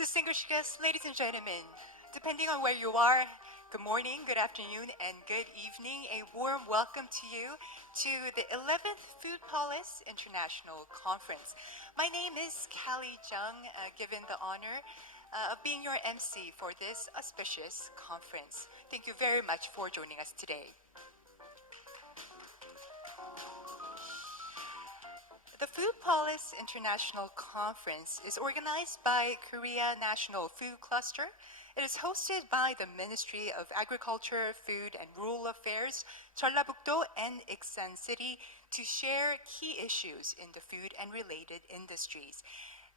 Distinguished guests, ladies and gentlemen, depending on where you are, good morning, good afternoon, and good evening. A warm welcome to you to the 11th FOODPOLIS International Conference. My name is Callie Jung, given the honor of being your MC for this auspicious conference. Thank you very much for joining us today. The FOODPOLIS International Conference is organized by Korea National Food Cluster. It is hosted by the Ministry of Agriculture, Food and Rural Affairs, Jeonbuk-do and Iksan-si to share key issues in the food and related industries.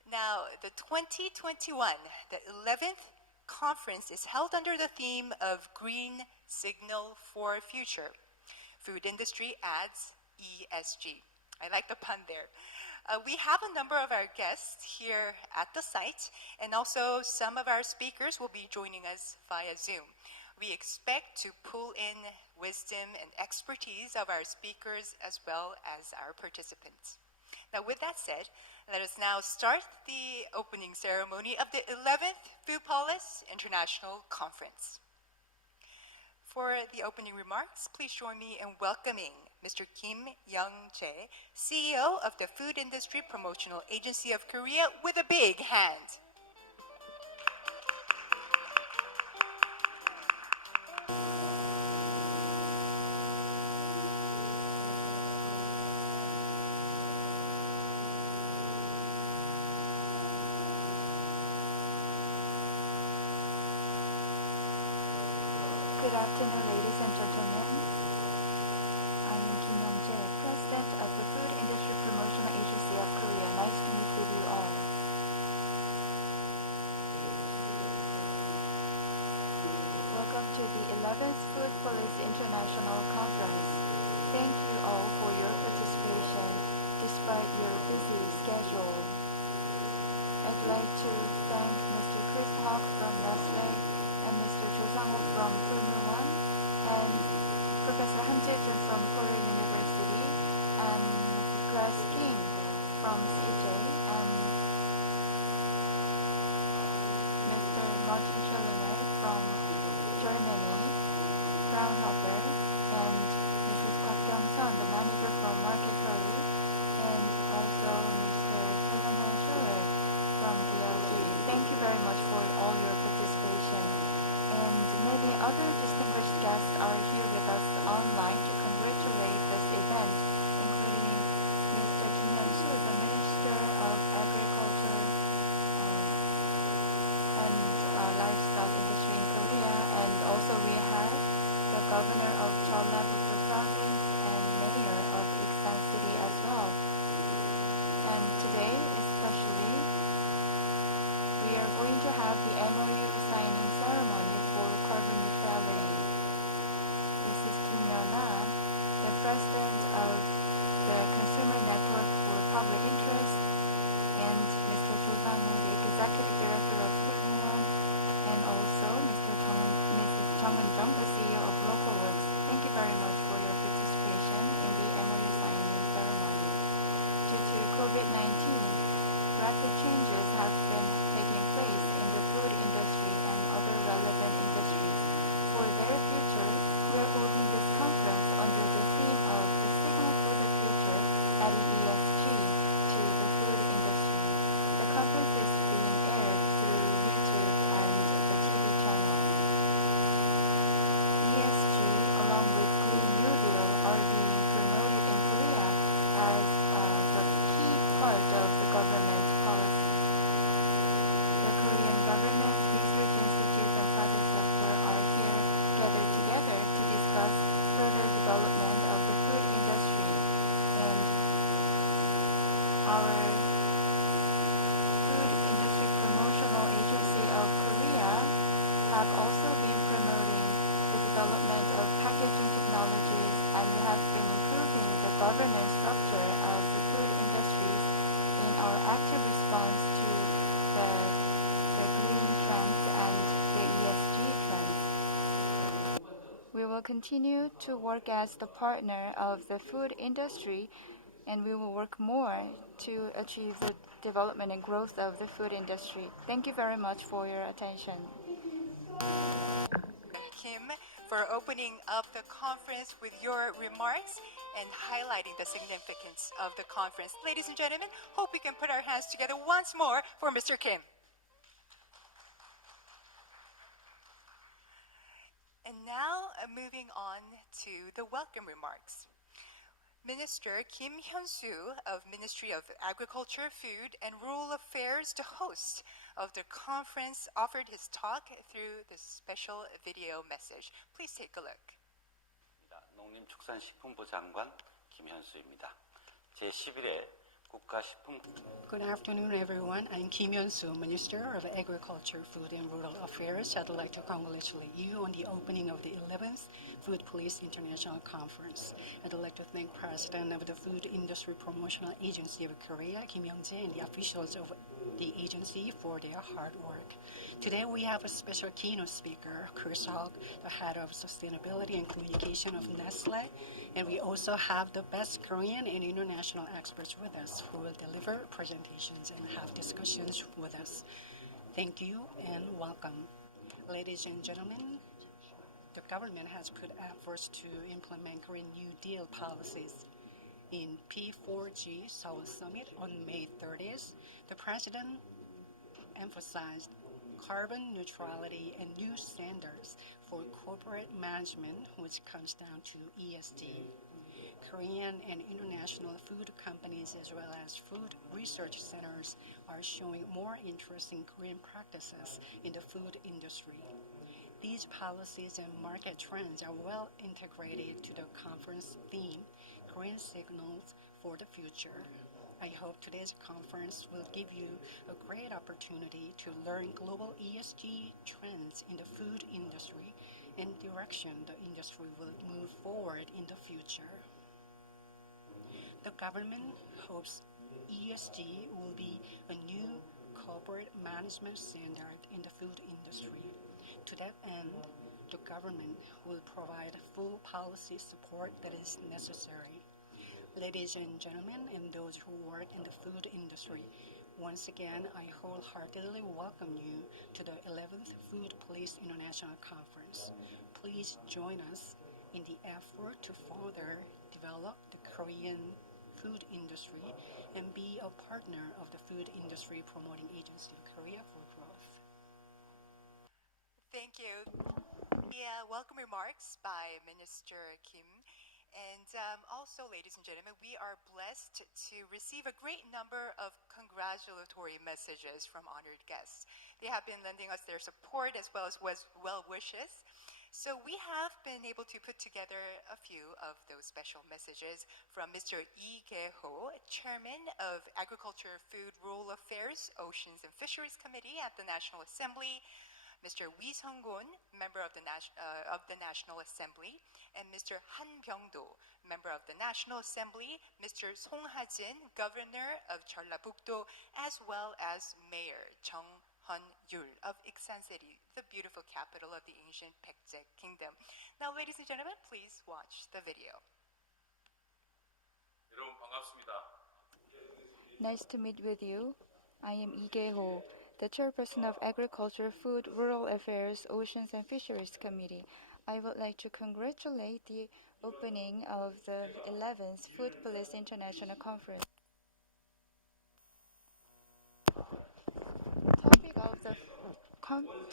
Now, the 2021, the 11th conference is held under the theme of Green Signal for Future. Food Industry Adds ESG. I like the pun there. We have a number of our guests here at the site, and also some of our speakers will be joining us via Zoom. We expect to pull in wisdom and expertise of our speakers as well as our participants. Now, with that said, let us now start the opening ceremony of the 11th FOODPOLIS International Conference. For the opening remarks, please join me in welcoming Mr. Kim Young-jae, CEO of the Food Industry Promotional Agency of Korea, with a big hand. Good afternoon, ladies and gentlemen. I'm Kim Young-jae, President of the Food Industry Promotional Agency of Korea. Nice to meet with you all. Welcome to the 11th FOODPOLIS International Conference. Thank you all for your participation despite your busy schedule. I'd like to thank Mr. Chris Hawk from Nestle and Mr. Cho Sang-wook from Promotional, and Professor Han Jae-jun from Korea University, and Mr. Grass King from CJ, and Mr. Martin Schelliner from Germany, Fraunhofer, and Mrs. Kwak Kyung-sun, the manager from Market Value, and also Mr. Solomon Schiller from DLG. Thank you very much for all your participation. And many other distinguished guests are here with us online to congratulate this event, including Mr. Jun Hyun-soo, the Minister of Agriculture and Livestock Industry in Korea, and also we have the Governor of Jeonbuk-do Province and Mayor of Iksan-si as well. And today, especially, we are going to have the MOU signing ceremony for carbon neutrality. Mrs. Kim Yeona, the President of the Consumer Network for Public Interest, and Mr. Cho Sang-wook, the Executive Director of Ministerial, and also Mrs. Jung Eun-jung, the CEO of Local Works. Thank you very much for your participation in the MOU signing ceremony. Due to COVID-19, rapid changes have been taking place in the food industry and other relevant industries. For their future, we are holding this conference under the theme of the Signal for the Future, adding ESG to the food industry. The conference is being aired through YouTube and the TV channel. ESG, along with Green New Deal, are being promoted in Korea as the key part of the government policy. The Korean government, research institutes, and private sector are here gathered together to discuss further development of the food industry. And our Food Industry Promotional Agency of Korea have also been promoting the development of packaging technologies, and we have been improving the governance structure of the food industries in our active response to the green trends and the ESG trends. We will continue to work as the partner of the food industry, and we will work more to achieve the development and growth of the food industry. Thank you very much for your attention. Kim, for opening up the conference with your remarks and highlighting the significance of the conference. Ladies and gentlemen, hope we can put our hands together once more for Mr. Kim. And now, moving on to the welcome remarks. Minister Kim Hyun-soo of Ministry of Agriculture, Food and Rural Affairs, the host of the conference, offered his talk through this special video message. Please take a look. 농림축산식품부 장관 김현수입니다. 제11회 국가식품 Good afternoon, everyone. I'm Kim Hyun-soo, Minister of Agriculture, Food and Rural Affairs. I'd like to congratulate you on the opening of the 11th FOODPOLIS International Conference. I'd like to thank President of the Food Industry Promotional Agency of Korea, Kim Young-jae, and the officials of the agency for their hard work. Today, we have a special keynote speaker, Chris Hogg, the head of Sustainability and Communication of Nestle, and we also have the best Korean and international experts with us who will deliver presentations and have discussions with us. Thank you and welcome. Ladies and gentlemen, the government has put efforts to implement Korean New Deal policies. In P4G Seoul Summit on May 30th, the President emphasized carbon neutrality and new standards for corporate management, which comes down to ESG. Korean and international food companies as well as food research centers are showing more interest in Korean practices in the food industry. These policies and market trends are well integrated to the conference theme, Korean Signals for the Future. I hope today's conference will give you a great opportunity to learn global ESG trends in the food industry and direction the industry will move forward in the future. The government hopes ESG will be a new corporate management standard in the food industry. To that end, the government will provide full policy support that is necessary. Ladies and gentlemen, and those who work in the food industry, once again, I wholeheartedly welcome you to the 11th FOODPOLIS International Conference. Please join us in the effort to further develop the Korean food industry and be a partner of the Food Industry Promoting Agency of Korea for growth. Thank you. Welcome remarks by Minister Kim. And also, ladies and gentlemen, we are blessed to receive a great number of congratulatory messages from honored guests. They have been lending us their support as well as well wishes. So we have been able to put together a few of those special messages from Mr. Lee Ge-ho, Chairman of Agriculture, Food, Rural Affairs, Oceans and Fisheries Committee at the National Assembly, Mr. Wi Sung-gun, member of the National Assembly, and Mr. Han Byung-do, member of the National Assembly, Mr. Song Ha-jin, governor of Jeonbuk-do, as well as Mayor Chung Han-yul of Iksan-si, the beautiful capital of the ancient Baekje Kingdom. Now, ladies and gentlemen, please watch the video. 여러분 반갑습니다. Nice to meet with you. I am Lee Ge-ho, the chairperson of Agriculture, Food, Rural Affairs, Oceans and Fisheries Committee. I would like to congratulate the opening of the 11th FOODPOLIS International Conference.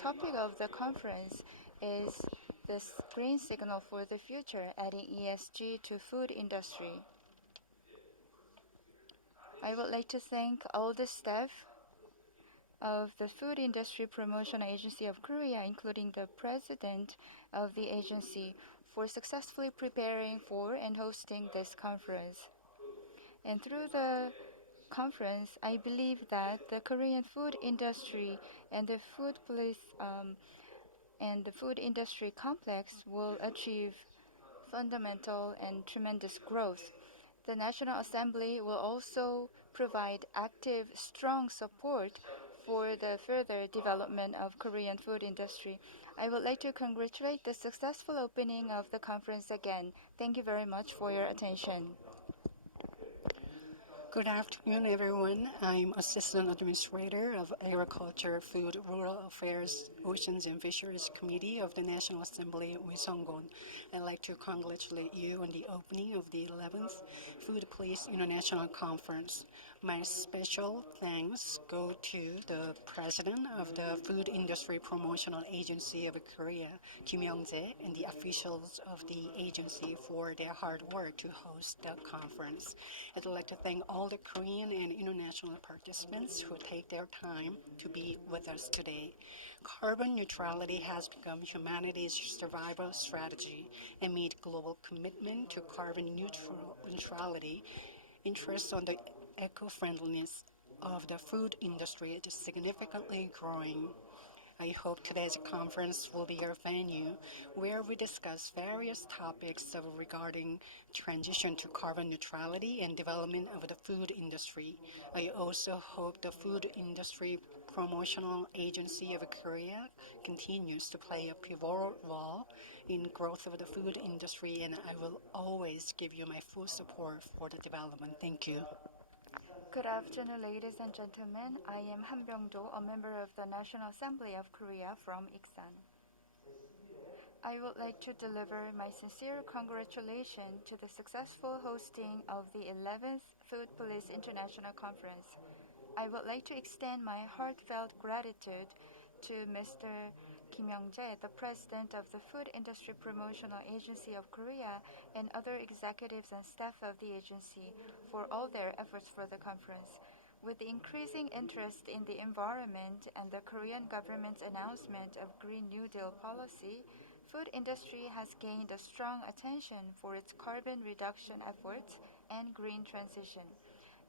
Topic of the conference is this green signal for the future, adding ESG to food industry. I would like to thank all the staff of the Food Industry Promotional Agency of Korea, including the president of the agency, for successfully preparing for and hosting this conference. And through the conference, I believe that the Korean food industry and the FOODPOLIS and the food industry complex will achieve fundamental and tremendous growth. The National Assembly will also provide active, strong support for the further development of Korean food industry. I would like to congratulate the successful opening of the conference again. Thank you very much for your attention. Good afternoon, everyone. I'm Assistant Administrator of Agriculture, Food, Rural Affairs, Oceans and Fisheries Committee of the National Assembly, Wee Sung-gon. I'd like to congratulate you on the opening of the 11th FOODPOLIS International Conference. My special thanks go to the President of the Food Industry Promotional Agency of Korea, Kim Young-jae, and the officials of the agency for their hard work to host the conference. I'd like to thank all the Korean and international participants who take their time to be with us today. Carbon neutrality has become humanity's survival strategy. Amid global commitment to carbon neutrality, interest on the eco-friendliness of the food industry is significantly growing. I hope today's conference will be your venue where we discuss various topics regarding transition to carbon neutrality and development of the food industry. I also hope the Food Industry Promotional Agency of Korea continues to play a pivotal role in growth of the food industry, and I will always give you my full support for the development. Thank you. Good afternoon, ladies and gentlemen. I am Han Byung-do, a member of the National Assembly of Korea from Iksan. I would like to deliver my sincere congratulations to the successful hosting of the 11th FOODPOLIS International Conference. I would like to extend my heartfelt gratitude to Mr. Kim Young-jae, the President of the Food Industry Promotional Agency of Korea, and other executives and staff of the agency for all their efforts for the conference. With the increasing interest in the environment and the Korean government's announcement of Green New Deal policy, food industry has gained a strong attention for its carbon reduction efforts and green transition.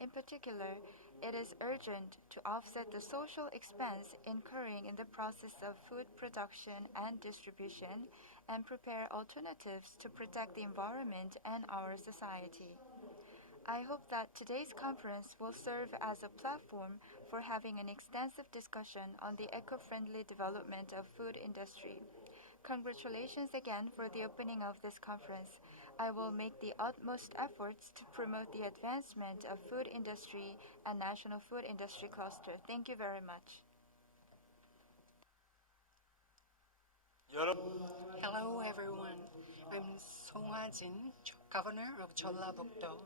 In particular, it is urgent to offset the social expense incurring in the process of food production and distribution and prepare alternatives to protect the environment and our society. I hope that today's conference will serve as a platform for having an extensive discussion on the eco-friendly development of food industry. Congratulations again for the opening of this conference. I will make the utmost efforts to promote the advancement of food industry and national food industry cluster. Thank you very much. Hello, everyone. I'm Song Ha-jin, Governor of Jeonbuk-do.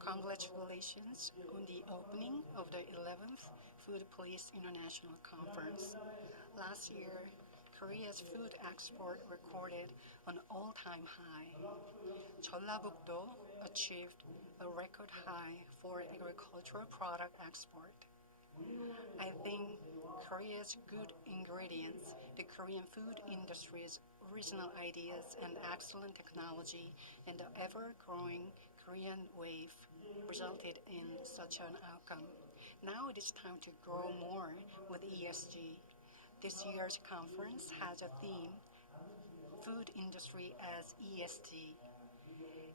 Congratulations on the opening of the 11th FOODPOLIS International Conference. Last year, Korea's food export recorded an all-time high. Jeonbuk-do achieved a record high for agricultural product export. I think Korea's good ingredients, the Korean food industry's original ideas and excellent technology, and the ever-growing Korean wave resulted in such an outcome. Now it is time to grow more with ESG. This year's conference has a theme, Food Industry as ESG,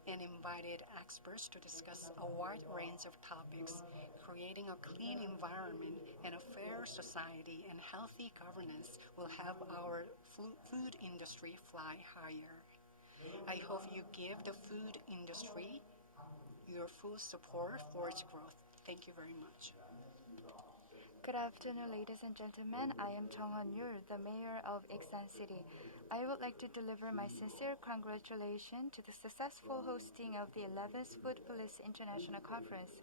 and invited experts to discuss a wide range of topics. Creating a clean environment and a fair society and healthy governance will help our food industry fly higher. I hope you give the food industry your full support for its growth. Thank you very much. Good afternoon, ladies and gentlemen. I am Jung Won-yul, the Mayor of Iksan-City. I would like to deliver my sincere congratulations to the successful hosting of the 11th FOODPOLIS International Conference.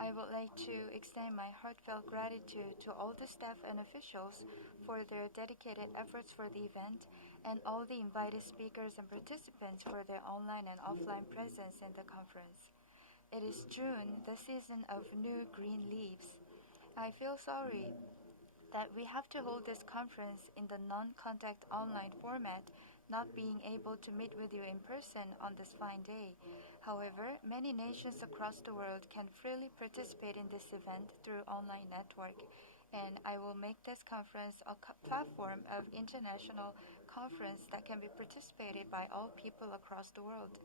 I would like to extend my heartfelt gratitude to all the staff and officials for their dedicated efforts for the event and all the invited speakers and participants for their online and offline presence in the conference. It is June, the season of new green leaves. I feel sorry that we have to hold this conference in the non-contact online format, not being able to meet with you in person on this fine day. However, many nations across the world can freely participate in this event through online network, and I will make this conference a platform of international conference that can be participated by all people across the world.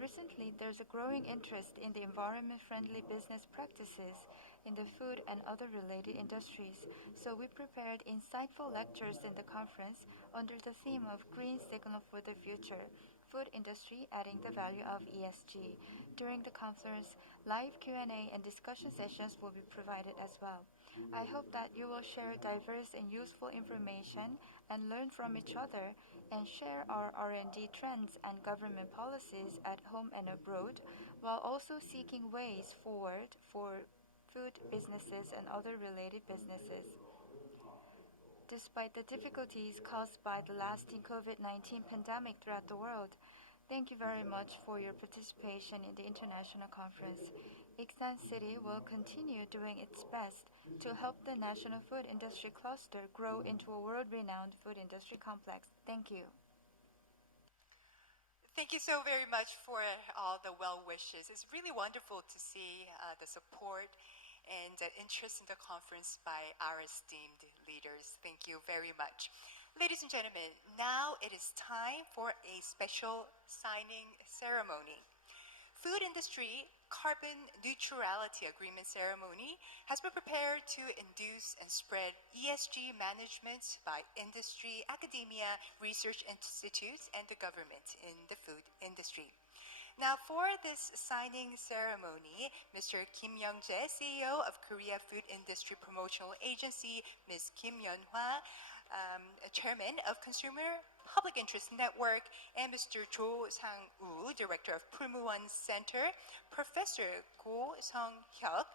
Recently, there's a growing interest in the environment-friendly business practices in the food and other related industries, so we prepared insightful lectures in the conference under the theme of Green Signal for the Future, Food Industry Adding the Value of ESG. During the conference, Live Q&A and discussion sessions will be provided as well. I hope that you will share diverse and useful information and learn from each other and share our R&D trends and government policies at home and abroad, while also seeking ways forward for food businesses and other related businesses. Despite the difficulties caused by the lasting COVID-19 pandemic throughout the world, thank you very much for your participation in the international conference. Iksan-si will continue doing its best to help the national food industry cluster grow into a world-renowned food industry complex. Thank you. Thank you so very much for all the well wishes. It's really wonderful to see the support and interest in the conference by our esteemed leaders. Thank you very much. Ladies and gentlemen, now it is time for a special signing ceremony. Food Industry Carbon Neutrality Agreement Ceremony has been prepared to induce and spread ESG management by industry, academia, research institutes, and the government in the food industry. Now, for this signing ceremony, Mr. Kim Young-jae, CEO of Korea Food Industry Promotional Agency, Ms. Kim Yeon-hwa, Chairman of Consumer Public Interest Network, and Mr. Jo Sang-woo, Director of Promotional Center, Professor Go Sung-hyuk,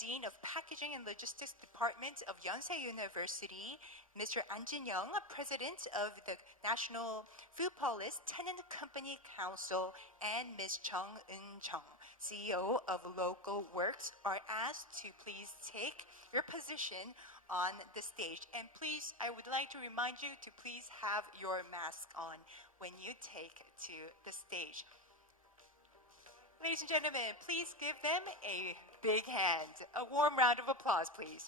Dean of Packaging and Logistics Department of Yonsei University, Mr. An Jin-young, President of the National FOODPOLIS Tenant Company Council, and Ms. Chung Eun-chung, CEO of Local Works, are asked to please take your position on the stage. And please, I would like to remind you to please have your mask on when you take to the stage. Ladies and gentlemen, please give them a big hand. A warm round of applause, please.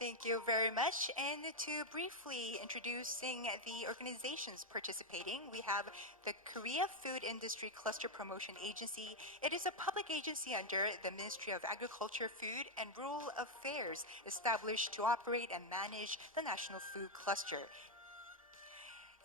Thank you very much. And to briefly introducing the organizations participating, we have the Korea Food Industry Cluster Promotion Agency. It is a public agency under the Ministry of Agriculture, Food, and Rural Affairs, established to operate and manage the national food cluster.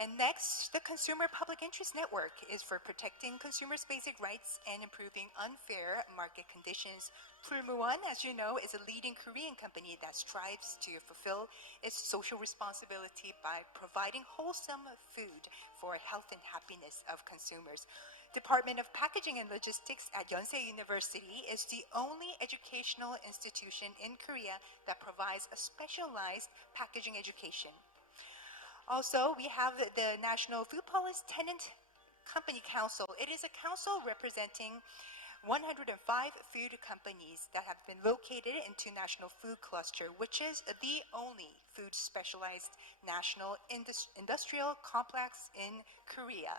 And next, the Consumer Public Interest Network is for protecting consumers' basic rights and improving unfair market conditions. Promotional, as you know, is a leading Korean company that strives to fulfill its social responsibility by providing wholesome food for health and happiness of consumers. Department of Packaging and Logistics at Yonsei University is the only educational institution in Korea that provides a specialized packaging education. Also, we have the National FOODPOLIS Tenant Company Council. It is a council representing 105 food companies that have been located into National Food Cluster, which is the only food specialized national industrial complex in Korea.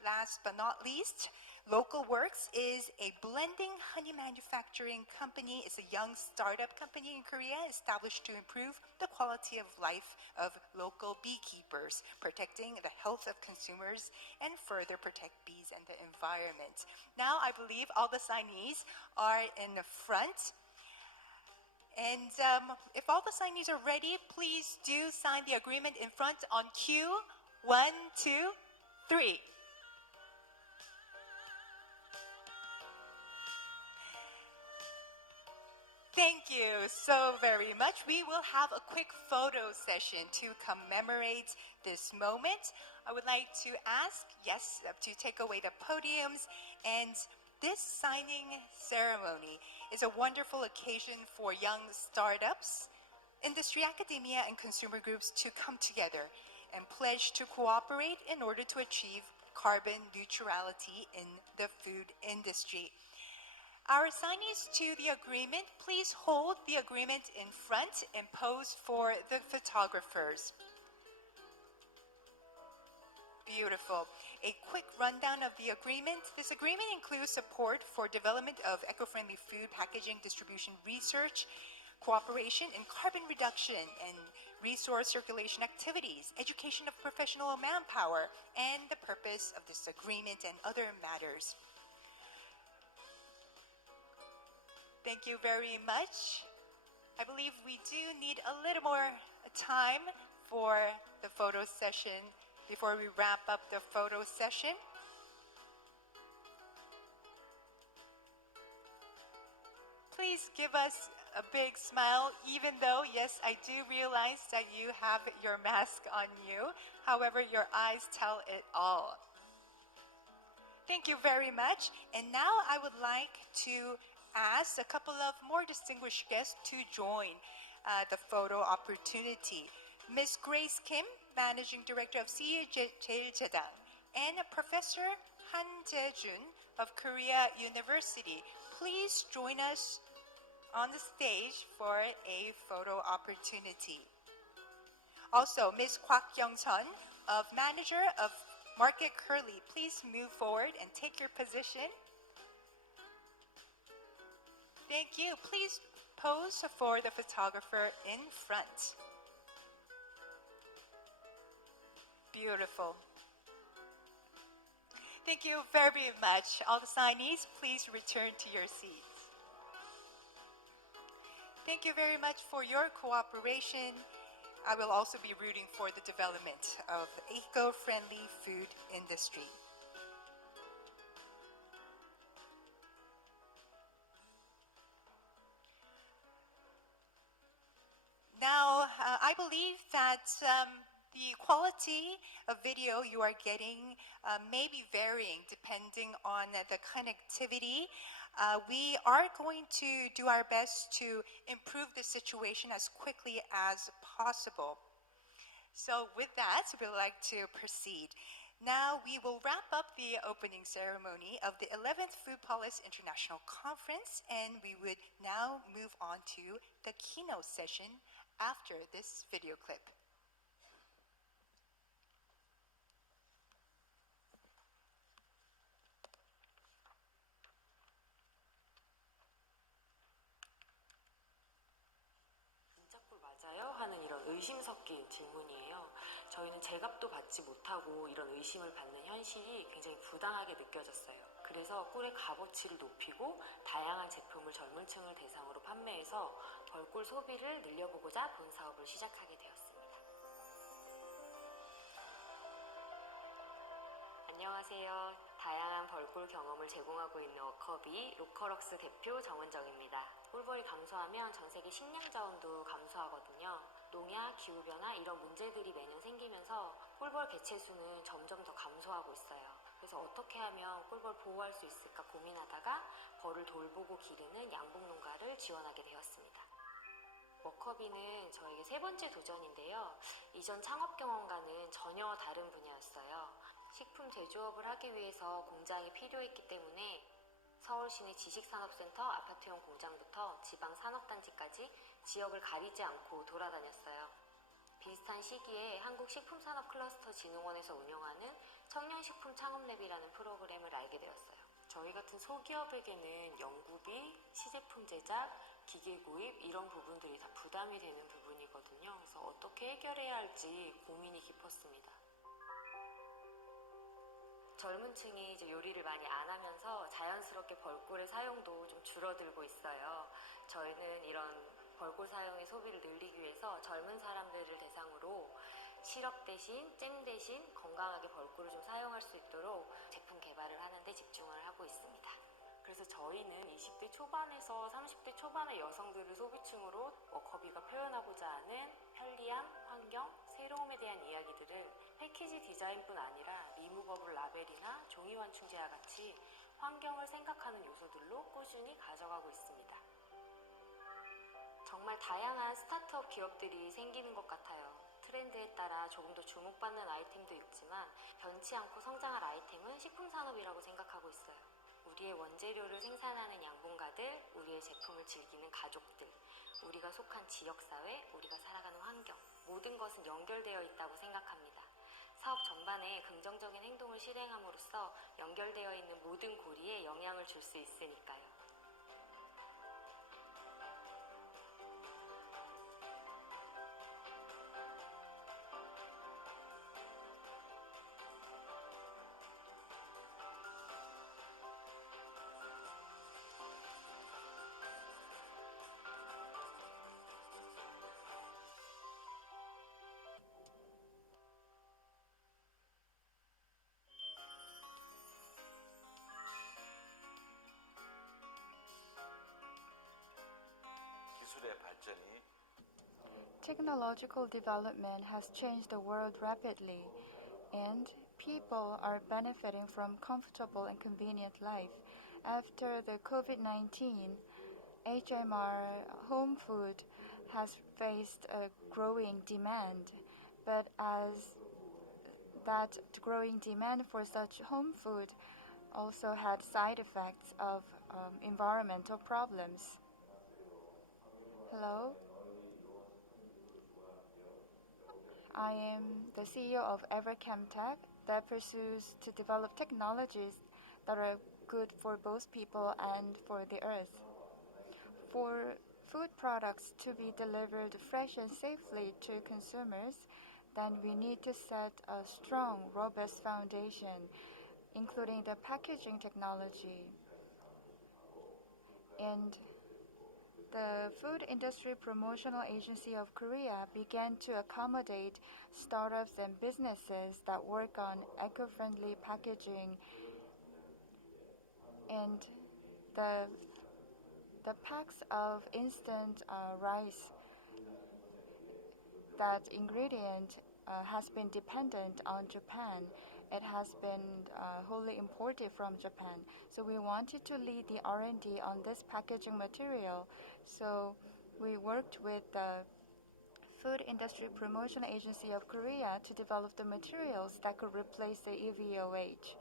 Last but not least, Local Works is a blending honey manufacturing company. It's a young startup company in Korea established to improve the quality of life of local beekeepers, protecting the health of consumers and further protect bees and the environment. Now, I believe all the signees are in the front. And if all the signees are ready, please do sign the agreement in front on cue. 1, 2, 3. Thank you so very much. We will have a quick photo session to commemorate this moment. I would like to ask, yes, to take away the podiums. And this signing ceremony is a wonderful occasion for young startups, industry, academia, and consumer groups to come together and pledge to cooperate in order to achieve carbon neutrality in the food industry. Our signees to the agreement, please hold the agreement in front and pose for the photographers. Beautiful. A quick rundown of the agreement. This agreement includes support for development of eco-friendly food packaging distribution research, cooperation in carbon reduction and resource circulation activities, education of professional manpower, and the purpose of this agreement and other matters. Thank you very much. I believe we do need a little more time for the photo session before we wrap up the photo session. Please give us a big smile, even though, yes, I do realize that you have your mask on you. However, your eyes tell it all. Thank you very much. And now I would like to ask a couple of more distinguished guests to join the photo opportunity. Ms. Grace Kim, Managing Director of 제11회, and Professor Han Jae-jun of Korea University. Please join us on the stage for a photo opportunity. Also, Ms. Kwak Young-sun, of Manager of Market Curly, please move forward and take your position. Thank you. Please pose for the photographer in front. Beautiful. Thank you very much. All the signees, please return to your seats. Thank you very much for your cooperation. I will also be rooting for the development of the eco-friendly food industry. Now, I believe that the quality of video you are getting may be varying depending on the connectivity. We are going to do our best to improve the situation as quickly as possible. So with that, we'd like to proceed. Now we will wrap up the opening ceremony of the 11th FOODPOLIS International Conference, and we would now move on to the keynote session after this video clip. 맞아요? 하는 이런 의심 섞인 질문이에요. 저희는 제값도 받지 못하고 이런 의심을 받는 현실이 굉장히 부당하게 느껴졌어요. 그래서 꿀의 값어치를 높이고 다양한 제품을 젊은 층을 대상으로 판매해서 벌꿀 소비를 늘려보고자 본 사업을 시작하게 되었습니다. 안녕하세요. 다양한 벌꿀 경험을 제공하고 있는 워커비 로컬웍스 대표 정은정입니다. 꿀벌이 감소하면 전 세계 식량 자원도 감소하거든요. 농약, 기후변화 이런 문제들이 매년 생기면서 꿀벌 개체 수는 점점 더 감소하고 있어요. 그래서 어떻게 하면 꿀벌 보호할 수 있을까 고민하다가 벌을 돌보고 기르는 양봉 농가를 지원하게 되었습니다. 워커비는 저에게 세 번째 도전인데요. 이전 창업 경험과는 전혀 다른 분야였어요. 식품 제조업을 하기 위해서 공장이 필요했기 때문에 서울시내 지식산업센터 아파트형 공장부터 지방산업단지까지 지역을 가리지 않고 돌아다녔어요. 비슷한 시기에 한국식품산업클러스터진흥원에서 운영하는 청년식품 창업랩이라는 프로그램을 알게 되었어요. 저희 같은 소기업에게는 연구비, 시제품 제작, 기계 구입 이런 부분들이 다 부담이 되는 부분이거든요. 그래서 어떻게 해결해야 할지 고민이 깊었습니다. 젊은 층이 이제 요리를 많이 안 하면서 자연스럽게 벌꿀의 사용도 좀 줄어들고 있어요. 저희는 이런 벌꿀 사용의 소비를 늘리기 위해서 젊은 사람들을 대상으로 시럽 대신, 잼 대신 건강하게 벌꿀을 좀 사용할 수 있도록 제품 개발을 하는 데 집중을 하고 있습니다. 그래서 저희는 20대 초반에서 30대 초반의 여성들을 소비층으로 워커비가 표현하고자 하는 편리함, 환경, 새로움에 대한 이야기들을 패키지 디자인뿐 아니라 리무버블 라벨이나 종이 완충제와 같이 환경을 생각하는 요소들로 꾸준히 가져가고 있습니다. 정말 다양한 스타트업 기업들이 생기는 것 같아요. 트렌드에 따라 조금 더 주목받는 아이템도 있지만 변치 않고 성장할 아이템은 식품산업이라고 생각하고 있어요. 우리의 원재료를 생산하는 양봉가들, 우리의 제품을 즐기는 가족들, 우리가 속한 지역사회, 우리가 살아가는 환경, 모든 것은 연결되어 있다고 생각합니다. 사업 전반에 긍정적인 행동을 실행함으로써 연결되어 있는 모든 고리에 영향을 줄 수 있으니까요. 발전이 Technological development has changed the world rapidly, and people are benefiting from comfortable and convenient life. After the COVID-19, HMR home food has faced a growing demand, but as that growing demand for such home food also had side effects of environmental problems. Hello? I am the CEO of Everchemtech that pursues to develop technologies that are good for both people and for the earth. For food products to be delivered fresh and safely to consumers, then we need to set a strong, robust foundation, including the packaging technology. And the Food Industry Promotional Agency of Korea began to accommodate startups and businesses that work on eco-friendly packaging. And the packs of instant rice, that ingredient has been dependent on Japan. It has been wholly imported from Japan. So we wanted to lead the R&D on this packaging material. So we worked with the Food Industry Promotion Agency of Korea to develop the materials that could replace the EVOH.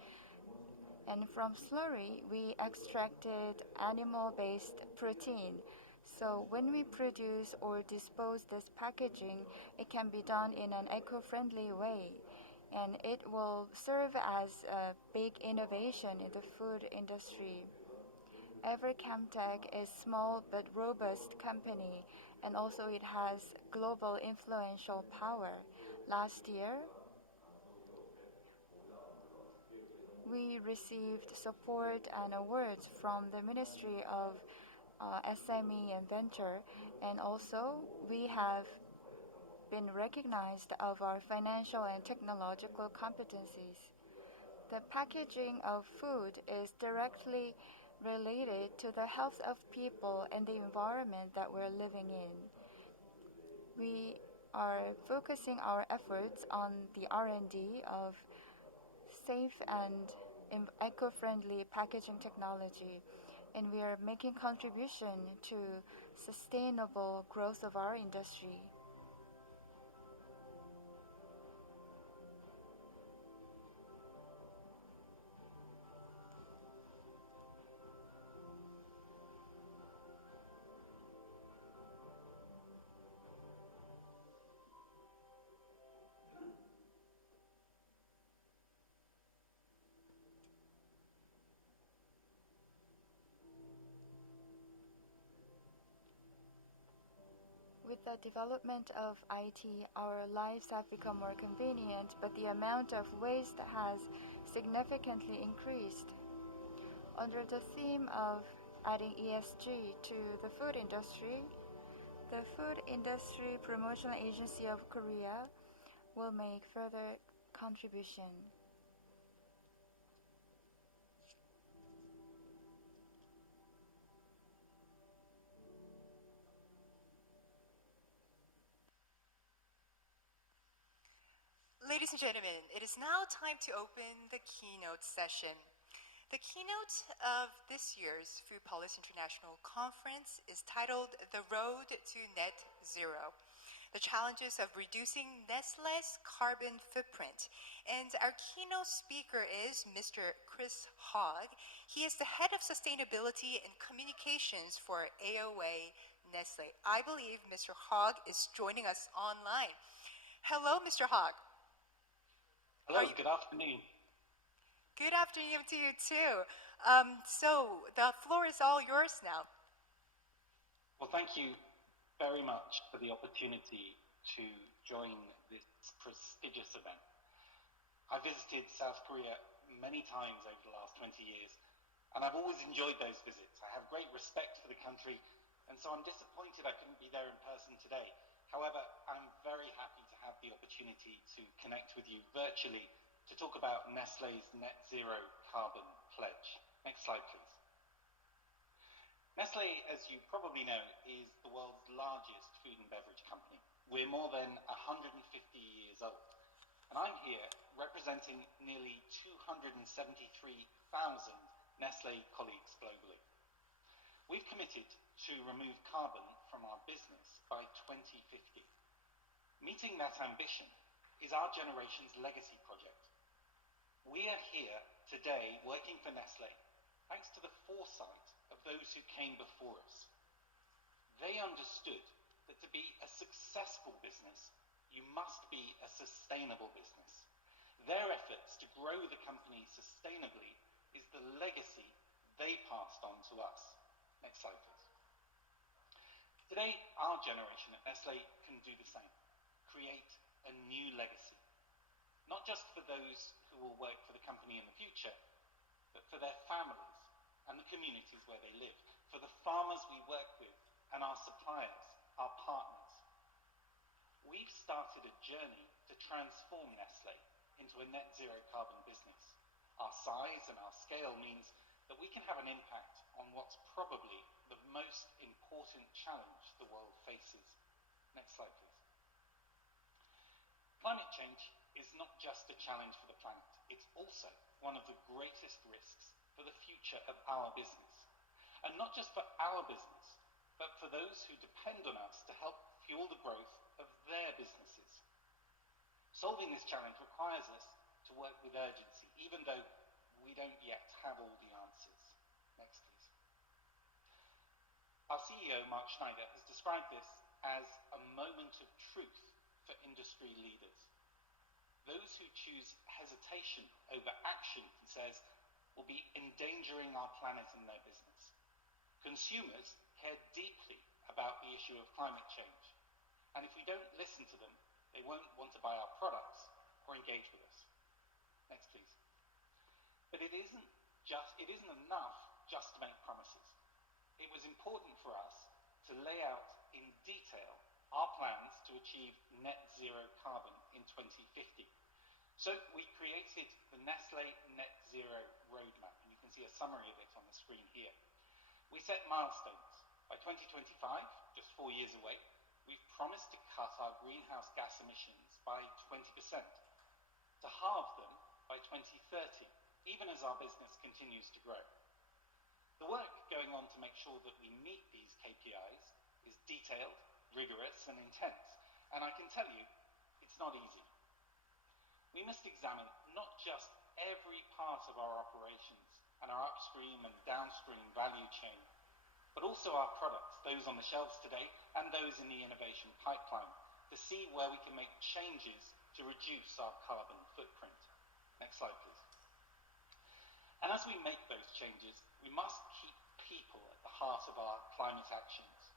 And from slurry, we extracted animal-based protein. So when we produce or dispose this packaging, it can be done in an eco-friendly way. And it will serve as a big innovation in the food industry. Everchemtech is a small but robust company, and also it has global influential power. Last year, we received support and awards from the Ministry of SME and Venture, and also we have been recognized of our financial and technological competencies. The packaging of food is directly related to the health of people and the environment that we're living in. We are focusing our efforts on the R&D of safe and eco-friendly packaging technology, and we are making contribution to sustainable growth of our industry. With the development of IT, our lives have become more convenient, but the amount of waste has significantly increased. Under the theme of adding ESG to the food industry, the Food Industry Promotion Agency of Korea will make further contribution. Ladies and gentlemen, it is now time to open the keynote session. The keynote of this year's FOODPOLIS International Conference is titled The Road to Net Zero, the challenges of reducing Nestlé's carbon footprint. And our keynote speaker is Mr. Chris Hogg. He is the head of sustainability and communications for AOA Nestlé. I believe Mr. Hogg is joining us online. Hello, Mr. Hogg. Hello, good afternoon. Good afternoon to you too. So the floor is all yours now. Well, thank you very much for the opportunity to join this prestigious event. I visited South Korea many times over the last 20 years, and I've always enjoyed those visits. I have great respect for the country, and so I'm disappointed I couldn't be there in person today. However, I'm very happy to have the opportunity to connect with you virtually to talk about Nestlé's net zero carbon pledge. Next slide, please. Nestle, as you probably know, is the world's largest food and beverage company. We're more than 150 years old. And I'm here representing nearly 273,000 Nestle colleagues globally. We've committed to remove carbon from our business by 2050. Meeting that ambition is our generation's legacy project. We are here today working for Nestle thanks to the foresight of those who came before us. They understood that to be a successful business, you must be a sustainable business. Their efforts to grow the company sustainably is the legacy they passed on to us. Next slide, please. Today, our generation at Nestle can do the same, create a new legacy, not just for those who will work for the company in the future, but for their families and the communities where they live, for the farmers we work with and our suppliers, our partners. We've started a journey to transform Nestle into a net zero carbon business. Our size and our scale means that we can have an impact on what's probably the most important challenge the world faces. Next slide, please. Climate change is not just a challenge for the planet, it's also one of the greatest risks for the future of our business. And not just for our business, but for those who depend on us to help fuel the growth of their businesses. Solving this challenge requires us to work with urgency, even though we don't yet have all the answers. Next, please. Our CEO, Mark Schneider, has described this as a moment of truth for industry leaders. Those who choose hesitation over action, he says, will be endangering our planet and their business. Consumers care deeply about the issue of climate change, and if we don't listen to them, they won't want to buy our products or engage with us. Next, please. But it isn't enough just to make promises. It was important for us to lay out in detail our plans to achieve net zero carbon in 2050. So we created the Nestle Net Zero Roadmap, and you can see a summary of it on the screen here. We set milestones. By 2025, just 4 years away, we've promised to cut our greenhouse gas emissions by 20%, to halve them by 2030, even as our business continues to grow. The work going on to make sure that we meet these KPIs is detailed, rigorous, and intense, and I can tell you, it's not easy. We must examine not just every part of our operations and our upstream and downstream value chain, but also our products, those on the shelves today and those in the innovation pipeline, to see where we can make changes to reduce our carbon footprint. Next slide, please. And as we make those changes, we must keep people at the heart of our climate actions.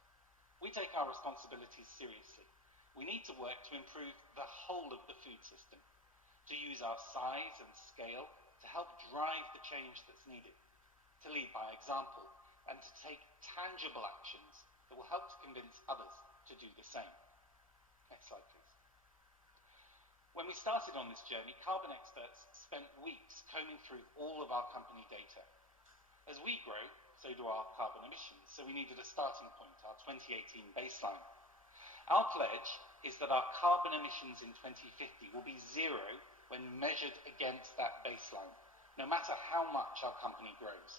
We take our responsibilities seriously. We need to work to improve the whole of the food system, to use our size and scale to help drive the change that's needed, to lead by example, and to take tangible actions that will help to convince others to do the same. Next slide, please. When we started on this journey, carbon experts spent weeks combing through all of our company data. As we grow, so do our carbon emissions, so we needed a starting point, our 2018 baseline. Our pledge is that our carbon emissions in 2050 will be zero when measured against that baseline, no matter how much our company grows.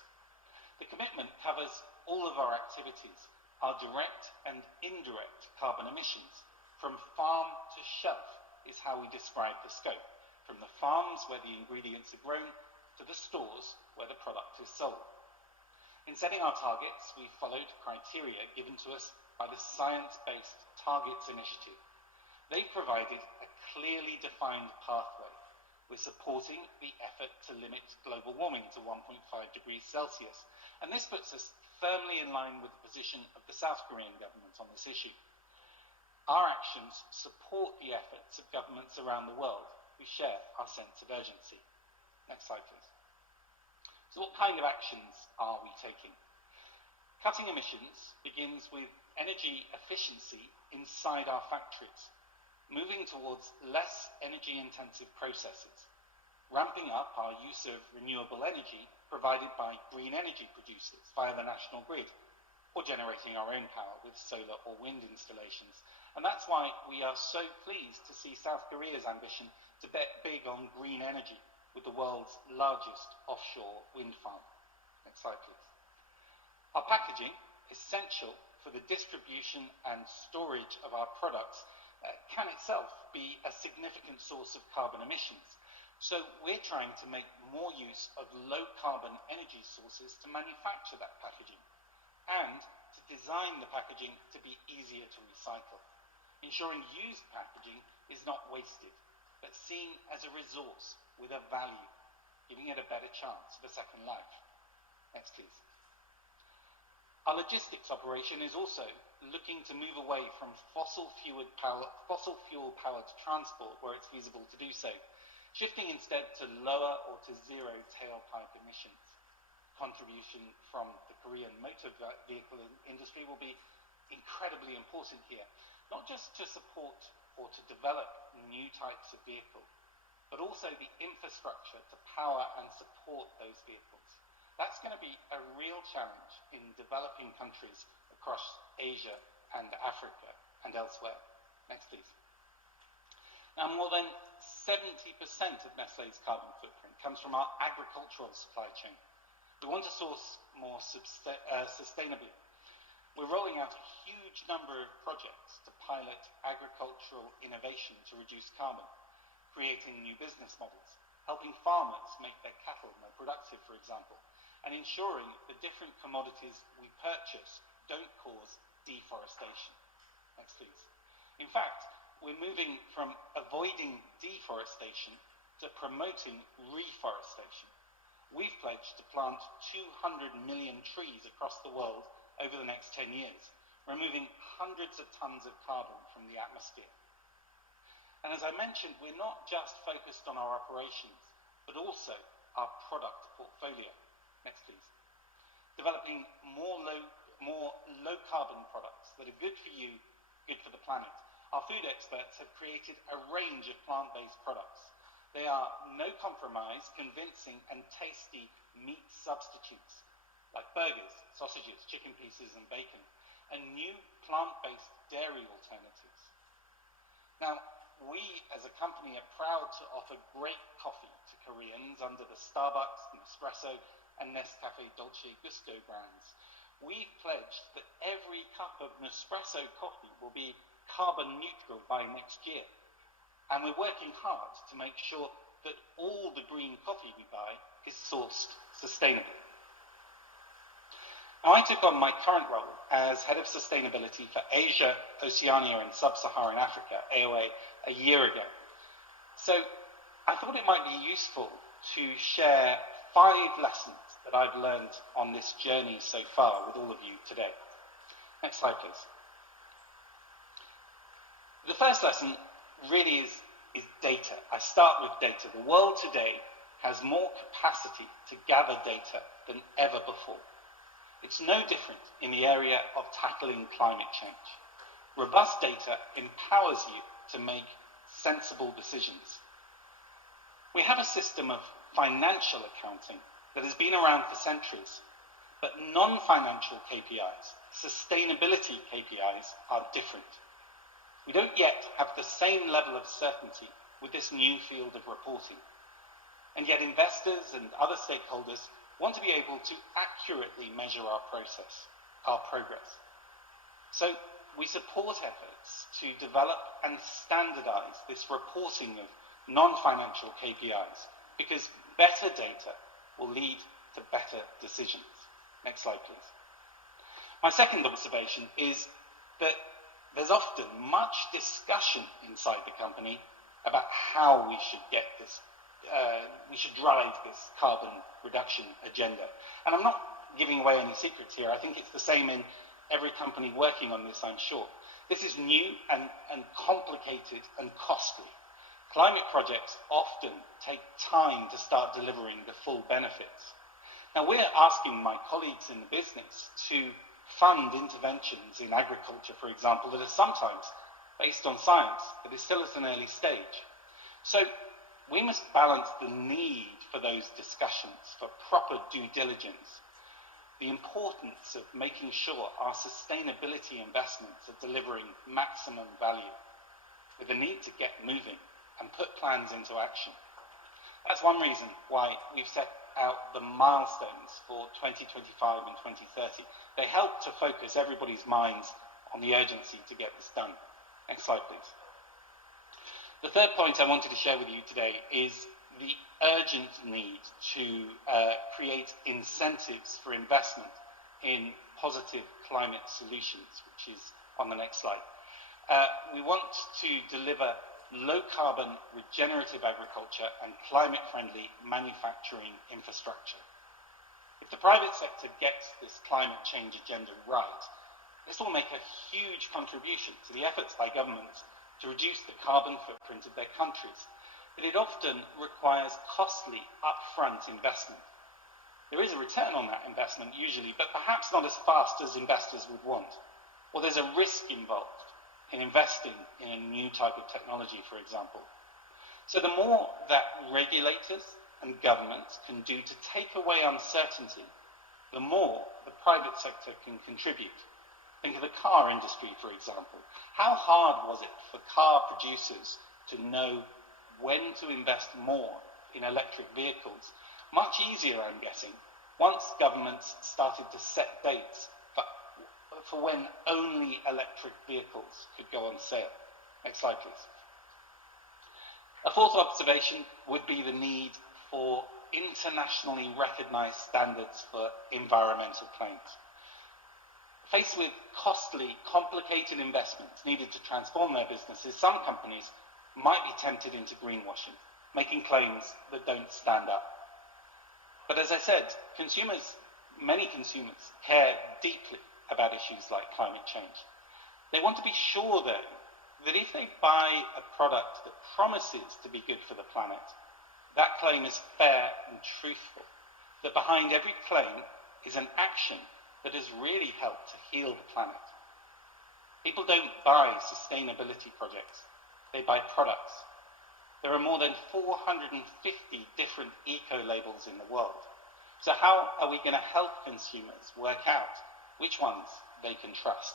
The commitment covers all of our activities, our direct and indirect carbon emissions. From farm to shelf is how we describe the scope, from the farms where the ingredients are grown to the stores where the product is sold. In setting our targets, we followed criteria given to us by the Science Based Targets Initiative. They've provided a clearly defined pathway. We're supporting the effort to limit global warming to 1.5 degrees Celsius, and this puts us firmly in line with the position of the South Korean government on this issue. Our actions support the efforts of governments around the world who share our sense of urgency. Next slide, please. So what kind of actions are we taking? Cutting emissions begins with energy efficiency inside our factories, moving towards less energy-intensive processes, ramping up our use of renewable energy provided by green energy producers via the national grid, or generating our own power with solar or wind installations. And that's why we are so pleased to see South Korea's ambition to bet big on green energy with the world's largest offshore wind farm. Next slide, please. Our packaging, essential for the distribution and storage of our products, can itself be a significant source of carbon emissions. So we're trying to make more use of low-carbon energy sources to manufacture that packaging and to design the packaging to be easier to recycle, ensuring used packaging is not wasted, but seen as a resource with a value, giving it a better chance of a second life. Next, please. Our logistics operation is also looking to move away from fossil fuel-powered transport where it's feasible to do so, shifting instead to lower or to zero tailpipe emissions. Contribution from the Korean motor vehicle industry will be incredibly important here, not just to support or to develop new types of vehicle, but also the infrastructure to power and support those vehicles. That's going to be a real challenge in developing countries across Asia and Africa and elsewhere. Next, please. Now, more than 70% of Nestlé's carbon footprint comes from our agricultural supply chain. We want to source more sustainably. We're rolling out a huge number of projects to pilot agricultural innovation to reduce carbon, creating new business models, helping farmers make their cattle more productive, for example, and ensuring the different commodities we purchase don't cause deforestation. Next, please. In fact, we're moving from avoiding deforestation to promoting reforestation. We've pledged to plant 200 million trees across the world over the next 10 years, removing hundreds of tons of carbon from the atmosphere. And as I mentioned, we're not just focused on our operations, but also our product portfolio. Next, please. Developing more low-carbon products that are good for you, good for the planet. Our food experts have created a range of plant-based products. They are no-compromise, convincing and tasty meat substitutes, like burgers, sausages, chicken pieces and bacon, and new plant-based dairy alternatives. Now, we as a company are proud to offer great coffee to Koreans under the Starbucks, Nespresso, and Nescafe Dolce Gusto brands. We've pledged that every cup of Nespresso coffee will be carbon neutral by next year. And we're working hard to make sure that all the green coffee we buy is sourced sustainably. Now, I took on my current role as Head of Sustainability for Asia, Oceania and Sub-Saharan Africa, AOA, a year ago. So I thought it might be useful to share 5 lessons that I've learned on this journey so far with all of you today. Next slide, please. The first lesson really is data. I start with data. The world today has more capacity to gather data than ever before. It's no different in the area of tackling climate change. Robust data empowers you to make sensible decisions. We have a system of financial accounting that has been around for centuries, but non-financial KPIs, sustainability KPIs, are different. We don't yet have the same level of certainty with this new field of reporting, and yet investors and other stakeholders want to be able to accurately measure our progress. So we support efforts to develop and standardize this reporting of non-financial KPIs, because better data will lead to better decisions. Next slide, please. My second observation is that there's often much discussion inside the company about how we should get this, we should drive this carbon reduction agenda. And I'm not giving away any secrets here. I think it's the same in every company working on this, I'm sure. This is new and complicated and costly. Climate projects often take time to start delivering the full benefits. Now, we're asking my colleagues in the business to fund interventions in agriculture, for example, that are sometimes based on science, but is still at an early stage. So we must balance the need for those discussions, for proper due diligence, the importance of making sure our sustainability investments are delivering maximum value, with the need to get moving and put plans into action. That's one reason why we've set out the milestones for 2025 and 2030. They help to focus everybody's minds on the urgency to get this done. Next slide, please. The third point I wanted to share with you today is the urgent need to create incentives for investment in positive climate solutions, which is on the next slide. We want to deliver low-carbon regenerative agriculture and climate-friendly manufacturing infrastructure. If the private sector gets this climate change agenda right, this will make a huge contribution to the efforts by governments to reduce the carbon footprint of their countries. But it often requires costly upfront investment. There is a return on that investment usually, but perhaps not as fast as investors would want. Or there's a risk involved in investing in a new type of technology, for example. So the more that regulators and governments can do to take away uncertainty, the more the private sector can contribute. Think of the car industry, for example. How hard was it for car producers to know when to invest more in electric vehicles? Much easier, I'm guessing, once governments started to set dates for when only electric vehicles could go on sale. Next slide, please. A fourth observation would be the need for internationally recognized standards for environmental claims. Faced with costly, complicated investments needed to transform their businesses, some companies might be tempted into greenwashing, making claims that don't stand up. But as I said, many consumers care deeply about issues like climate change. They want to be sure, though, that if they buy a product that promises to be good for the planet, that claim is fair and truthful, that behind every claim is an action that has really helped to heal the planet. People don't buy sustainability projects, they buy products. There are more than 450 different eco-labels in the world. So how are we going to help consumers work out which ones they can trust?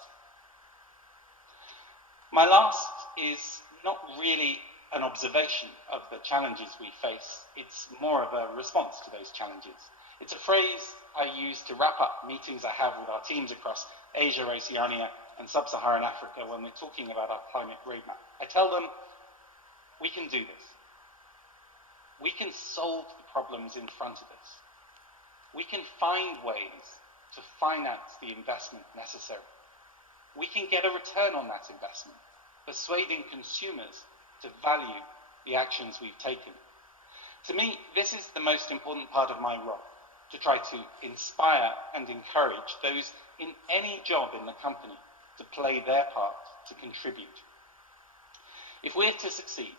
My last is not really an observation of the challenges we face. It's more of a response to those challenges. It's a phrase I use to wrap up meetings I have with our teams across Asia, Oceania, and Sub-Saharan Africa when we're talking about our climate roadmap. I tell them, we can do this. We can solve the problems in front of us. We can find ways to finance the investment necessary. We can get a return on that investment, persuading consumers to value the actions we've taken. To me, this is the most important part of my role, to try to inspire and encourage those in any job in the company to play their part, to contribute. If we're to succeed,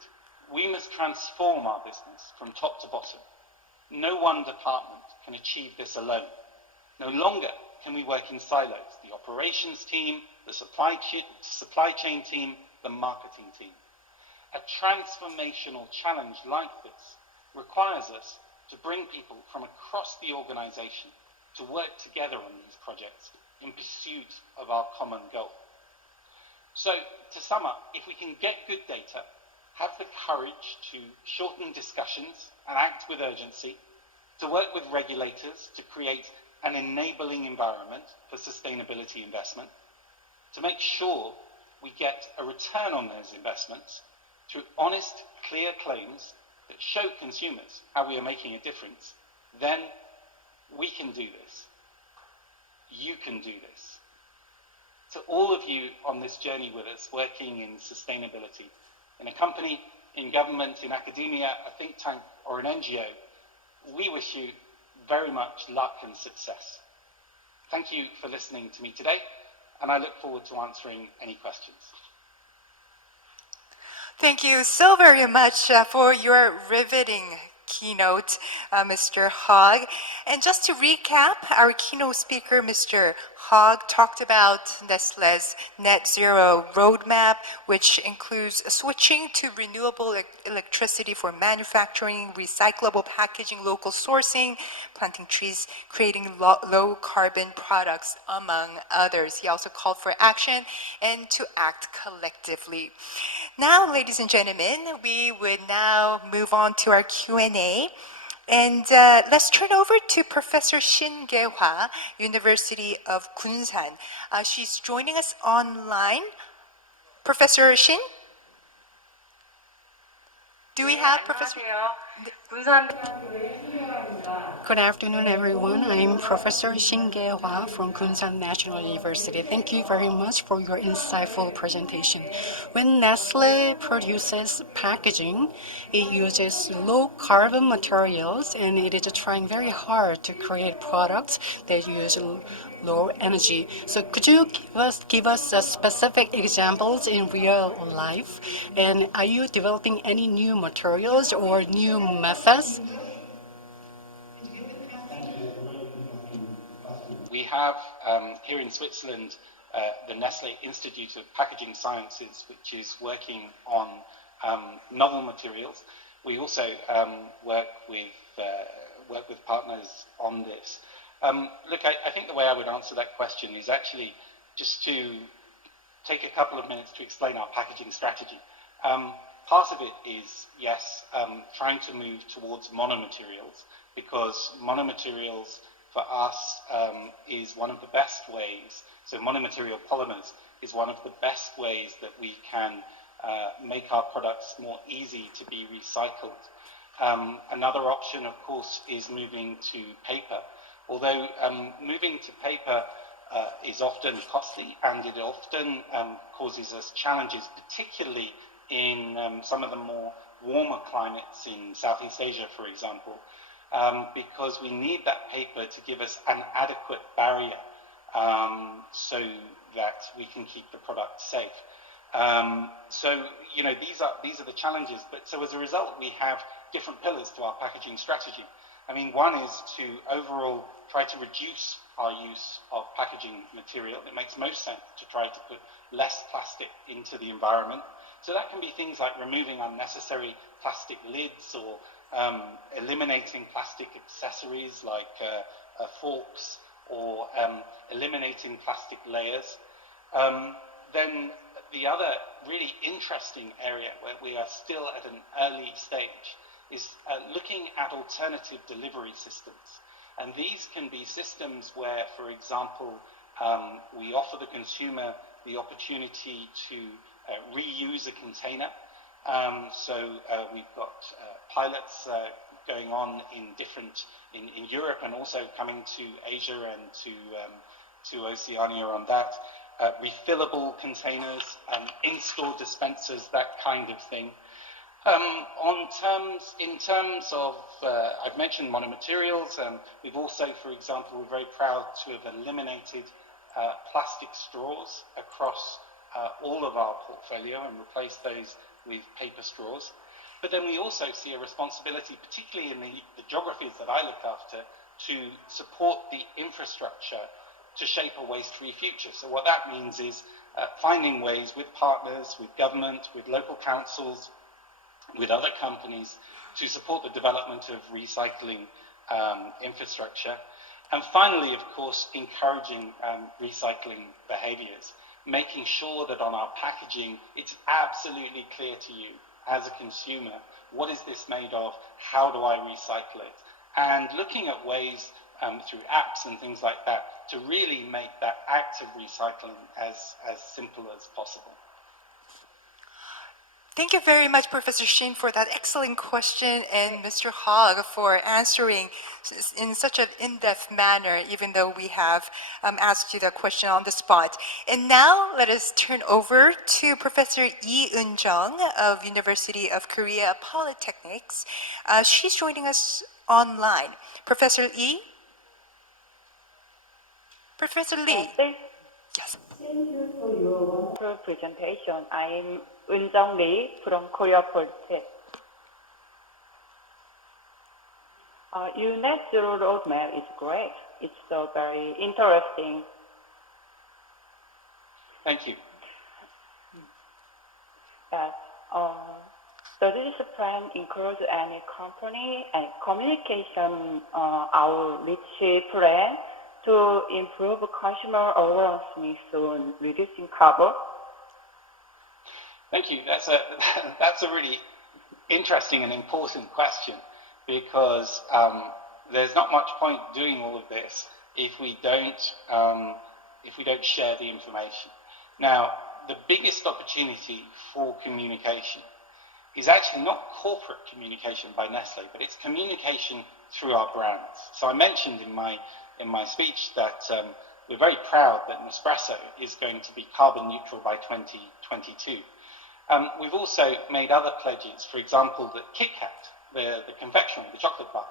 we must transform our business from top to bottom. No one department can achieve this alone. No longer can we work in silos, the operations team, the supply chain team, the marketing team. A transformational challenge like this requires us to bring people from across the organization to work together on these projects in pursuit of our common goal. So, to sum up, if we can get good data, have the courage to shorten discussions and act with urgency, to work with regulators to create an enabling environment for sustainability investment, to make sure we get a return on those investments through honest, clear claims that show consumers how we are making a difference, then we can do this. You can do this. To all of you on this journey with us, working in sustainability, in a company, in government, in academia, a think tank, or an NGO, we wish you very much luck and success. Thank you for listening to me today, and I look forward to answering any questions. Thank you so very much for your riveting keynote, Mr. Hogg. And just to recap, our keynote speaker, Mr. Hogg, talked about Nestle's net zero roadmap, which includes switching to renewable electricity for manufacturing, recyclable packaging, local sourcing, planting trees, creating low carbon products, among others. He also called for action and to act collectively. Now, ladies and gentlemen, we would now move on to our Q&A. And let's turn over to Professor Shin Ge-hwa, University of Kunsan. She's joining us online. Professor Shin? Do we have Professor? Good afternoon, everyone. I'm Professor Shin Ge-hwa from Kunsan National University. Thank you very much for your insightful presentation. When Nestle produces packaging, it uses low-carbon materials, and it is trying very hard to create products that use low energy. So could you give us specific examples in real life? And are you developing any new materials or new methods? We have here in Switzerland the Nestle Institute of Packaging Sciences, which is working on novel materials. We also work with partners on this. Look, I think the way I would answer that question is actually just to take a couple of minutes to explain our packaging strategy. Part of it is, yes, trying to move towards monomaterials, because monomaterials for us is one of the best ways, so monomaterial polymers is one of the best ways that we can make our products more easy to be recycled. Another option, of course, is moving to paper. Although moving to paper is often costly, and it often causes us challenges, particularly in some of the more warmer climates in Southeast Asia, for example, because we need that paper to give us an adequate barrier so that we can keep the product safe. So, you know, these are the challenges. But so as a result, we have different pillars to our packaging strategy. I mean, one is to overall try to reduce our use of packaging material. It makes most sense to try to put less plastic into the environment. So that can be things like removing unnecessary plastic lids, or eliminating plastic accessories like forks, or eliminating plastic layers. Then the other really interesting area where we are still at an early stage is looking at alternative delivery systems. And these can be systems where, for example, we offer the consumer the opportunity to reuse a container. So we've got pilots going on in Europe, and also coming to Asia and to Oceania on that. Refillable containers, in-store dispensers, that kind of thing. In terms of, I've mentioned monomaterials, we've also, for example, we're very proud to have eliminated plastic straws across all of our portfolio and replaced those with paper straws. But then we also see a responsibility, particularly in the geographies that I look after, to support the infrastructure to shape a waste-free future. So what that means is finding ways with partners, with government, with local councils, with other companies, to support the development of recycling infrastructure. And finally, of course, encouraging recycling behaviors, making sure that on our packaging, it's absolutely clear to you as a consumer, what is this made of? How do I recycle it? And looking at ways through apps and things like that to really make that act of recycling as simple as possible. Thank you very much, Professor Shin, for that excellent question, and Mr. Hogg for answering in such an in-depth manner, even though we have asked you the question on the spot. And now let us turn over to Professor Lee Eun-jung of University of Korea Polytechnics. She's joining us online. Professor Lee? Professor Lee? Yes. Thank you for your wonderful presentation. I'm Eun-jung Lee from Korea Polytech. Your net zero roadmap is great. It's very interesting. Thank you. But does this plan include any company and communication outreach plan to improve consumer awareness on reducing carbon? Thank you. That's a really interesting and important question, because there's not much point doing all of this if we don't share the information. Now, the biggest opportunity for communication is actually not corporate communication by Nestle, but it's communication through our brands. So I mentioned in my speech that we're very proud that Nespresso is going to be carbon neutral by 2022. We've also made other pledges, for example, that Kit Kat, the confectionery, the chocolate bar,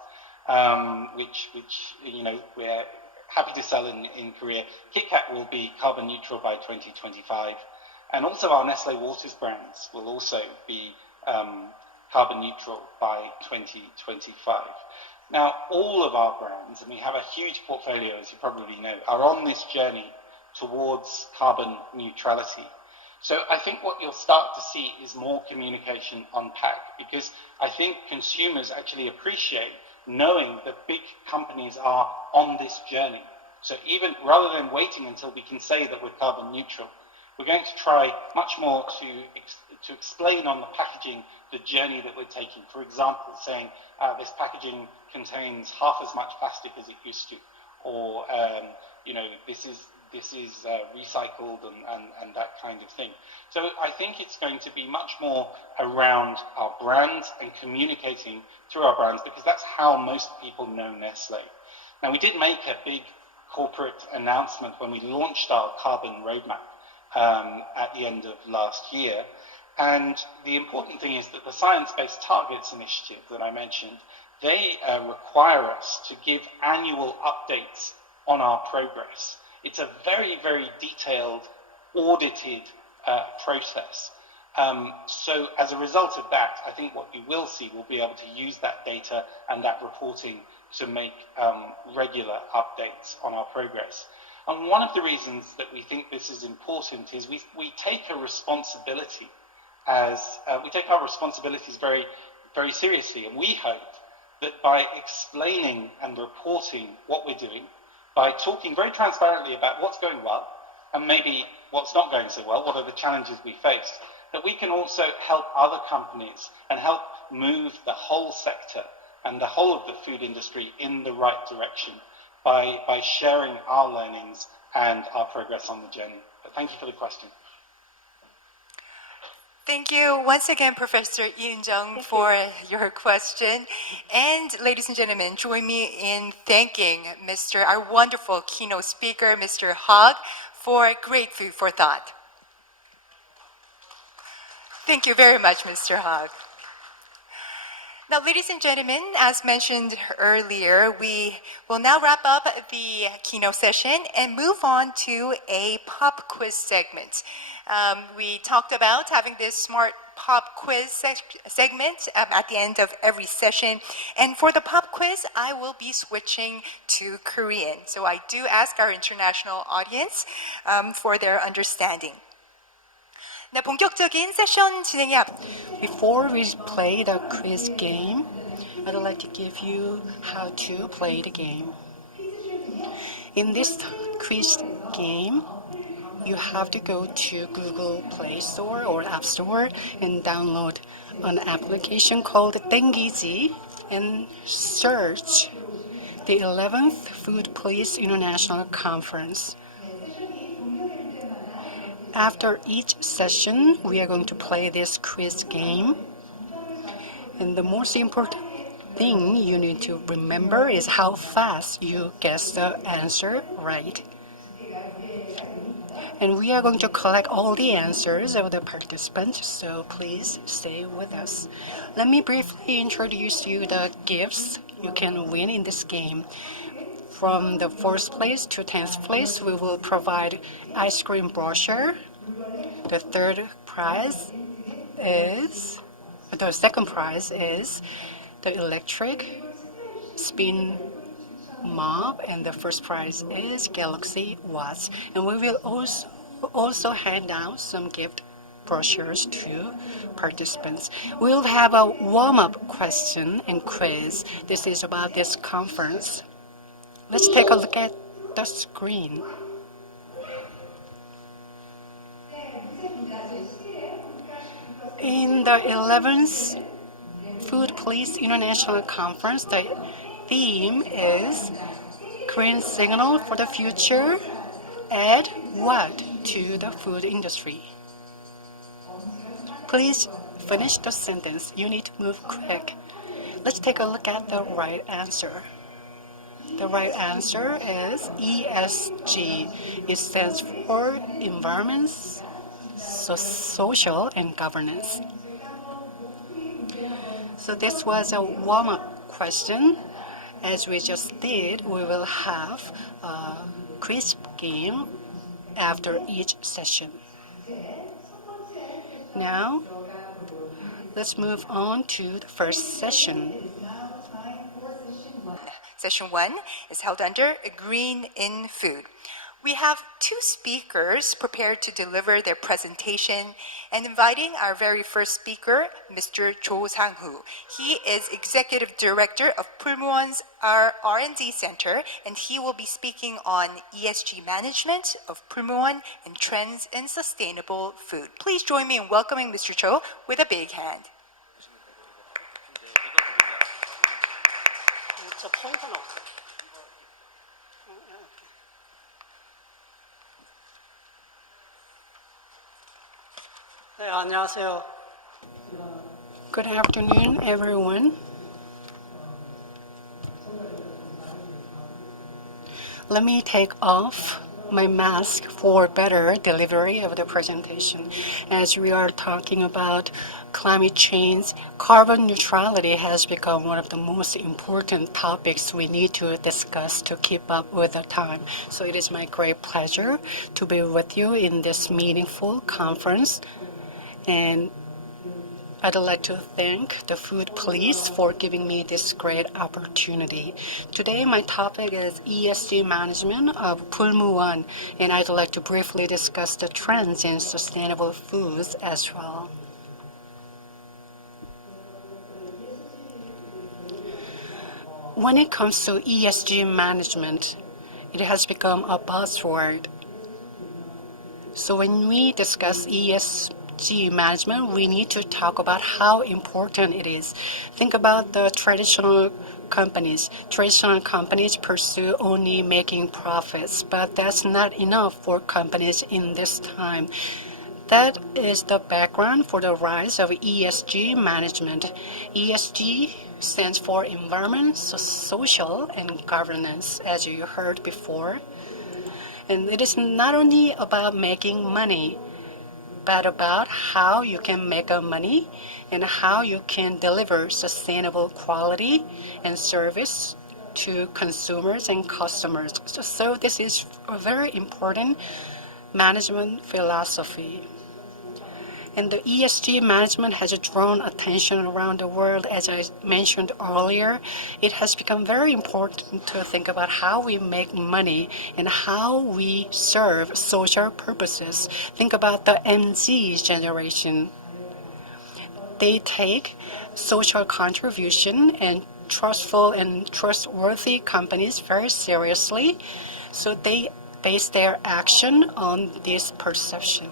which we're happy to sell in Korea, Kit Kat will be carbon neutral by 2025, and also our Nestle Waters brands will also be carbon neutral by 2025. Now, all of our brands, and we have a huge portfolio, as you probably know, are on this journey towards carbon neutrality. So I think what you'll start to see is more communication on pack, because I think consumers actually appreciate knowing that big companies are on this journey. So even rather than waiting until we can say that we're carbon neutral, we're going to try much more to explain on the packaging the journey that we're taking. For example, saying this packaging contains half as much plastic as it used to, or this is recycled and that kind of thing. So I think it's going to be much more around our brands and communicating through our brands, because that's how most people know Nestle. Now, we did make a big corporate announcement when we launched our carbon roadmap at the end of last year. And the important thing is that the Science-Based Targets Initiative that I mentioned, they require us to give annual updates on our progress. It's a very, very detailed, audited process. So as a result of that, I think what you will see, we'll be able to use that data and that reporting to make regular updates on our progress. And one of the reasons that we think this is important is we take a responsibility we take our responsibilities very, very seriously. And we hope that by explaining and reporting what we're doing, by talking very transparently about what's going well and maybe what's not going so well, what are the challenges we face, that we can also help other companies and help move the whole sector and the whole of the food industry in the right direction by sharing our learnings and our progress on the journey. But thank you for the question. Thank you once again, Professor Yoon-jung, for your question. And ladies and gentlemen, join me in thanking our wonderful keynote speaker, Mr. Hogg, for great food for thought. Thank you very much, Mr. Hogg. Now, ladies and gentlemen, as mentioned earlier, we will now wrap up the keynote session and move on to a pop quiz segment. We talked about having this smart pop quiz segment at the end of every session. And for the pop quiz, I will be switching to Korean. So I do ask our international audience for their understanding. 네, 본격적인 세션 진행에 Before we play the quiz game, I'd like to give you how to play the game. In this quiz game, you have to go to Google Play Store or App Store and download an application called 땡기지 and search the 11th FOODPOLIS International Conference. After each session, we are going to play this quiz game. And the most important thing you need to remember is how fast you guess the answer right. And we are going to collect all the answers of the participants, so please stay with us. Let me briefly introduce you the gifts you can win in this game. From the 4th place to 10th place, we will provide ice cream brochure. The second prize is the electric spin mob, and the first prize is Galaxy Watch. And we will also hand out some gift brochures to participants. We'll have a warm-up question and quiz. This is about this conference. Let's take a look at the screen. In the 11th FOODPOLIS International Conference, the theme is Korean Signal for the Future. Add what to the food industry? Please finish the sentence. You need to move quick. Let's take a look at the right answer. The right answer is ESG. It stands for Environment, Social, and Governance. So this was a warm-up question. As we just did, we will have a quiz game after each session. Now, let's move on to the first session. Session 1 is held under Green in Food. We have two speakers prepared to deliver their presentation, and inviting our very first speaker, Mr. Cho Sang-hoo. He is Executive Director of Promotional's R&D Center, and he will be speaking on ESG management of Promotional and trends in sustainable food. Please join me in welcoming Mr. Cho with a big hand. 네, 안녕하세요. Good afternoon, everyone. Let me take off my mask for better delivery of the presentation. As we are talking about climate change, carbon neutrality has become one of the most important topics we need to discuss to keep up with the time. So it is my great pleasure to be with you in this meaningful conference. And I'd like to thank the FOODPOLIS for giving me this great opportunity. Today, my topic is ESG management of Promotional, and I'd like to briefly discuss the trends in sustainable foods as well. When it comes to ESG management, it has become a buzzword. So when we discuss ESG management, we need to talk about how important it is. Think about the traditional companies. Traditional companies pursue only making profits, but that's not enough for companies in this time. That is the background for the rise of ESG management. ESG stands for Environment, Social, and Governance, as you heard before. And it is not only about making money, but about how you can make money and how you can deliver sustainable quality and service to consumers and customers. So this is a very important management philosophy. And the ESG management has drawn attention around the world. As I mentioned earlier, it has become very important to think about how we make money and how we serve social purposes. Think about the MZ generation. They take social contribution and trustful and trustworthy companies very seriously, so they base their action on this perception.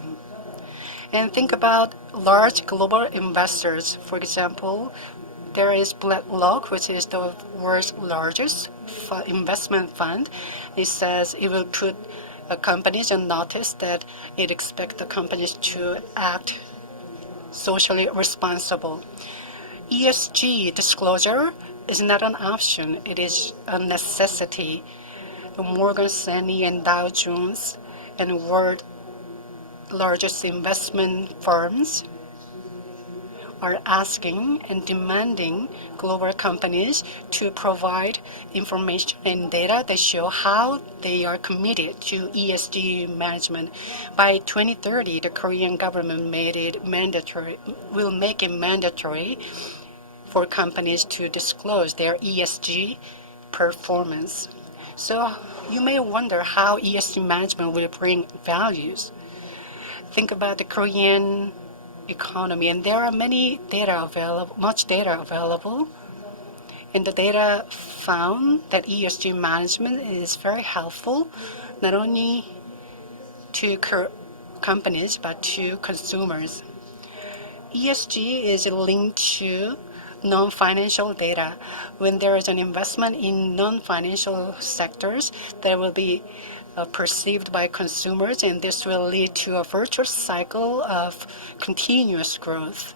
And think about large global investors. For example, there is BlackRock, which is the world's largest investment fund. It says it will put companies on notice that it expects the companies to act socially responsible. ESG disclosure is not an option. It is a necessity. Morgan Stanley and Dow Jones and world largest investment firms are asking and demanding global companies to provide information and data that show how they are committed to ESG management. By 2030, the Korean government will make it mandatory for companies to disclose their ESG performance. So you may wonder how ESG management will bring values. Think about the Korean economy, and there are much data available. And the data found that ESG management is very helpful, not only to companies, but to consumers. ESG is linked to non-financial data. When there is an investment in non-financial sectors, that will be perceived by consumers, and this will lead to a virtuous cycle of continuous growth.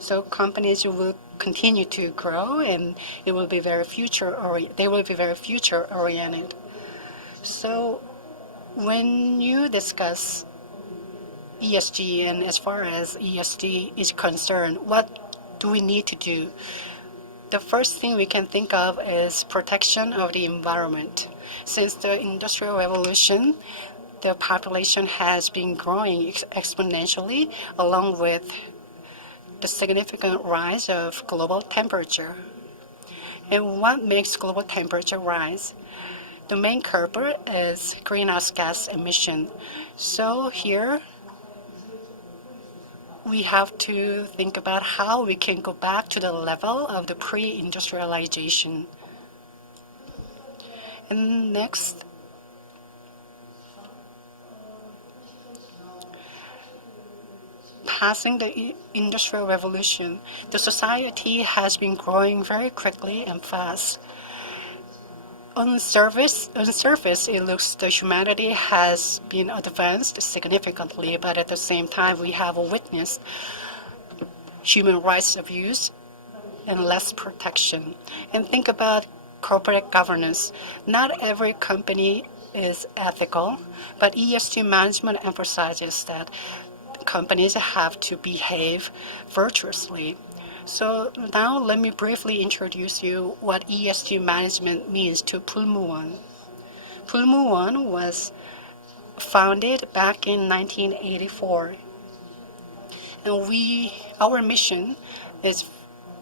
So companies will continue to grow, and they will be very future oriented. So when you discuss ESG, and as far as ESG is concerned, what do we need to do? The first thing we can think of is protection of the environment. Since the Industrial Revolution, the population has been growing exponentially, along with the significant rise of global temperature. And what makes global temperature rise? The main culprit is greenhouse gas emission. So here, we have to think about how we can go back to the level of the pre-industrialization. And next, passing the Industrial Revolution, the society has been growing very quickly and fast. On the surface, it looks the humanity has been advanced significantly, but at the same time, we have witnessed human rights abuse and less protection. And think about corporate governance. Not every company is ethical, but ESG management emphasizes that companies have to behave virtuously. So now let me briefly introduce you what ESG management means to Pulmuon. Pulmuon was founded back in 1984. And our mission is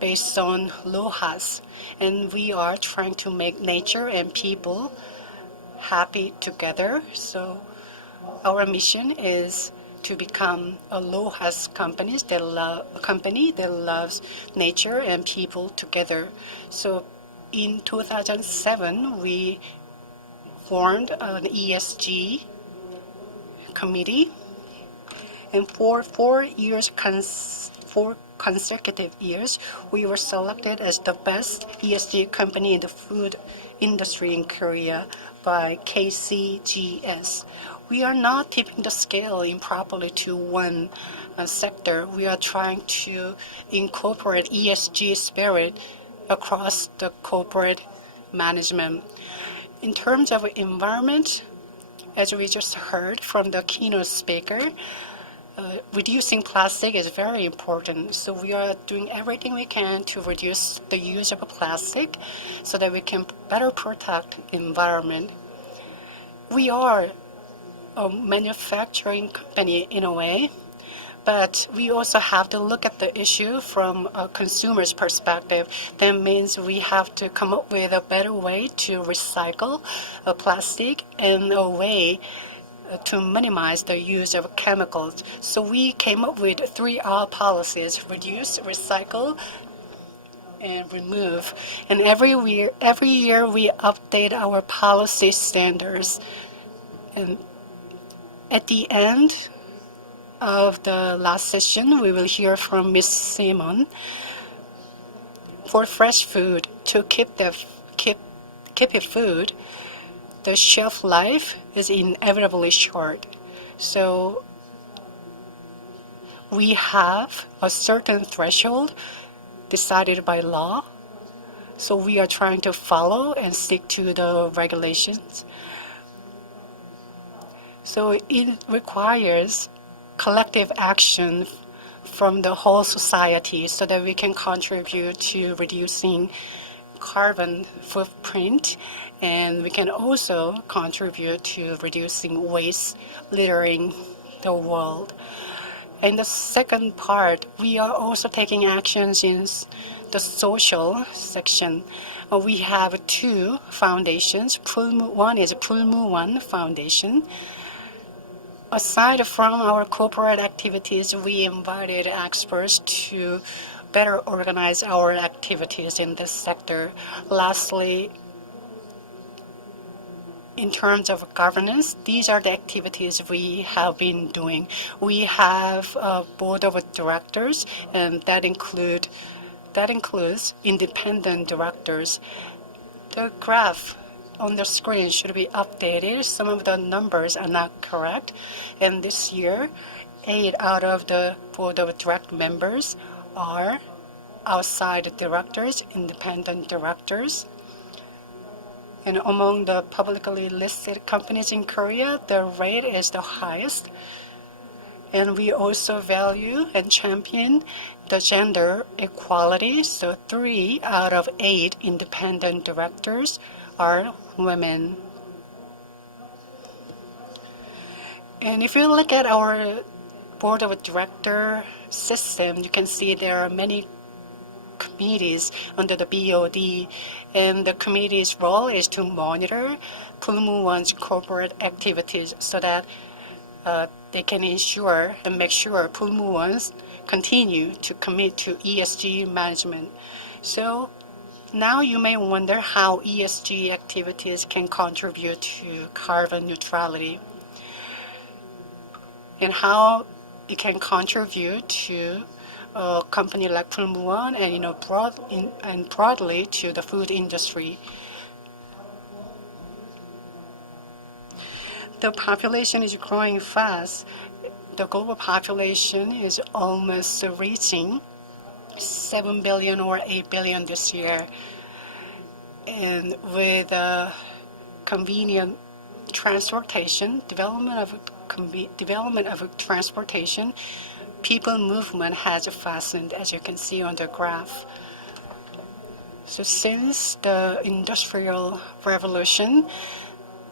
based on LOHAS, and we are trying to make nature and people happy together. So our mission is to become a LOHAS company that loves nature and people together. So in 2007, we formed an ESG committee, and for 4 consecutive years, we were selected as the best ESG company in the food industry in Korea by KCGS. We are not tipping the scale improperly to one sector. We are trying to incorporate ESG spirit across the corporate management. In terms of environment, as we just heard from the keynote speaker, reducing plastic is very important. So we are doing everything we can to reduce the use of plastic so that we can better protect the environment. We are a manufacturing company in a way, but we also have to look at the issue from a consumer's perspective. That means we have to come up with a better way to recycle plastic and a way to minimize the use of chemicals. So we came up with 3R policies: reduce, recycle, and remove. And every year we update our policy standards. And at the end of the last session, we will hear from Ms. Simon. For fresh food, to keep it food, the shelf life is inevitably short. So we have a certain threshold decided by law. So we are trying to follow and stick to the regulations. So it requires collective action from the whole society so that we can contribute to reducing carbon footprint, and we can also contribute to reducing waste littering the world. In the second part, we are also taking actions in the social section. We have two foundations. One is Pulmu-One Foundation. Aside from our corporate activities, we invited experts to better organize our activities in this sector. Lastly, in terms of governance, these are the activities we have been doing. We have a board of directors, and that includes independent directors. The graph on the screen should be updated. Some of the numbers are not correct. And this year, 8 out of the board of director members are outside directors, independent directors. And among the publicly listed companies in Korea, the rate is the highest. And we also value and champion the gender equality. So 3 out of 8 independent directors are women. And if you look at our board of director system, you can see there are many committees under the BOD, and the committee's role is to monitor Pulmu-One's corporate activities so that they can ensure and make sure Pulmu-One's continue to commit to ESG management. So now you may wonder how ESG activities can contribute to carbon neutrality and how it can contribute to a company like Pulmu-One and broadly to the food industry. The population is growing fast. The global population is almost reaching 7 billion or 8 billion this year. And with convenient transportation, development of transportation, people movement has fastened, as you can see on the graph. So since the Industrial Revolution,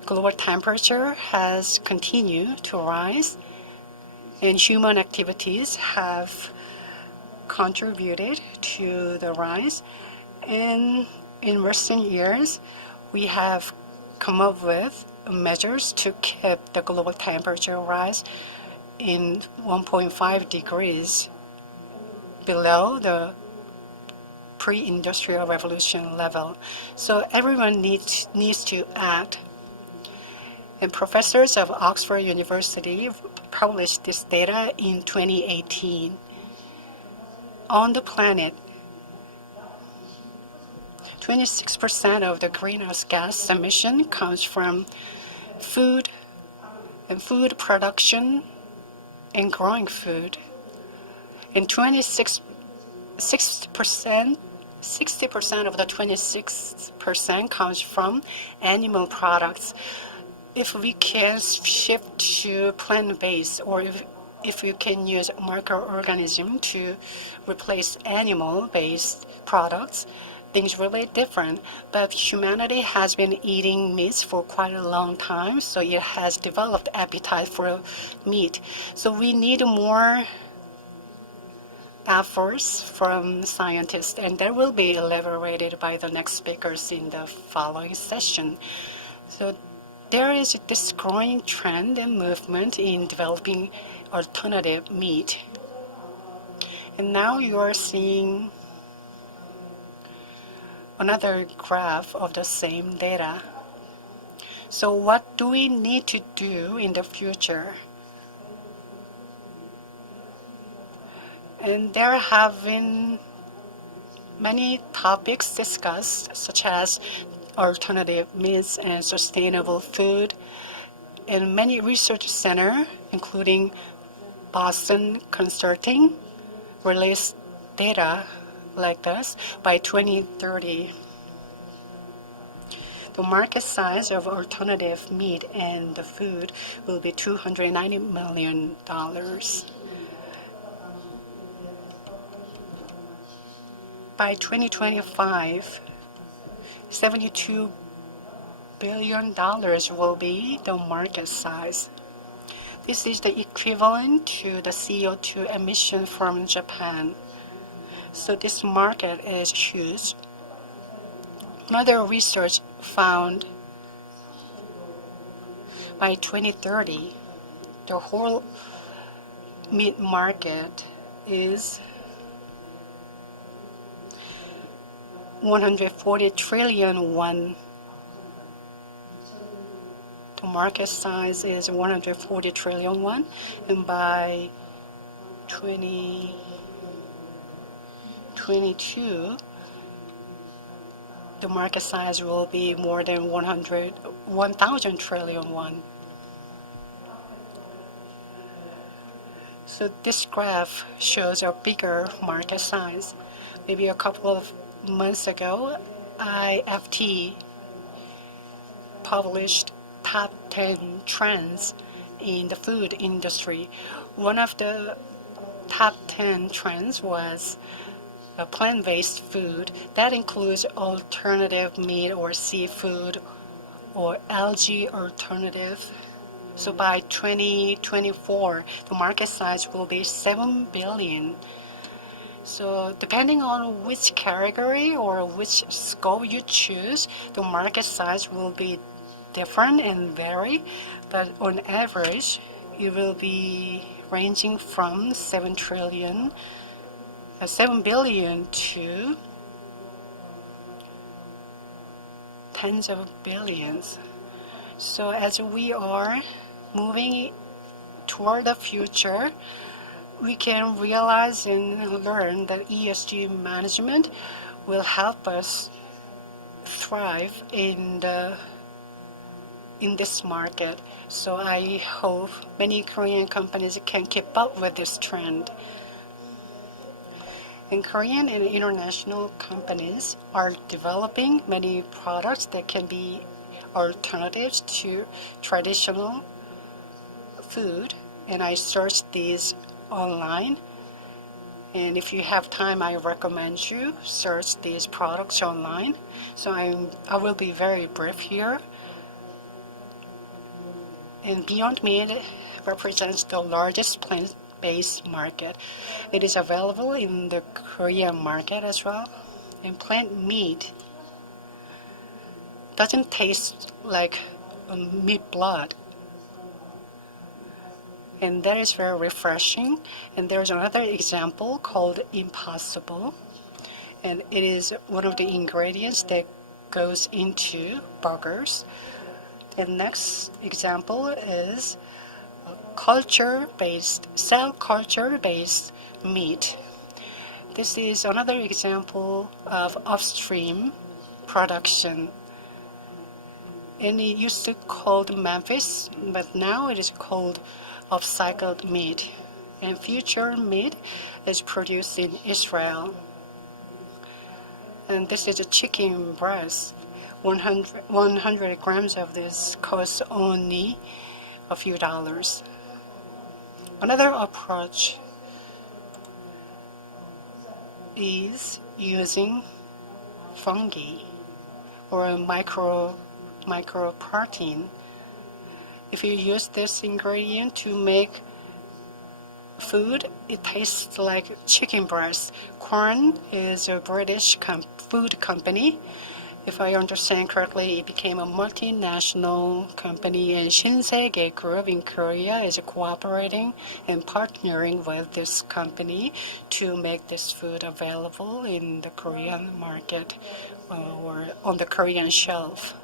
global temperature has continued to rise, and human activities have contributed to the rise. And in recent years, we have come up with measures to keep the global temperature rise in 1.5 degrees below the pre-industrial revolution level. So everyone needs to act. And professors of Oxford University published this data in 2018. On the planet, 26% of the greenhouse gas emission comes from food and food production and growing food. And 60% of the 26% comes from animal products. If we can shift to plant-based, or if you can use microorganisms to replace animal-based products, things really different. But humanity has been eating meats for quite a long time, so it has developed appetite for meat. So we need more efforts from scientists, and that will be elaborated by the next speakers in the following session. So there is this growing trend and movement in developing alternative meat. And now you are seeing another graph of the same data. So what do we need to do in the future? And there have been many topics discussed, such as alternative meats and sustainable food. And many research centers, including Boston Consulting, released data like this. By 2030, the market size of alternative meat and the food will be $290 million. By 2025, $72 billion will be the market size. This is the equivalent to the CO2 emission from Japan. So this market is huge. Another research found by 2030, the whole meat market is 140 trillion won. The market size is 140 trillion won, and by 2022, the market size will be more than 1,000 trillion won. So this graph shows a bigger market size. Maybe a couple of months ago, IFT published top 10 trends in the food industry. One of the top 10 trends was plant-based food. That includes alternative meat or seafood or algae alternative. So by 2024, the market size will be 7 billion. So depending on which category or which scope you choose, the market size will be different and vary, but on average, it will be ranging from 7 billion to tens of billions. So as we are moving toward the future, we can realize and learn that ESG management will help us thrive in this market. So I hope many Korean companies can keep up with this trend. And Korean and international companies are developing many products that can be alternatives to traditional food, and I searched these online. And if you have time, I recommend you search these products online. So I will be very brief here. And Beyond Meat represents the largest plant-based market. It is available in the Korean market as well. And plant meat doesn't taste like meat blood. And that is very refreshing. And there's another example called Impossible. And it is one of the ingredients that goes into burgers. And next example is cell culture-based meat. This is another example of upstream production. And it used to be called Memphis, but now it is called upcycled meat. And future meat is produced in Israel. And this is a chicken breast. 100 grams of this costs only a few dollars. Another approach is using fungi or microprotein. If you use this ingredient to make food, it tastes like chicken breast. Quorn is a British food company. If I understand correctly, it became a multinational company, and Shinsegae Group in Korea is cooperating and partnering with this company to make this food available in the Korean market or on the Korean shelf.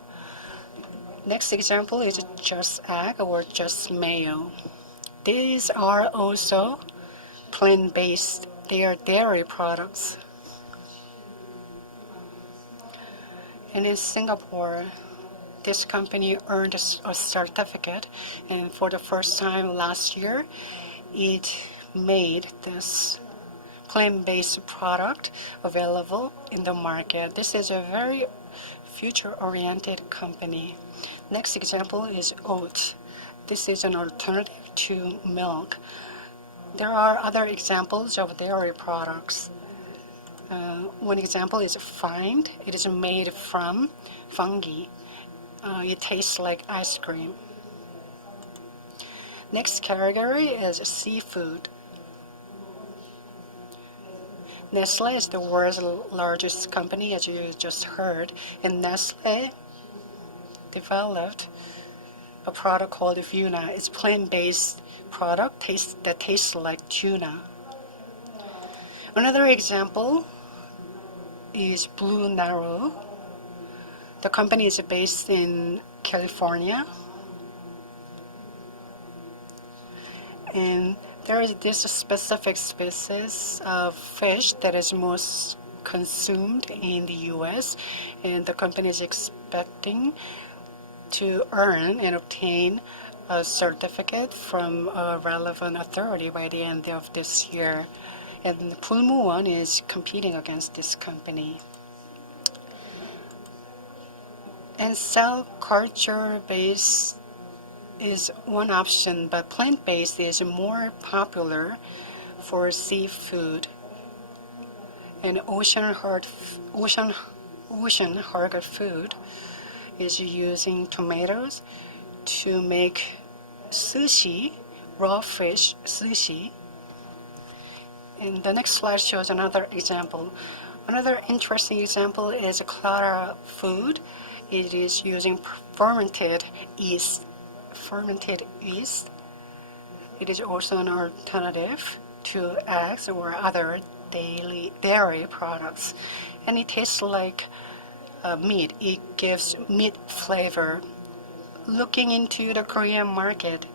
Next example is Just Egg or Just Mayo. These are also plant-based. They are dairy products. And in Singapore, this company earned a certificate, and for the first time last year, it made this plant-based product available in the market. This is a very future-oriented company. Next example is oat. This is an alternative to milk. There are other examples of dairy products. One example is Find. It is made from fungi. It tastes like ice cream. Next category is seafood. Nestle is the world's largest company, as you just heard, and Nestle developed a product called Vuna. It's plant-based product that tastes like tuna. Another example is Blue Naru. The company is based in California. And there is this specific species of fish that is most consumed in the US, and the company is expecting to earn and obtain a certificate from a relevant authority by the end of this year. And Pulmuon is competing against this company. And cell culture-based is one option, but plant-based is more popular for seafood. And ocean-hardy food is using tomatoes to make sushi, raw fish sushi. And the next slide shows another example. Another interesting example is Clara food. It is using fermented yeast. It is also an alternative to eggs or other dairy products. And it tastes like meat. It gives meat flavor. Looking into the Korean market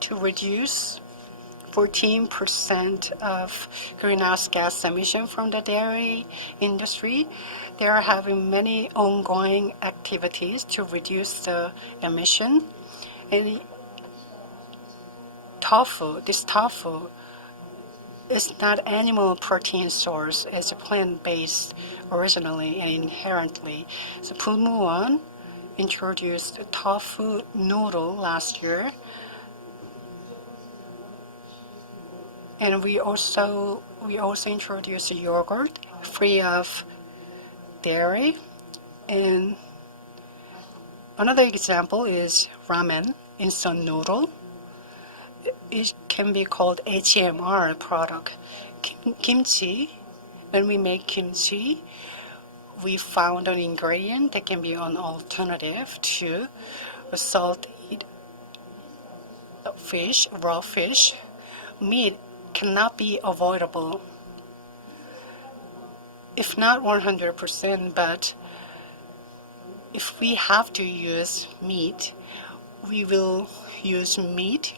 to reduce 14% of greenhouse gas emission from the dairy industry, they are having many ongoing activities to reduce the emission. And this tofu is not animal protein source, it's plant-based originally and inherently. So Pulmuon introduced tofu noodle last year. And we also introduced yogurt free of dairy. And another example is ramen, instant noodle. It can be called HMR product. Kimchi, when we make kimchi, we found an ingredient that can be an alternative to salted fish, raw fish. Meat cannot be avoidable, if not 100%, but if we have to use meat, we will use meat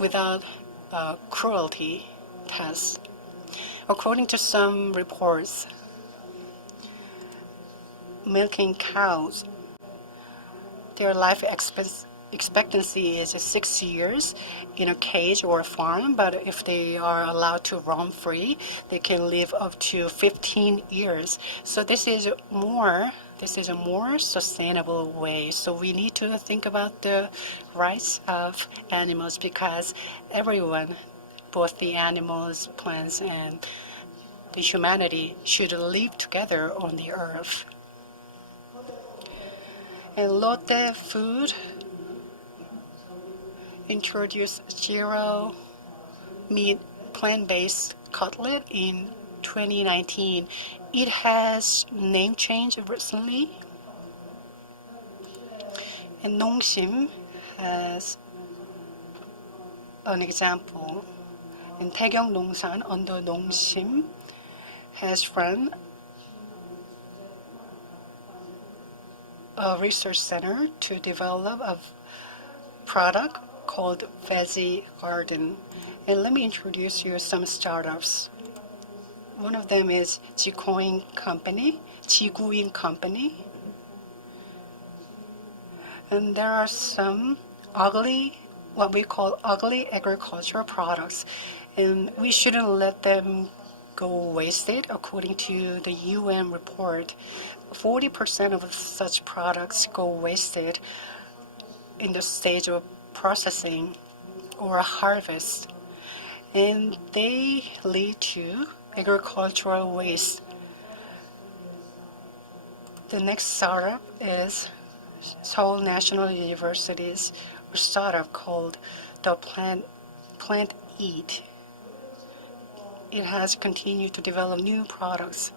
without cruelty test. According to some reports, milking cows, their life expectancy is 6 years in a cage or a farm, but if they are allowed to roam free, they can live up to 15 years. So this is a more sustainable way. So we need to think about the rights of animals, because everyone, both the animals, plants, and the humanity, should live together on the earth. And Lotte Food introduced zero meat plant-based cutlet in 2019. It has name change recently. And Nongsim has an example. And Taegyeong Nongsan under Nongsim has run a research center to develop a product called Veggie Garden. And let me introduce you some startups. One of them is Jiguin Company. And there are some what we call ugly agricultural products. And we shouldn't let them go wasted. According to the UN report, 40% of such products go wasted in the stage of processing or harvest, and they lead to agricultural waste. The next startup is Seoul National University's startup called the Plant Eat. It has continued to develop new products.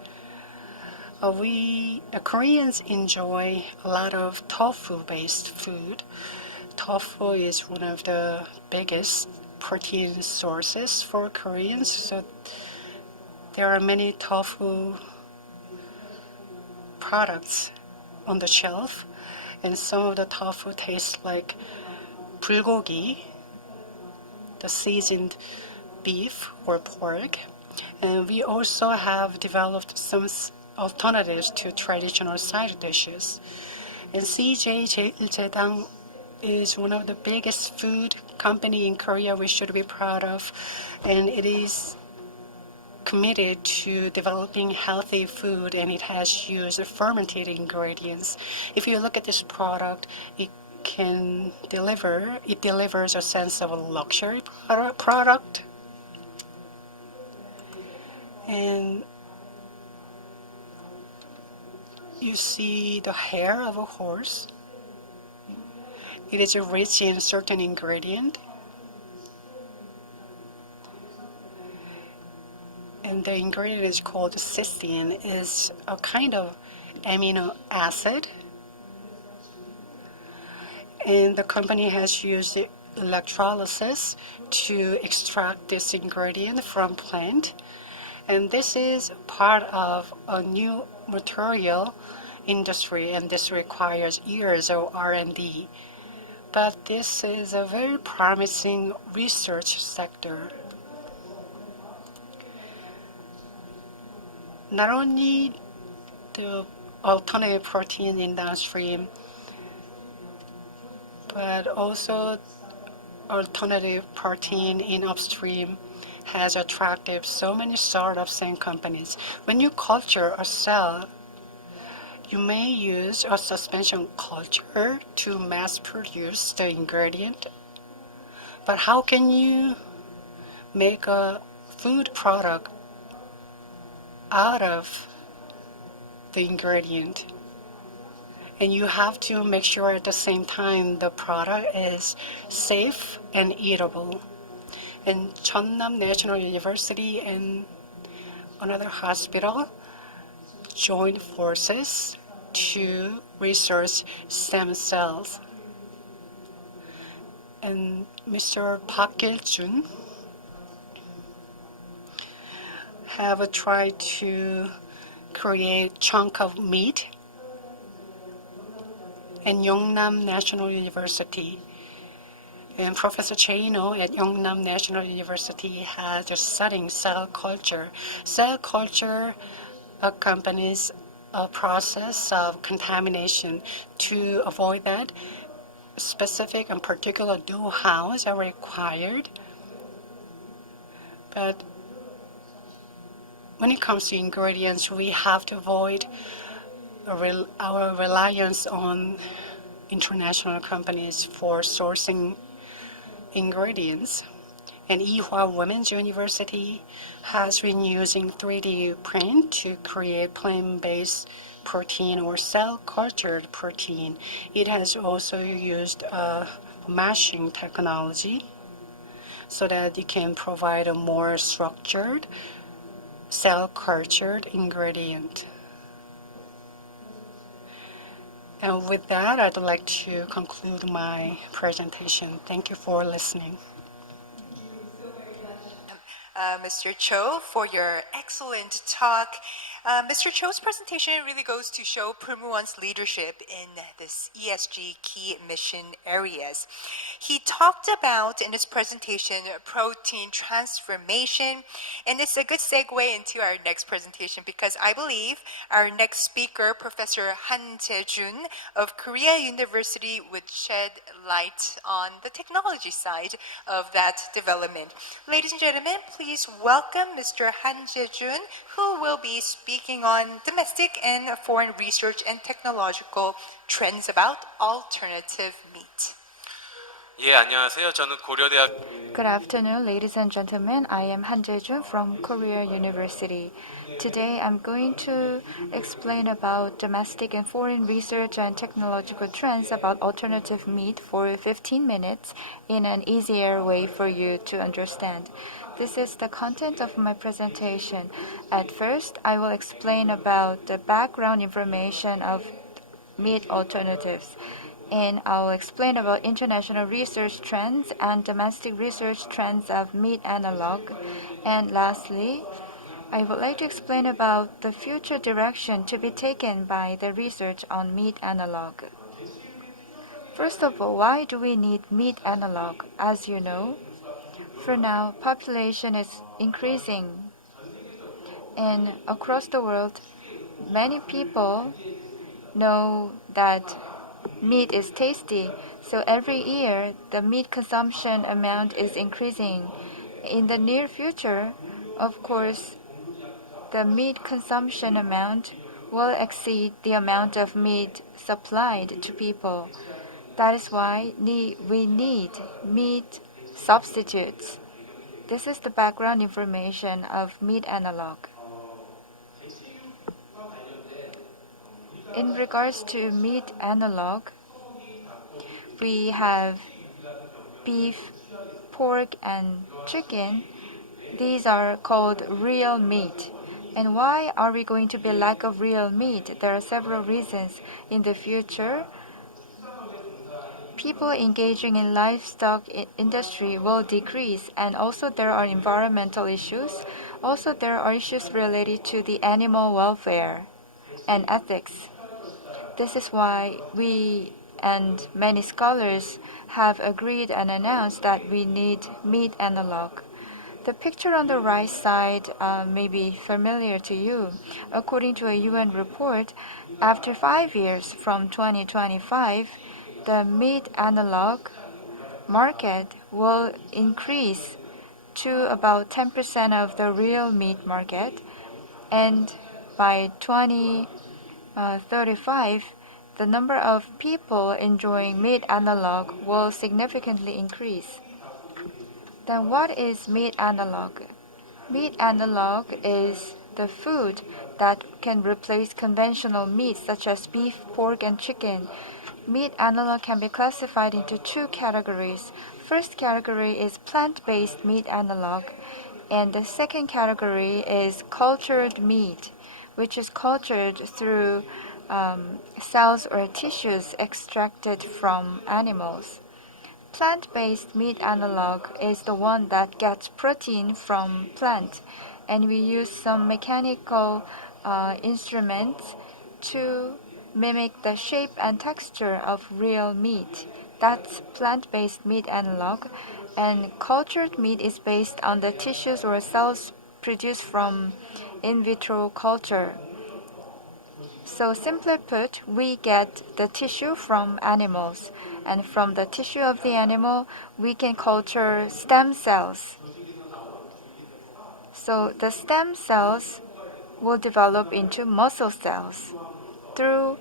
We Koreans enjoy a lot of tofu-based food. Tofu is one of the biggest protein sources for Koreans, so there are many tofu products on the shelf, and some of the tofu tastes like bulgogi, the seasoned beef or pork. And we also have developed some alternatives to traditional side dishes. And 제11회 is one of the biggest food company in Korea we should be proud of, and it is committed to developing healthy food, and it has used fermented ingredients. If you look at this product, it delivers a sense of a luxury product. And you see the hair of a horse. It is rich in certain ingredient. And the ingredient is called cysteine. Is a kind of amino acid. And the company has used electrolysis to extract this ingredient from plant. And this is part of a new material industry, and this requires years of R&D. But this is a very promising research sector. Not only the alternative protein in downstream, but also alternative protein in upstream has attracted so many startups and companies. When you culture a cell, you may use a suspension culture to mass produce the ingredient. But how can you make a food product out of the ingredient? And you have to make sure at the same time the product is safe and eatable. And Jeonnam National University and another hospital joined forces to research stem cells. And Mr. Park Il-jun have tried to create chunk of meat. And Yeongnam National University and Professor Chino at Yeongnam National University has studying cell culture. Cell culture accompanies a process of contamination. To avoid that, specific and particular know-hows are required. But when it comes to ingredients, we have to avoid our reliance on international companies for sourcing ingredients. And Ewha Women's University has been using 3D print to create plant-based protein or cell-cultured protein. It has also used mashing technology so that it can provide a more structured cell-cultured ingredient. And with that, I'd like to conclude my presentation. Thank you for listening. Mr. Cho, for your excellent talk. Mr. Cho's presentation really goes to show Promotional's leadership in this ESG key mission areas. He talked about in his presentation protein transformation, and it's a good segue into our next presentation because I believe our next speaker, Professor Han Jae-jun of Korea University, would shed light on the technology side of that development. Ladies and gentlemen, please welcome Mr. Han Jae-jun, who will be speaking on domestic and foreign research and technological trends about alternative meat. 예, 안녕하세요. 저는 고려대학 Good afternoon, ladies and gentlemen. I am Han Jae-jun from Korea University. Today, I'm going to explain about domestic and foreign research and technological trends about alternative meat for 15 minutes in an easier way for you to understand. This is the content of my presentation. At first, I will explain about the background information of meat alternatives, and I'll explain about international research trends and domestic research trends of meat analog. And lastly, I would like to explain about the future direction to be taken by the research on meat analog. First of all, why do we need meat analog? As you know, for now, population is increasing, and across the world, many people know that meat is tasty, so every year the meat consumption amount is increasing. In the near future, of course, the meat consumption amount will exceed the amount of meat supplied to people. That is why we need meat substitutes. This is the background information of meat analog. In regards to meat analog, we have beef, pork, and chicken. These are called real meat. And why are we going to be lack of real meat? There are several reasons. In the future, people engaging in livestock industry will decrease, and also there are environmental issues. Also, there are issues related to the animal welfare and ethics. This is why we and many scholars have agreed and announced that we need meat analog. The picture on the right side may be familiar to you. According to a UN report, after 5 years from 2025, the meat analog market will increase to about 10% of the real meat market, and by 2035, the number of people enjoying meat analog will significantly increase. Then what is meat analog? Meat analog is the food that can replace conventional meats such as beef, pork, and chicken. Meat analog can be classified into two categories. First category is plant-based meat analog, and the second category is cultured meat, which is cultured through cells or tissues extracted from animals. Plant-based meat analog is the one that gets protein from plant, and we use some mechanical instruments to mimic the shape and texture of real meat. That's plant-based meat analog, and cultured meat is based on the tissues or cells produced from in vitro culture. So simply put, we get the tissue from animals, and from the tissue of the animal, we can culture stem cells. So the stem cells will develop into muscle cells through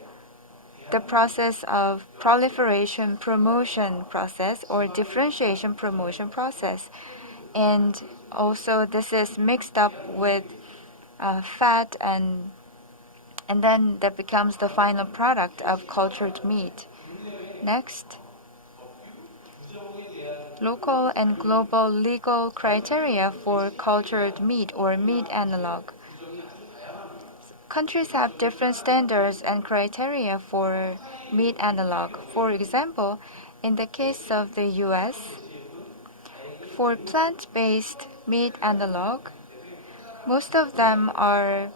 the process of proliferation promotion process or differentiation promotion process. And also this is mixed up with fat, and then that becomes the final product of cultured meat. Next, local and global legal criteria for cultured meat or meat analog. Countries have different standards and criteria for meat analog. For example, in the case of the US, for plant-based meat analog, most of them are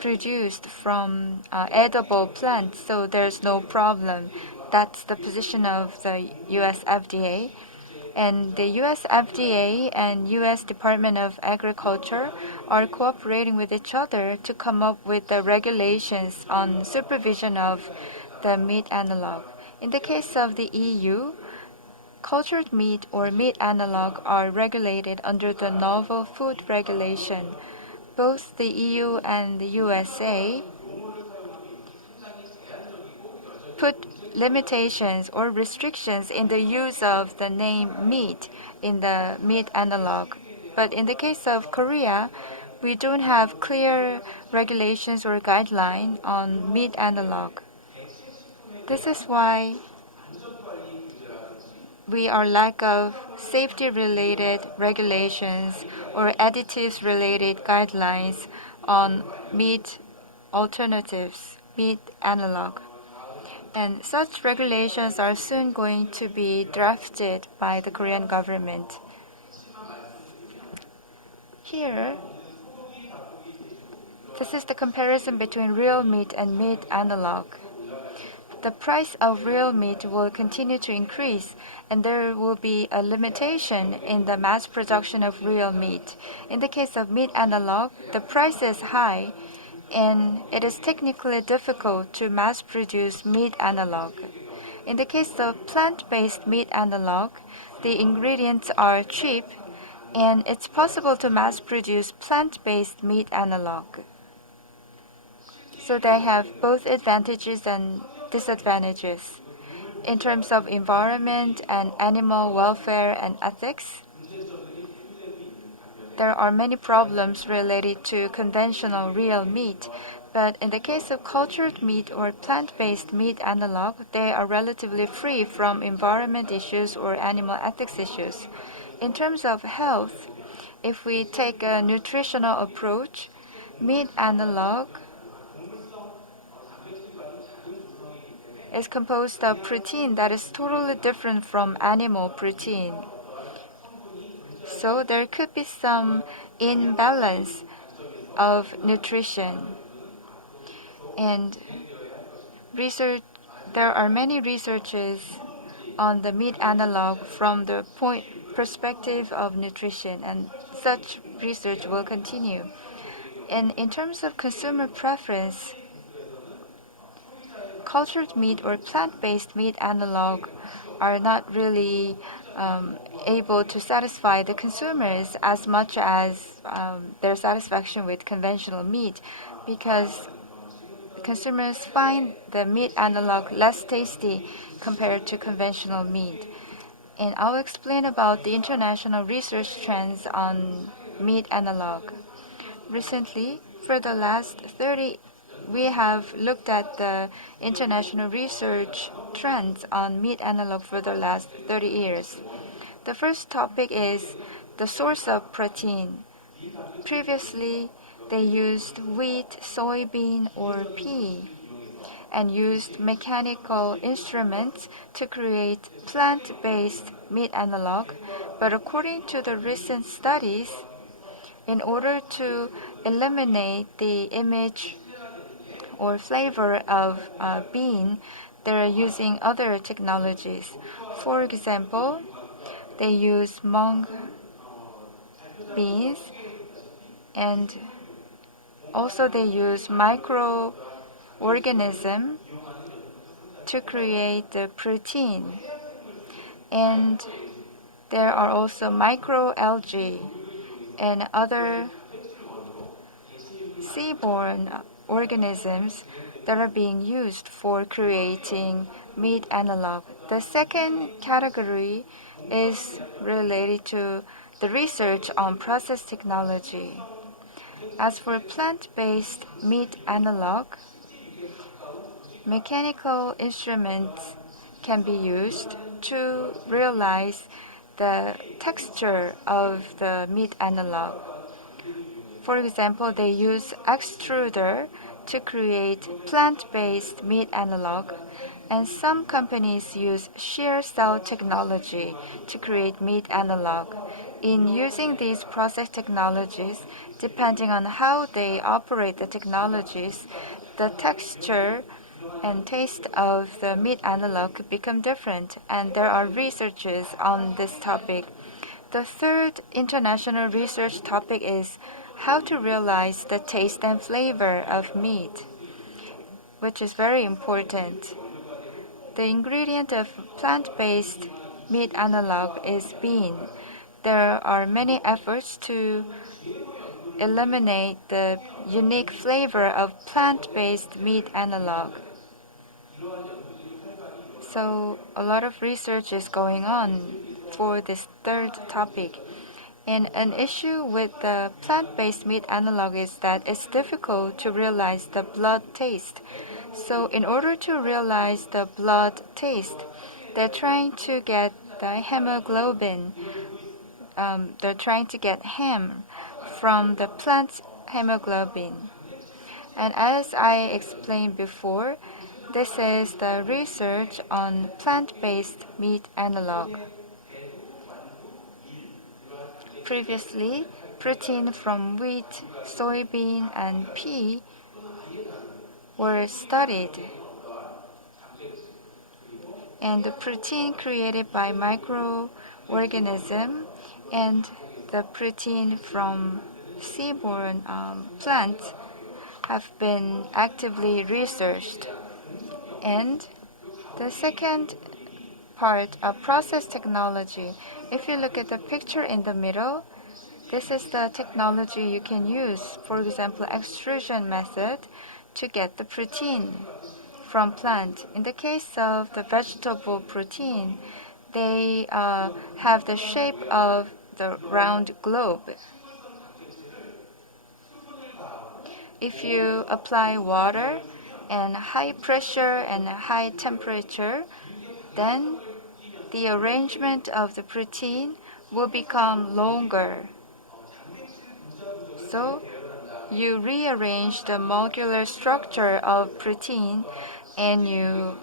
produced from edible plants, so there's no problem. That's the position of the US FDA. And the US FDA and US Department of Agriculture are cooperating with each other to come up with the regulations on supervision of the meat analog. In the case of the EU, cultured meat or meat analog are regulated under the Novel Food Regulation. Both the EU and the USA put limitations or restrictions in the use of the name meat in the meat analog. But in the case of Korea, we don't have clear regulations or guidelines on meat analog. This is why we are lack of safety-related regulations or additives-related guidelines on meat alternatives, meat analog. And such regulations are soon going to be drafted by the Korean government. Here, this is the comparison between real meat and meat analog. The price of real meat will continue to increase, and there will be a limitation in the mass production of real meat. In the case of meat analog, the price is high, and it is technically difficult to mass produce meat analog. In the case of plant-based meat analog, the ingredients are cheap, and it's possible to mass produce plant-based meat analog. So they have both advantages and disadvantages. In terms of environment and animal welfare and ethics, there are many problems related to conventional real meat, but in the case of cultured meat or plant-based meat analog, they are relatively free from environment issues or animal ethics issues. In terms of health, if we take a nutritional approach, meat analog is composed of protein that is totally different from animal protein. So there could be some imbalance of nutrition. And there are many researches on the meat analog from the perspective of nutrition, and such research will continue. And in terms of consumer preference, cultured meat or plant-based meat analog are not really able to satisfy the consumers as much as their satisfaction with conventional meat, because consumers find the meat analog less tasty compared to conventional meat. And I'll explain about the international research trends on meat analog. Recently, for the last 30 we have looked at the international research trends on meat analog for the last 30 years. The first topic is the source of protein. Previously, they used wheat, soybean, or pea, and used mechanical instruments to create plant-based meat analog. But according to the recent studies, in order to eliminate the image or flavor of bean, they're using other technologies. For example, they use mung beans, and also they use microorganism to create the protein. And there are also microalgae and other seaborne organisms that are being used for creating meat analog. The second category is related to the research on process technology. As for plant-based meat analog, mechanical instruments can be used to realize the texture of the meat analog. For example, they use extruder to create plant-based meat analog, and some companies use shear cell technology to create meat analog. In using these process technologies, depending on how they operate the technologies, the texture and taste of the meat analog could become different, and there are researches on this topic. The third international research topic is how to realize the taste and flavor of meat, which is very important. The ingredient of plant-based meat analog is bean. There are many efforts to eliminate the unique flavor of plant-based meat analog. So a lot of research is going on for this third topic. And an issue with the plant-based meat analog is that it's difficult to realize the blood taste. So in order to realize the blood taste, they're trying to get the hemoglobin, they're trying to get ham from the plant hemoglobin. And as I explained before, this is the research on plant-based meat analog. Previously, protein from wheat, soybean, and pea were studied. And the protein created by microorganism and the protein from seaborne plants have been actively researched. And the second part of process technology. If you look at the picture in the middle, this is the technology you can use, for example, extrusion method to get the protein from plant. In the case of the vegetable protein, they have the shape of the round globe. If you apply water and high pressure and high temperature, then the arrangement of the protein will become longer. So you rearrange the molecular structure of protein and you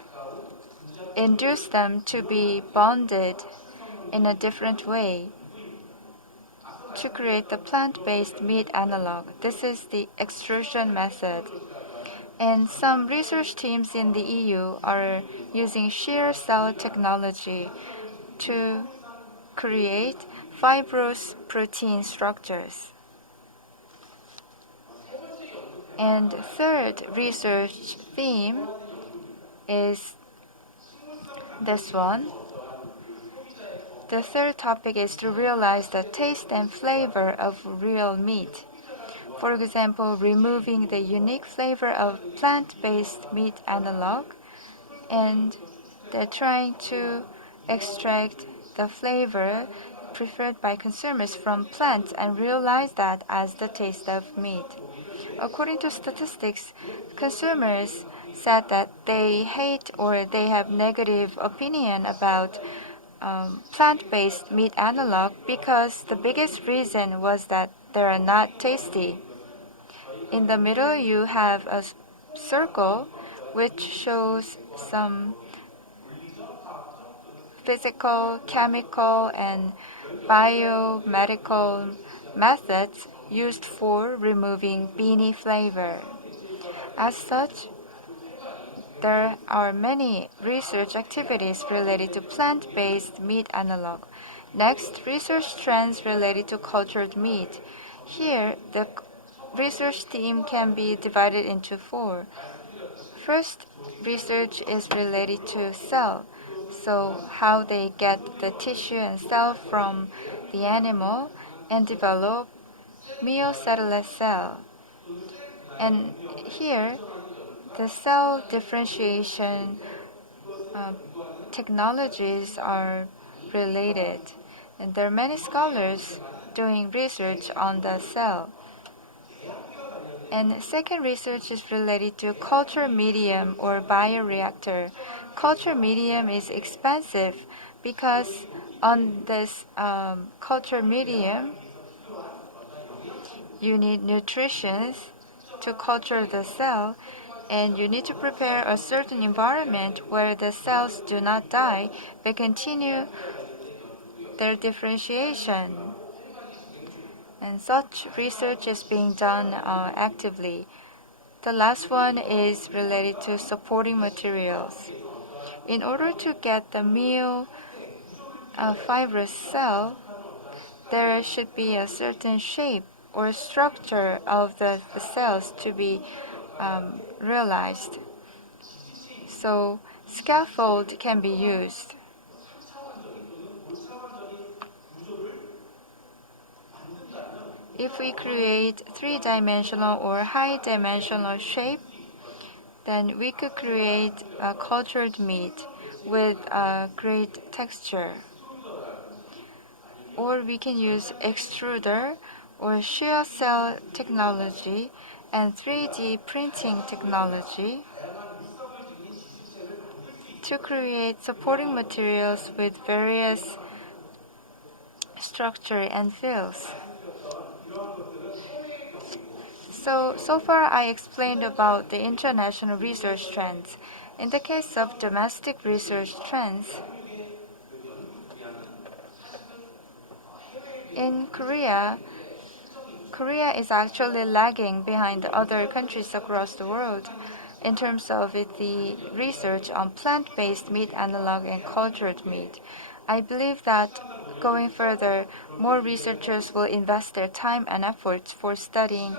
induce them to be bonded in a different way to create the plant-based meat analog. This is the extrusion method. And some research teams in the EU are using shear cell technology to create fibrous protein structures. And third research theme is this one. The third topic is to realize the taste and flavor of real meat. For example, removing the unique flavor of plant-based meat analog, and they're trying to extract the flavor preferred by consumers from plants and realize that as the taste of meat. According to statistics, consumers said that they hate or they have negative opinion about plant-based meat analog because the biggest reason was that they are not tasty. In the middle, you have a circle which shows some physical, chemical, and biomedical methods used for removing beanie flavor. As such, there are many research activities related to plant-based meat analog. Next, research trends related to cultured meat. Here, the research team can be divided into four. First, research is related to cell, so how they get the tissue and cell from the animal and develop myocellulose cell. And here, the cell differentiation technologies are related, and there are many scholars doing research on the cell. And second research is related to culture medium or bioreactor. Culture medium is expensive because on this culture medium, you need nutrition to culture the cell, and you need to prepare a certain environment where the cells do not die but continue their differentiation. And such research is being done actively. The last one is related to supporting materials. In order to get the myofibrous cell, there should be a certain shape or structure of the cells to be realized. So scaffold can be used. If we create three-dimensional or high-dimensional shape, then we could create a cultured meat with a great texture. or we can use extruder or shear cell technology and 3D printing technology to create supporting materials with various structure and fills. So far I explained about the international research trends. In the case of domestic research trends, in Korea is actually lagging behind other countries across the world in terms of the research on plant-based meat analog and cultured meat. I believe that going further, more researchers will invest their time and efforts for studying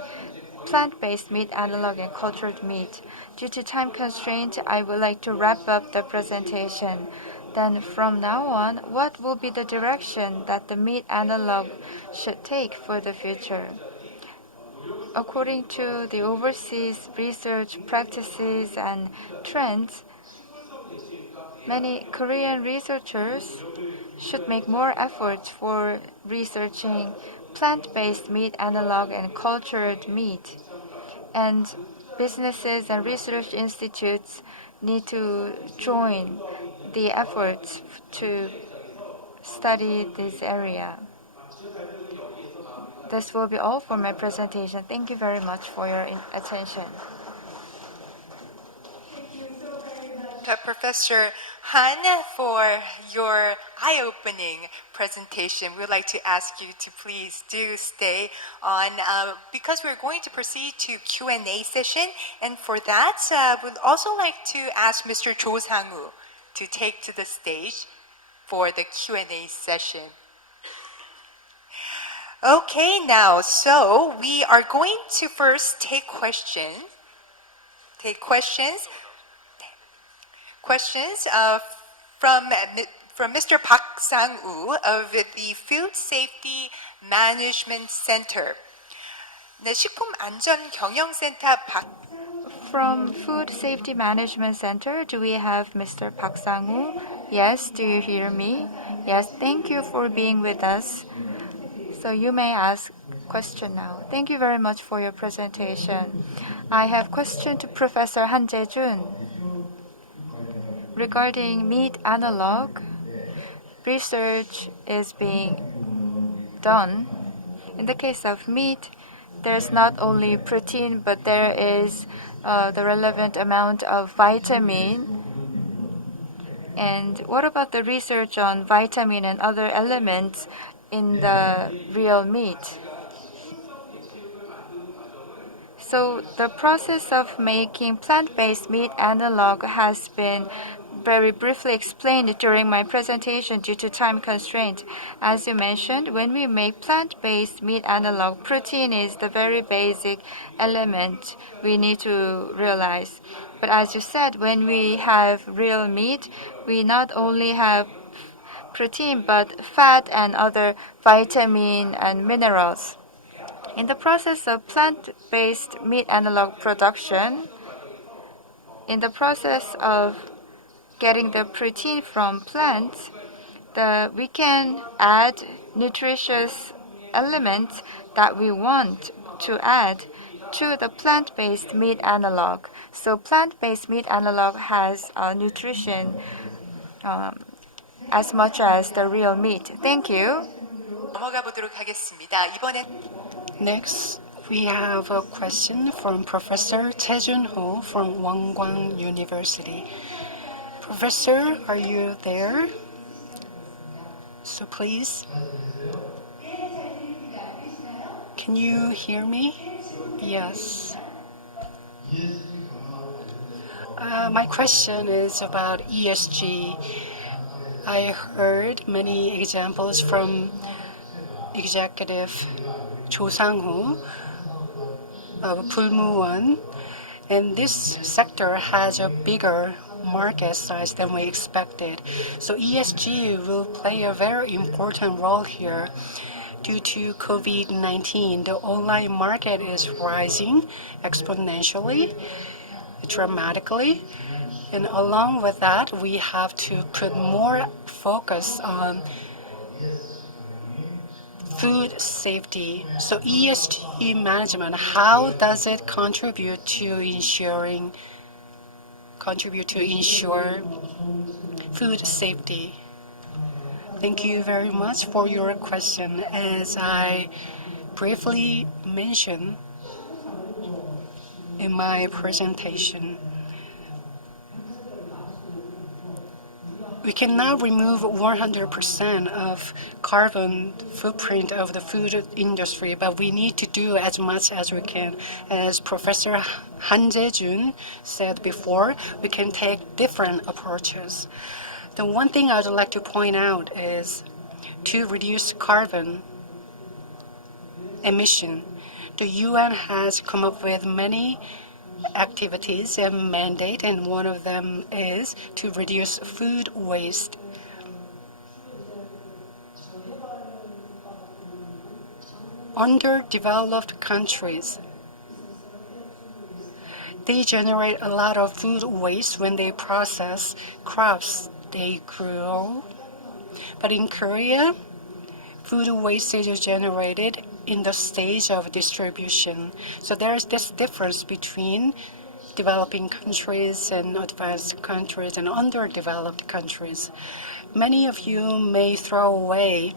plant-based meat analog and cultured meat. Due to time constraint, I would like to wrap up the presentation. Then from now on, what will be the direction that the meat analog should take for the future? According to the overseas research practices and trends, many Korean researchers should make more efforts for researching plant-based meat analog and cultured meat. And businesses and research institutes need to join the efforts to study this area. This will be all for my presentation. Thank you very much for your attention. Professor Han, for your eye-opening presentation. We would like to ask you to please do stay on because we're going to proceed to Q&A session. And for that, we'd also like to ask Mr. Jo Sang-woo to take to the stage for the Q&A session. Okay, now, so we are going to first take questions. Questions from Mr. Park Sang-woo of the Food Safety Management Center. 네, 식품안전경영센터 박. From Food Safety Management Center, do we have Mr. Park Sang-woo? Yes, do you hear me? Yes, thank you for being with us. So you may ask question now. Thank you very much for your presentation. I have question to Professor Han Jae-jun. Regarding meat analog, research is being done. In the case of meat, there's not only protein, but there is the relevant amount of vitamin. And what about the research on vitamin and other elements in the real meat? So the process of making plant-based meat analog has been very briefly explained during my presentation due to time constraint. As you mentioned, when we make plant-based meat analog, protein is the very basic element we need to realize. But as you said, when we have real meat, we not only have protein, but fat and other vitamin and minerals. In the process of plant-based meat analog production, in the process of getting the protein from plants, we can add nutritious elements that we want to add to the plant-based meat analog. So plant-based meat analog has nutrition as much as the real meat. Thank you. 넘어가 보도록 하겠습니다. 이번에 Next, we have a question from Professor Tae-jun Ho from Wonggwang University. Professor, are you there? So please. Can you hear me? Yes. My question is about ESG. I heard many examples from Executive Jo Sang-woo of Pulmu원, and this sector has a bigger market size than we expected. So ESG will play a very important role here. Due to COVID-19, the online market is rising exponentially, dramatically. And along with that, we have to put more focus on food safety. So ESG management, how does it contribute to ensure food safety? Thank you very much for your question. As I briefly mentioned in my presentation, we cannot remove 100% of carbon footprint of the food industry, but we need to do as much as we can. As Professor Han Jae-jun said before, we can take different approaches. The one thing I would like to point out is to reduce carbon emission. The UN has come up with many activities and mandate, and one of them is to reduce food waste. Underdeveloped countries, they generate a lot of food waste when they process crops they grow. But in Korea, food wastage is generated in the stage of distribution. So there is this difference between developing countries and advanced countries and underdeveloped countries. Many of you may throw away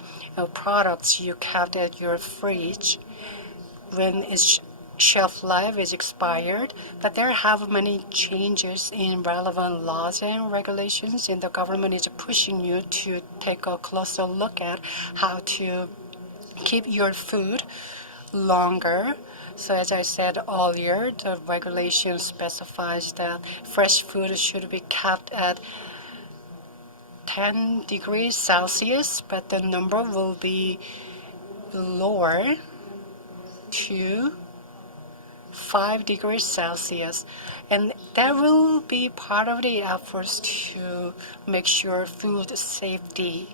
products you kept at your fridge when its shelf life is expired, but there have many changes in relevant laws and regulations, and the government is pushing you to take a closer look at how to keep your food longer. So as I said earlier, the regulation specifies that fresh food should be kept at 10 degrees Celsius, but the number will be lower to 5 degrees Celsius. And that will be part of the efforts to make sure food safety.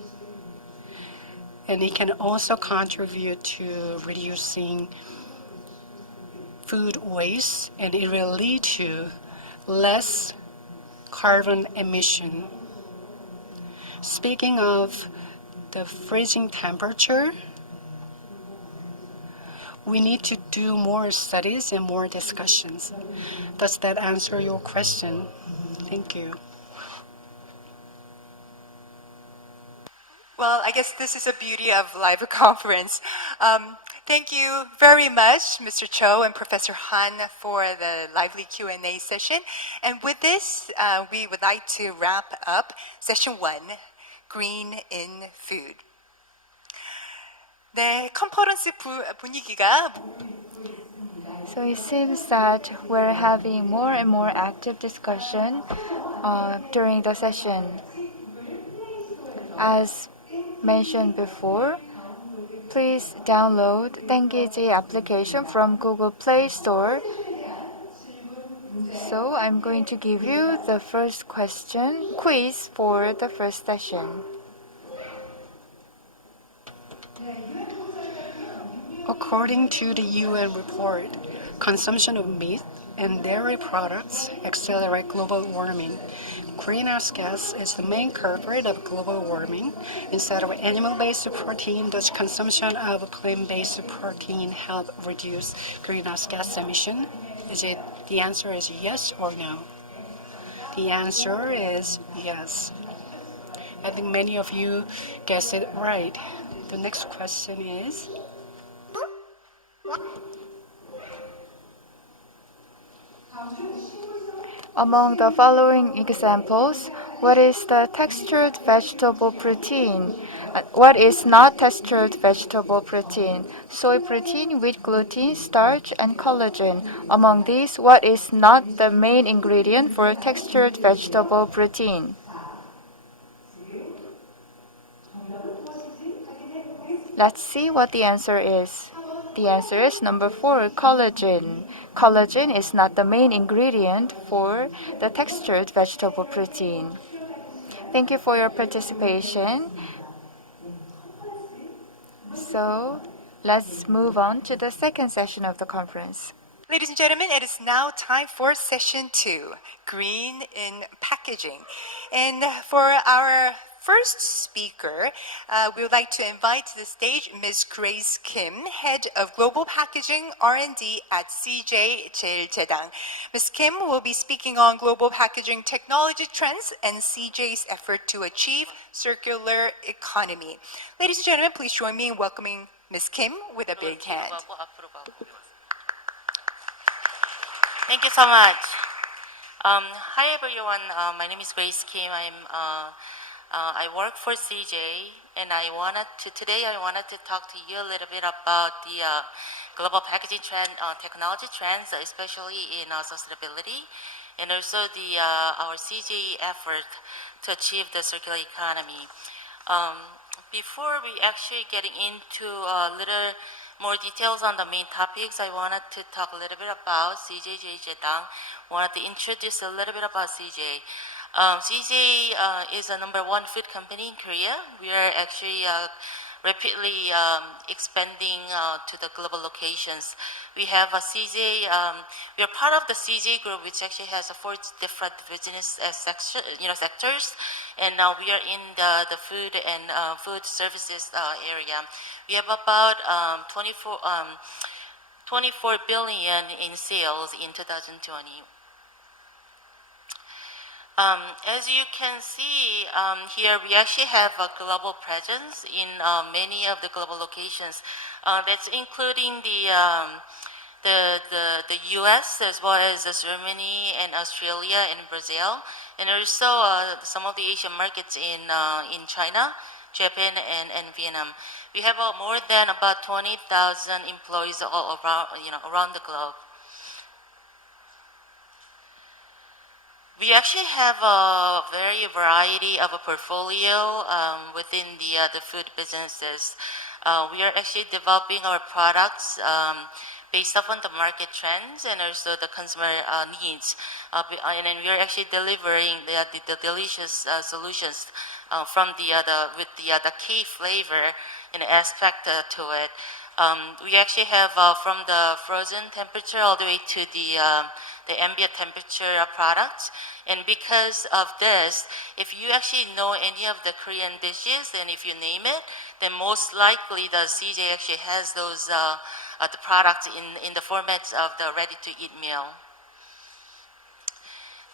And it can also contribute to reducing food waste, and it will lead to less carbon emission. Speaking of the freezing temperature, we need to do more studies and more discussions. Does that answer your question? Thank you. Well, I guess this is the beauty of live conference. Thank you very much, Mr. Cho and Professor Han, for the lively Q&A session. And with this, we would like to wrap up session 1, Green in Food. 네, 컨퍼런스 분위기가 So it seems that we're having more and more active discussion during the session. As mentioned before, please download Tenggiji application from Google Play Store. So I'm going to give you the first quiz for the first session. According to the UN report, consumption of meat and dairy products accelerate global warming. Greenhouse gas is the main culprit of global warming. Instead of animal-based protein, does consumption of plant-based protein help reduce greenhouse gas emission? The answer is yes or no? The answer is yes. I think many of you guessed it right. The next question is, among the following examples, what is the textured vegetable protein? What is not textured vegetable protein? Soy protein, wheat gluten, starch, and collagen. Among these, what is not the main ingredient for textured vegetable protein? Let's see what the answer is. The answer is number 4, collagen. Collagen is not the main ingredient for the textured vegetable protein. Thank you for your participation. So, let's move on to the second session of the conference. Ladies and gentlemen, it is now time for session 2, Green in Packaging. And for our first speaker, we would like to invite to the stage Ms. Grace Kim, Head of Global Packaging R&D at CJ 제11회. Ms. Kim will be speaking on global packaging technology trends and CJ's effort to achieve circular economy. Ladies and gentlemen, please join me in welcoming Ms. Kim with a big hand. Thank you so much. Hi everyone. My name is Grace Kim. I work for CJ, and today I wanted to talk to you a little bit about the global packaging trend, technology trends, especially in sustainability, and also our CJ effort to achieve the circular economy. Before we actually getting into a little more details on the main topics, I wanted to talk a little bit about CJ 제11회. Wanted to introduce a little bit about CJ. CJ is a #1 food company in Korea. We are actually rapidly expanding to the global locations. We have a CJ. We are part of the CJ group, which actually has 4 different business sectors, and now we are in the food and food services area. We have about 24 billion in sales in 2020. As you can see here, we actually have a global presence in many of the global locations. That's including the U.S. as well as Germany and Australia and Brazil, and also some of the Asian markets in China, Japan, and Vietnam. We have more than about 20,000 employees all around the globe. We actually have a very variety of a portfolio within the food businesses. We are actually developing our products based upon the market trends and also the consumer needs. And then we are actually delivering the delicious solutions with the key flavor and aspect to it. We actually have from the frozen temperature all the way to the ambient temperature products. And because of this, if you actually know any of the Korean dishes, and if you name it, then most likely the CJ actually has those the products in the formats of the ready-to-eat meal.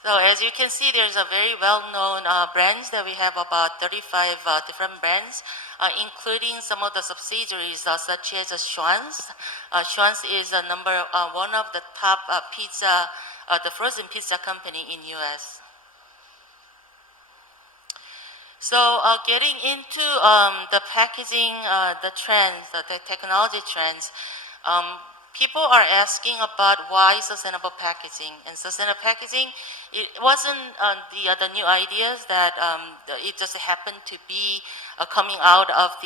So as you can see, there's a very well-known brands that we have about 35 different brands, including some of the subsidiaries such as Schwan's. Schwan's is one of the top the frozen pizza company in U.S. So getting into the packaging, the trends, the technology trends, people are asking about why sustainable packaging. And sustainable packaging, it wasn't the new ideas that it just happened to be coming out of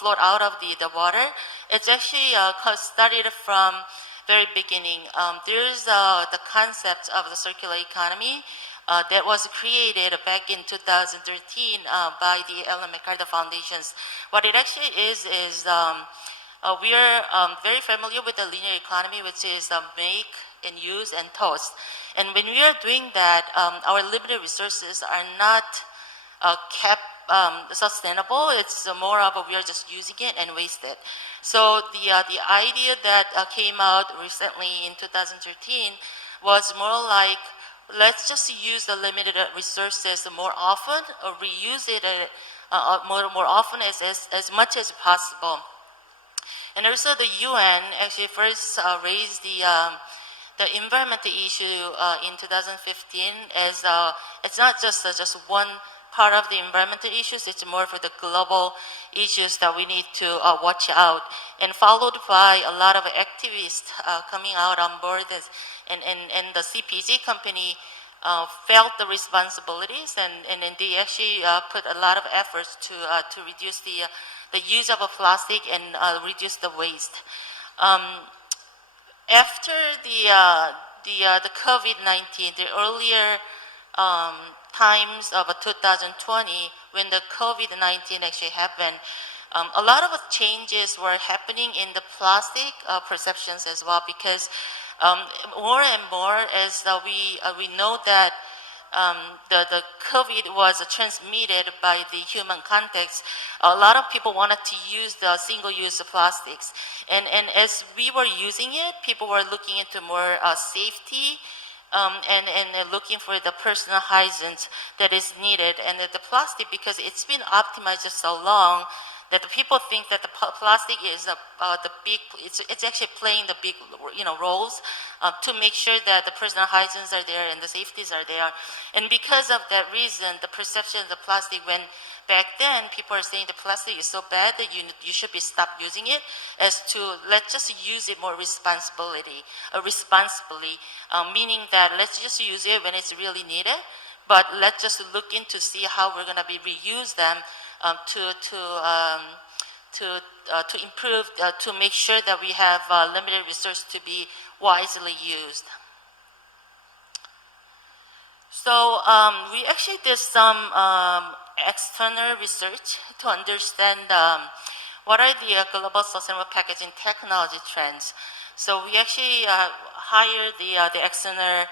float out of the water. It's actually started from very beginning. There's the concept of the circular economy that was created back in 2013 by the Ellen MacArthur Foundations. What it actually is we are very familiar with the linear economy, which is make and use and toast. And when we are doing that, our limited resources are not kept sustainable. It's more of we are just using it and waste it. So the idea that came out recently in 2013 was more like, let's just use the limited resources more often, or reuse it more often as much as possible. And also the UN actually first raised the environmental issue in 2015 as it's not just one part of the environmental issues, it's more for the global issues that we need to watch out, and followed by a lot of activists coming out on board this, and the CPG company felt the responsibilities, and they actually put a lot of efforts to reduce the use of a plastic and reduce the waste. After the COVID-19, the earlier times of 2020, when the COVID-19 actually happened, a lot of changes were happening in the plastic perceptions as well, because more and more as we know that the COVID was transmitted by the human context, a lot of people wanted to use the single-use plastics. And as we were using it, people were looking into more safety and looking for the personal hygiene that is needed. And the plastic, because it's been optimized so long, that the people think that the plastic is the big, it's actually playing the big, roles to make sure that the personal hygienes are there and the safeties are there. And because of that reason, the perception of the plastic, when back then people are saying the plastic is so bad that you should be stopped using it, as to let's just use it more responsibly, meaning that let's just use it when it's really needed, but let's just look into see how we're going to be reuse them to improve, to make sure that we have limited resources to be wisely used. So we actually did some external research to understand what are the global sustainable packaging technology trends. So we actually hired the external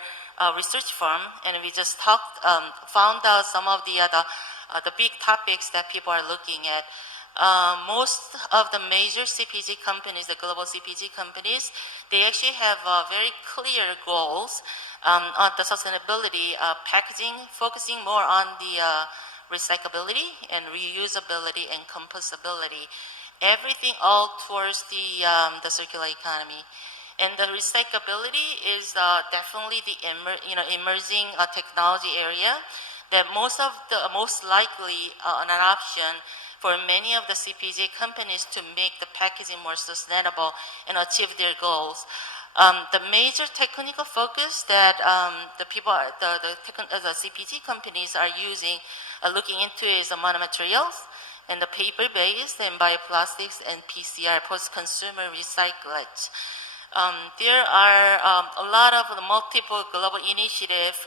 research firm, and we just found out some of the big topics that people are looking at. Most of the major CPG companies, the global CPG companies, they actually have very clear goals on the sustainability packaging, focusing more on the recyclability and reusability and compostability. Everything all towards the circular economy. And the recyclability is definitely the emerging technology area that most likely an option for many of the CPG companies to make the packaging more sustainable and achieve their goals. The major technical focus that the CPG companies are looking into is the monomaterials and the paper-based and bioplastics and PCR, post-consumer recyclage. There are a lot of multiple global initiatives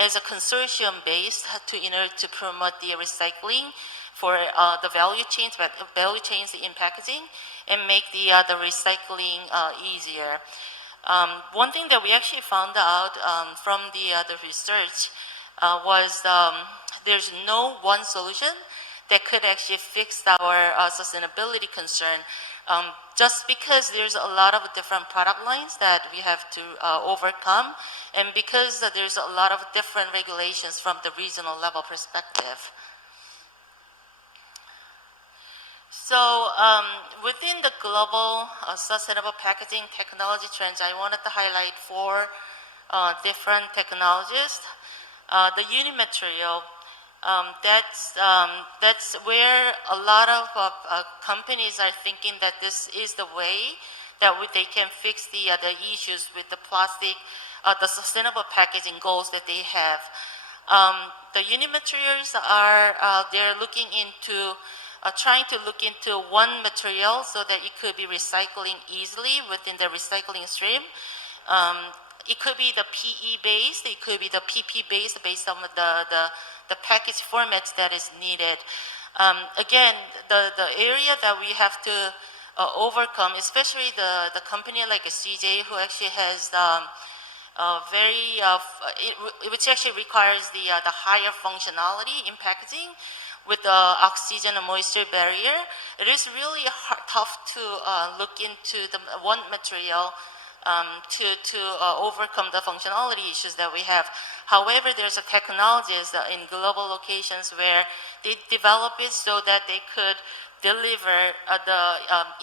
as a consortium based in order to promote the recycling for the value chains in packaging and make the recycling easier. One thing that we actually found out from the research was there's no one solution that could actually fix our sustainability concern. Just because there's a lot of different product lines that we have to overcome, and because there's a lot of different regulations from the regional level perspective. So within the global sustainable packaging technology trends, I wanted to highlight 4 different technologies. The unimaterial, that's where a lot of companies are thinking that this is the way that they can fix the issues with the plastic, the sustainable packaging goals that they have. The unimaterials are they're looking into trying to look into one material so that it could be recycling easily within the recycling stream. It could be the PE based, it could be the PP based based on the package formats that is needed. Again, the area that we have to overcome, especially the company like a CJ who actually has which actually requires the higher functionality in packaging with the oxygen and moisture barrier. It is really tough to look into the one material to overcome the functionality issues that we have. However, there's a technologies in global locations where they develop it so that they could deliver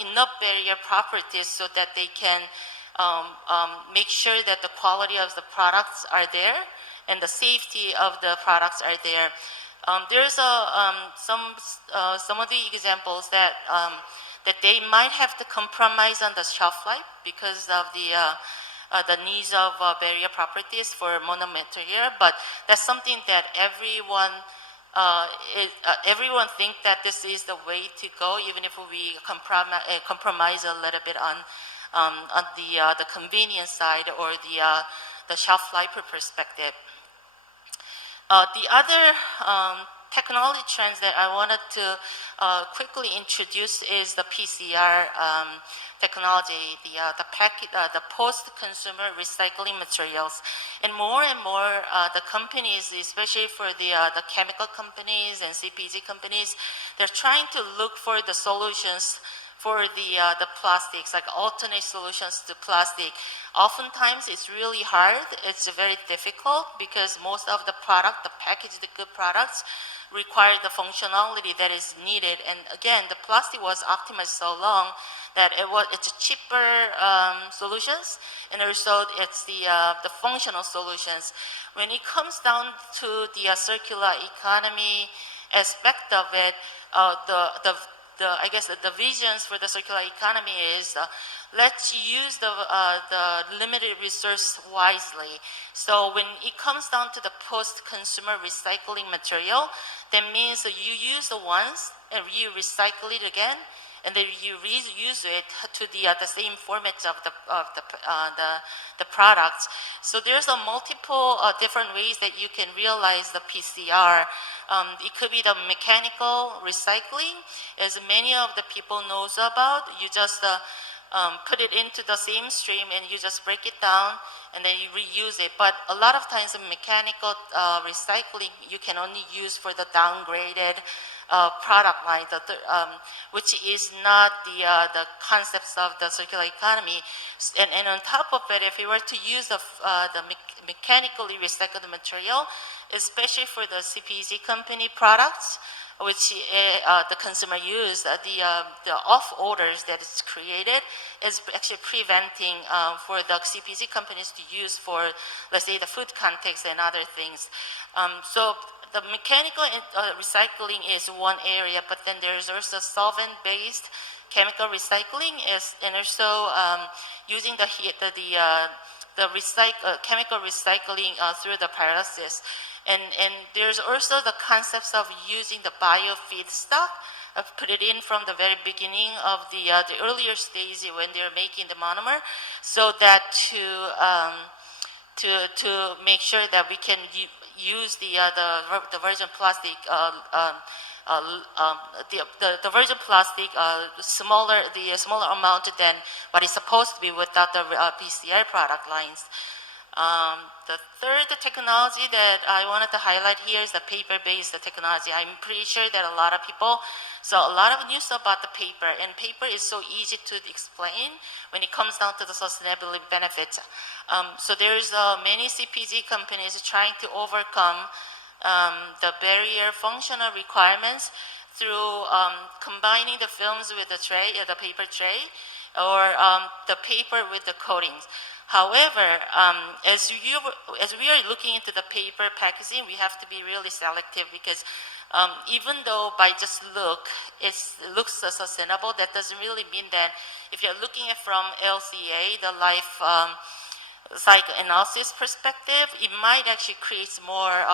enough barrier properties so that they can make sure that the quality of the products are there and the safety of the products are there. There's some of the examples that they might have to compromise on the shelf life because of the needs of barrier properties for monomaterial, but that's something that everyone think that this is the way to go, even if we compromise a little bit on the convenience side or the shelf life perspective. The other technology trends that I wanted to quickly introduce is the PCR technology, the post-consumer recycling materials, and more the companies, especially for the chemical companies and CPG companies, they're trying to look for the solutions for the plastics, like alternate solutions to plastic. Oftentimes, it's really hard. It's very difficult because most of the product, the packaged good products, require the functionality that is needed. And again, the plastic was optimized so long that it's cheaper solutions, and also it's the functional solutions. When it comes down to the circular economy aspect of it, I guess the visions for the circular economy is let's use the limited resource wisely. So when it comes down to the post-consumer recycling material, that means that you use the once and you recycle it again, and then you reuse it to the same formats of the products. So there's a multiple different ways that you can realize the PCR. It could be the mechanical recycling, as many of the people knows about. You just put it into the same stream and you just break it down and then you reuse it. But a lot of times the mechanical recycling you can only use for the downgraded product line, which is not the concepts of the circular economy. And on top of it, if you were to use the mechanically recycled material, especially for the CPG company products, which the consumer use, the off orders that is created is actually preventing for the CPG companies to use for, let's say, the food context and other things. So the mechanical recycling is one area, but then there's also solvent-based chemical recycling, and also using the chemical recycling through the pyrolysis. And there's also the concepts of using the bio feedstock, put it in from the very beginning of the earlier stage when they're making the monomer, so that to make sure that we can use the virgin plastic, the virgin plastic smaller amount than what is supposed to be without the PCR product lines. The third technology that I wanted to highlight here is the paper-based technology. I'm pretty sure that a lot of people saw a lot of news about the paper, and paper is so easy to explain when it comes down to the sustainability benefits. So there's many CPG companies trying to overcome the barrier functional requirements through combining the films with the tray, the paper tray, or the paper with the coatings. However, as we are looking into the paper packaging, we have to be really selective, because even though by just it looks sustainable, that doesn't really mean that if you're looking at from LCA, the life cycle analysis perspective, it might actually create more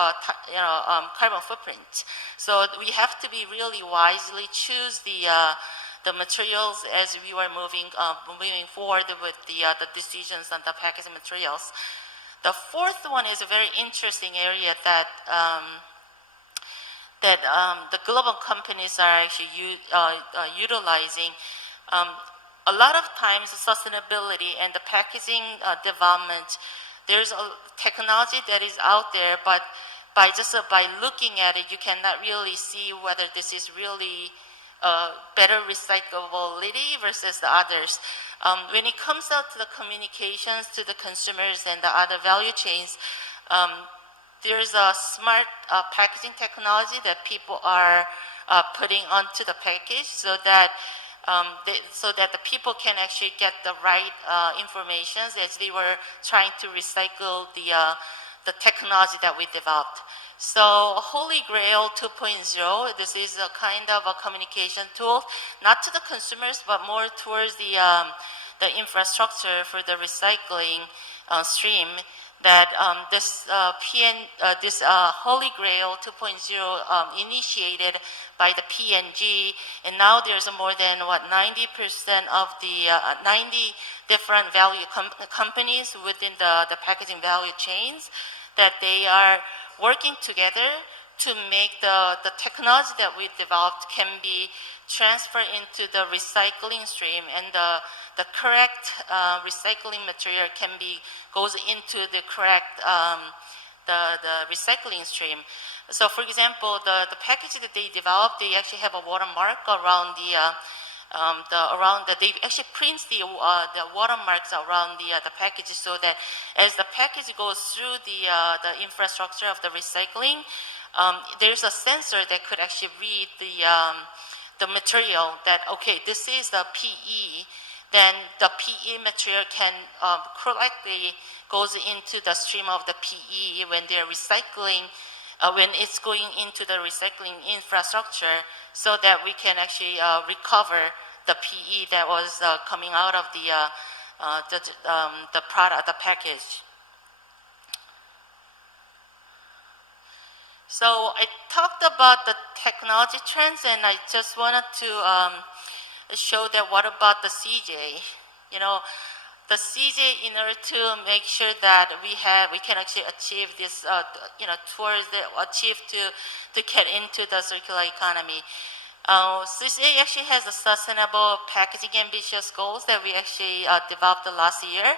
carbon footprint. So we have to be really wisely choose the materials as we were moving forward with the decisions on the packaging materials. The fourth one is a very interesting area that the global companies are actually utilizing. A lot of times, sustainability and the packaging development, there's a technology that is out there, but by looking at it, you cannot really see whether this is really better recyclability versus the others. When it comes out to the communications to the consumers and the other value chains, there's a smart packaging technology that people are putting onto the package, so that the people can actually get the right information as they were trying to recycle the technology that we developed. So Holy Grail 2.0, this is a kind of a communication tool, not to the consumers, but more towards the infrastructure for the recycling stream, that this Holy Grail 2.0 initiated by the P&G, and now there's more than 90% of the 90 different value companies within the packaging value chains, that they are working together to make the technology that we developed can be transferred into the recycling stream, and the correct recycling material goes into the correct the recycling stream. So, for example, the package that they developed, they actually have a watermark around they actually print the watermarks around the package, so that as the package goes through the infrastructure of the recycling, there's a sensor that could actually read the material that, okay, this is the PE, then the PE material can correctly goes into the stream of the PE when they're recycling, when it's going into the recycling infrastructure, so that we can actually recover the PE that was coming out of the product, the package. So I talked about the technology trends, and I just wanted to show that what about the CJ? You know, the CJ, in order to make sure that we can actually achieve this, to get into the circular economy. CJ actually has a sustainable packaging ambitious goals that we actually developed last year.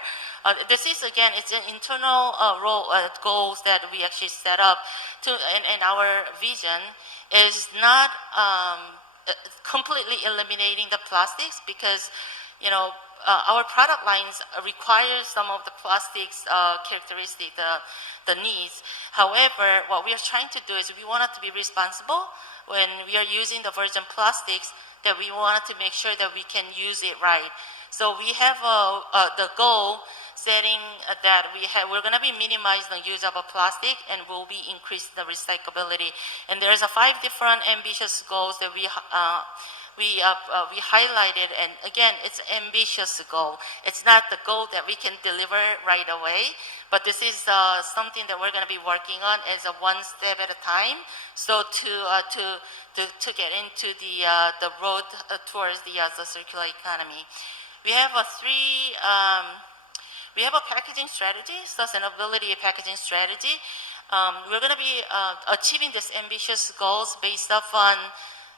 This is, again, it's an internal goals that we actually set up and our vision is not completely eliminating the plastics, because, you know, our product lines require some of the plastics characteristic, the needs. However, what we are trying to do is we wanted to be responsible when we are using the virgin plastics, that we wanted to make sure that we can use it right. So we have the goal setting that we're going to be minimizing the use of a plastic, and we'll be increasing the recyclability. And there's 5 different ambitious goals that we highlighted, and again, it's an ambitious goal. It's not the goal that we can deliver right away, but this is something that we're going to be working on as a one step at a time. So to get into the road towards the circular economy, we have we have a packaging strategy, sustainability packaging strategy. We're going to be achieving these ambitious goals based off on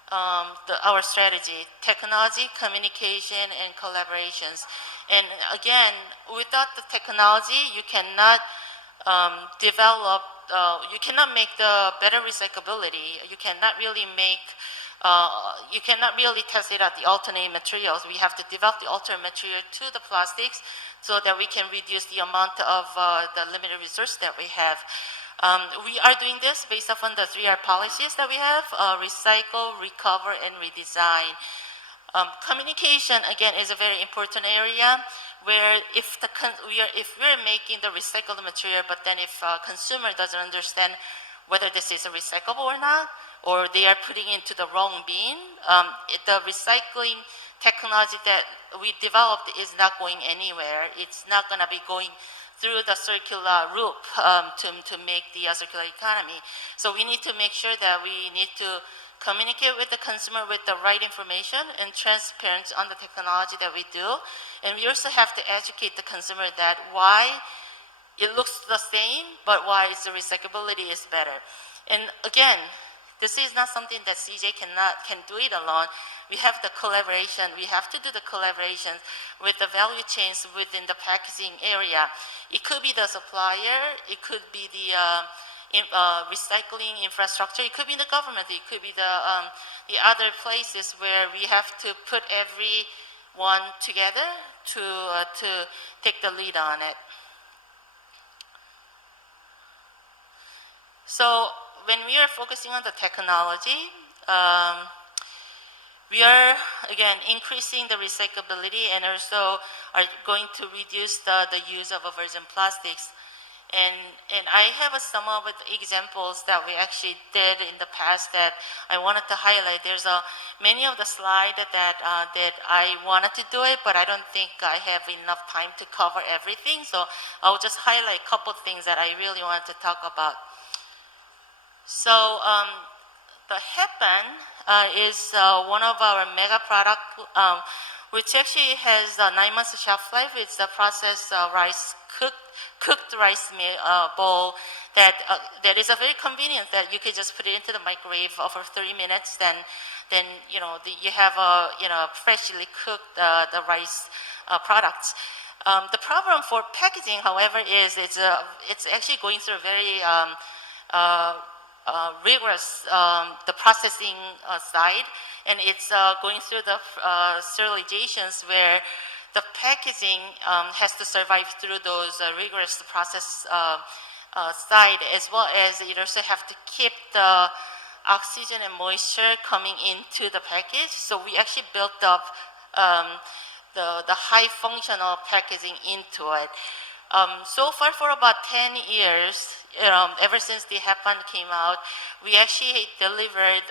our strategy: technology, communication, and collaborations. And again, without the technology, you cannot develop, you cannot make the better recyclability. You cannot really make, you cannot really test it at the alternate materials. We have to develop the alternate material to the plastics so that we can reduce the amount of the limited resource that we have. We are doing this based upon the 3R policies that we have: recycle, recover, and redesign. Communication, again, is a very important area, where if we're making the recycled material, but then if a consumer doesn't understand whether this is a recyclable or not, or they are putting into the wrong bin, the recycling technology that we developed is not going anywhere. It's not going to be going through the circular loop to make the circular economy. So we need to make sure that we need to communicate with the consumer with the right information and transparency on the technology that we do. And we also have to educate the consumer that why it looks the same, but why the recyclability is better. And again, this is not something that CJ can do it alone. We have the collaboration. We have to do the collaborations with the value chains within the packaging area. It could be the supplier. It could be the recycling infrastructure. It could be the government. It could be the other places where we have to put everyone together to take the lead on it. So when we are focusing on the technology, we are, again, increasing the recyclability and also are going to reduce the use of virgin plastics. And I have some of the examples that we actually did in the past that I wanted to highlight. There's many of the slides that I wanted to do it, but I don't think I have enough time to cover everything. So I'll just highlight a couple of things that I really wanted to talk about. So the headband is one of our mega product, which actually has 9 months shelf life. It's a processed rice cooked rice bowl that is a very convenient that you could just put it into the microwave for 30 minutes. Then you know you have freshly cooked the rice products. The problem for packaging, however, is it's actually going through a very rigorous the processing side, and it's going through the sterilizations where the packaging has to survive through those rigorous process side, as well as you also have to keep the oxygen and moisture coming into the package. So we actually built up the high functional packaging into it. So far, for about 10 years, ever since the HEPAN came out, we actually delivered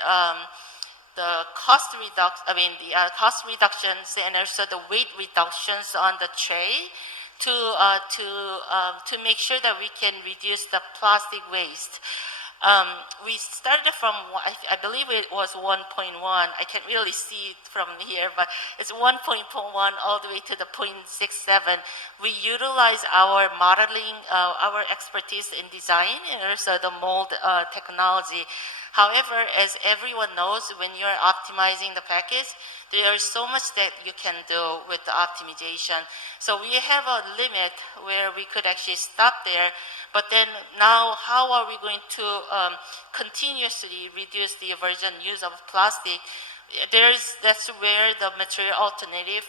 the cost reductions and also the weight reductions on the tray to make sure that we can reduce the plastic waste. We started from, I believe it was 1.1. I can't really see it from here, but it's 1.1 all the way to the 0.67. We utilize our modeling, our expertise in design, and also the mold technology. However, as everyone knows, when you're optimizing the package, there is so much that you can do with the optimization. So we have a limit where we could actually stop there. But then now, how are we going to continuously reduce the virgin use of plastic? That's where the alternate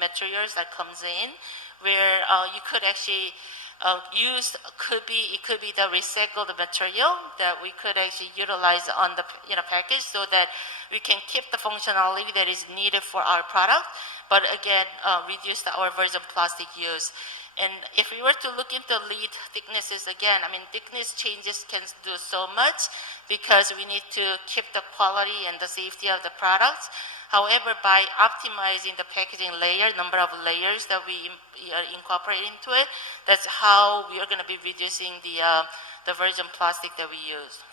materials that comes in, where you could actually it could be the recycled material that we could actually utilize on the package, so that we can keep the functionality that is needed for our product, but again reduce our virgin plastic use. And if we were to look into lead thicknesses again, I mean, thickness changes can do so much because we need to keep the quality and the safety of the products. However, by optimizing the packaging layer, number of layers that we incorporate into it, that's how we are going to be reducing the virgin plastic that we use.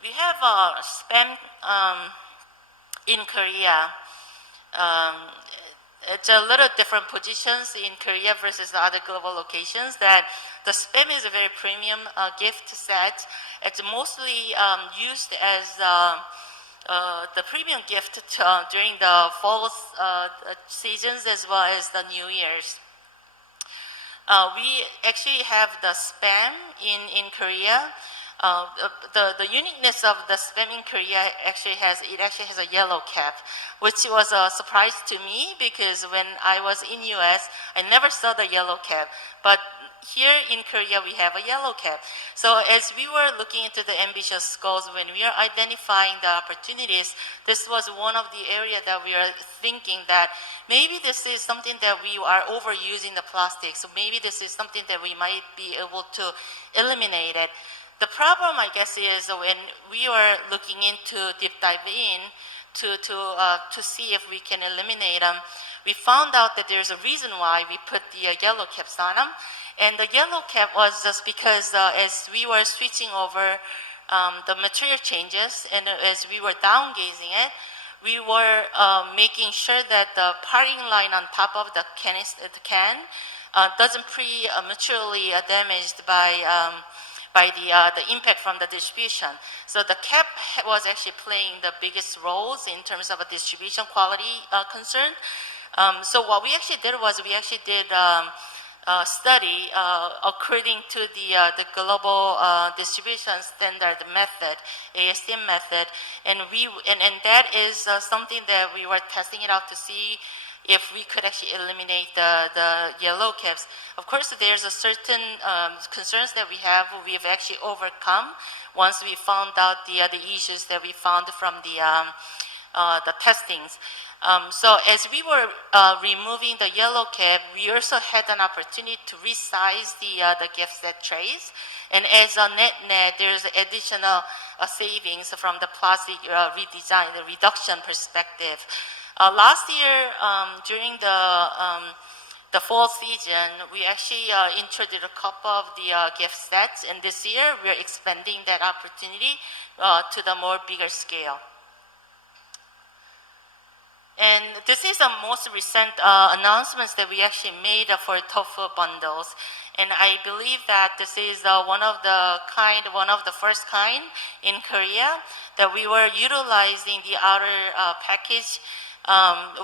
We have spam in Korea. It's a little different positions in Korea versus the other global locations. That the spam is a very premium gift set. It's mostly used as the premium gift during the fall seasons as well as the New Year's. We actually have the spam in Korea. The uniqueness of the spam in Korea actually has a yellow cap, which was a surprise to me because when I was in US, I never saw the yellow cap. But here in Korea, we have a yellow cap. So as we were looking into the ambitious goals, when we are identifying the opportunities, this was one of the areas that we are thinking that maybe this is something that we are overusing the plastic. So maybe this is something that we might be able to eliminate it. The problem, I guess, is when we are looking into deep dive in to see if we can eliminate them, we found out that there's a reason why we put the yellow caps on them. And the yellow cap was just because as we were switching over the material changes and as we were downgazing it, we were making sure that the parting line on top of the can doesn't prematurely damaged by the impact from the distribution. So the cap was actually playing the biggest roles in terms of a distribution quality concern. So what we actually did was we actually did a study according to the global distribution standard method, ASTM method, and that is something that we were testing it out to see if we could actually eliminate the yellow caps. Of course, there's a certain concerns that we've actually overcome once we found out the issues that we found from the testings. So as we were removing the yellow cap, we also had an opportunity to resize the gift set trays. And as a net, there's additional savings from the plastic redesign, the reduction perspective. Last year, during the fall season, we actually introduced a couple of the gift sets, and this year we're expanding that opportunity to the more bigger scale. And this is the most recent announcements that we actually made for tofu bundles. And I believe that this is one of the first kind in Korea that we were utilizing the outer package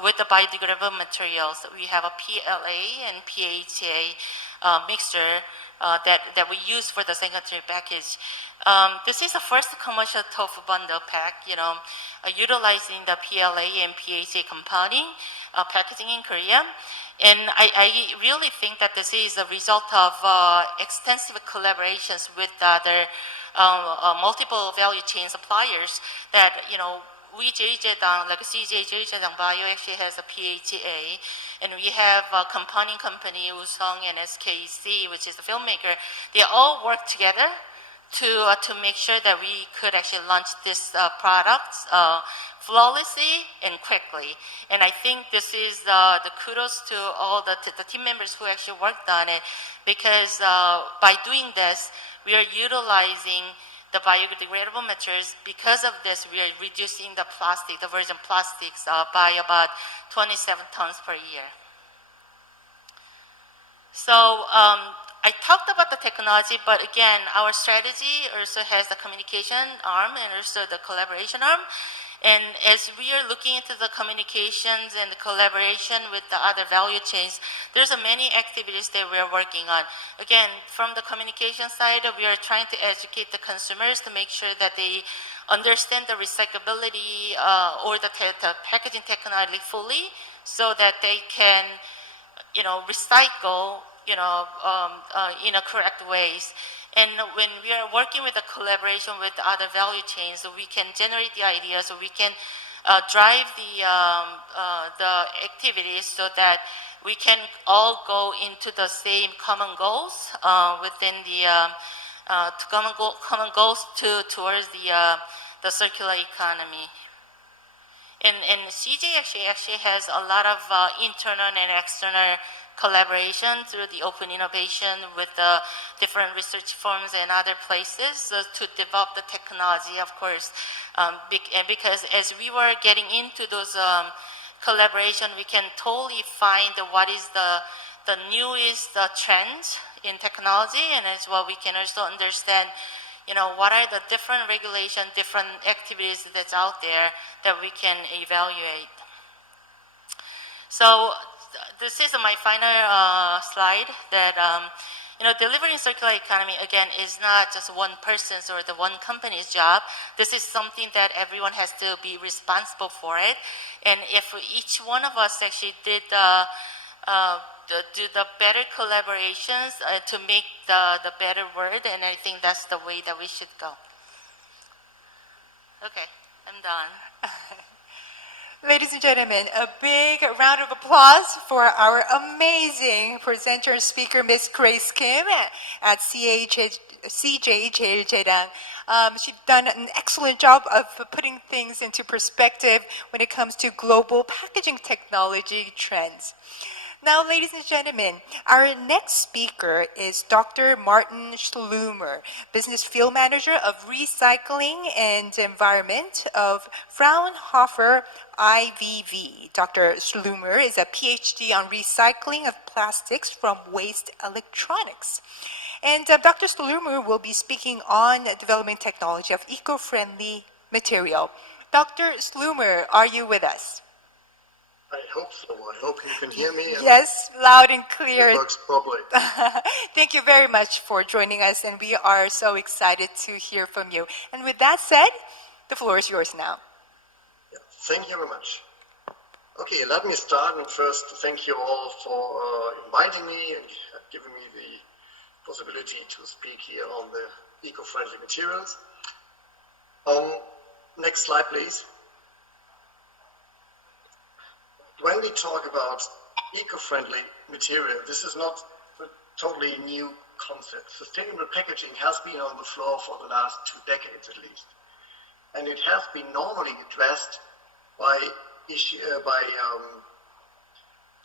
with the biodegradable materials. We have a PLA and PHA mixture that we use for the secondary package. This is the first commercial tofu bundle pack, utilizing the PLA and PHA compounding packaging in Korea. And I really think that this is a result of extensive collaborations with other multiple value chain suppliers that, we 제이제당, like CJ 제이제당 Bio actually has a PHA, and we have a compounding company, Usong and SKC, which is the filmmaker. They all work together to make sure that we could actually launch this product flawlessly and quickly. And I think this is the kudos to all the team members who actually worked on it, because by doing this, we are utilizing the biodegradable materials. Because of this, we are reducing the virgin plastics by about 27 tons per year. So I talked about the technology, but again, our strategy also has the communication arm and also the collaboration arm. And as we are looking into the communications and the collaboration with the other value chains, there's many activities that we are working on. Again, from the communication side, we are trying to educate the consumers to make sure that they understand the recyclability or the packaging technology fully, so that they can, recycle, in a correct ways. And when we are working with a collaboration with other value chains, we can generate the ideas, so we can drive the activities so that we can all go into the same common goals within the common goals towards the circular economy. And CJ actually has a lot of internal and external collaboration through the open innovation with the different research firms and other places to develop the technology, of course. Because as we were getting into those collaboration, we can totally find what is the newest trends in technology, and as well we can also understand what are the different regulation, different activities that's out there that we can evaluate. So this is my final slide that, delivering circular economy, again, is not just one person's or the one company's job. This is something that everyone has to be responsible for it. And if each one of us actually did do the better collaborations to make the better world, and I think that's the way that we should go. Okay, I'm done. Ladies and gentlemen, a big round of applause for our amazing presenter and speaker, Ms. Grace Kim at CJ 제일제당. She's done an excellent job of putting things into perspective when it comes to global packaging technology trends. Now, ladies and gentlemen, our next speaker is Dr. Martin Schlumer, Business Field Manager of Recycling and Environment of Fraunhofer IVV. Dr. Schlumer is a PhD on recycling of plastics from waste electronics. And Dr. Schlumer will be speaking on developing technology of eco-friendly material. Dr. Schlumer, are you with us? I hope so. I hope you can hear me. Yes, loud and clear. It works properly. Thank you very much for joining us, and we are so excited to hear from you. And with that said, the floor is yours now. Yeah, thank you very much. Okay, let me start, and first thank you all for inviting me and giving me the possibility to speak here on the eco-friendly materials. Next slide, please. When we talk about eco-friendly material, this is not a totally new concept. Sustainable packaging has been on the floor for the last 2 decades at least. And it has been normally addressed by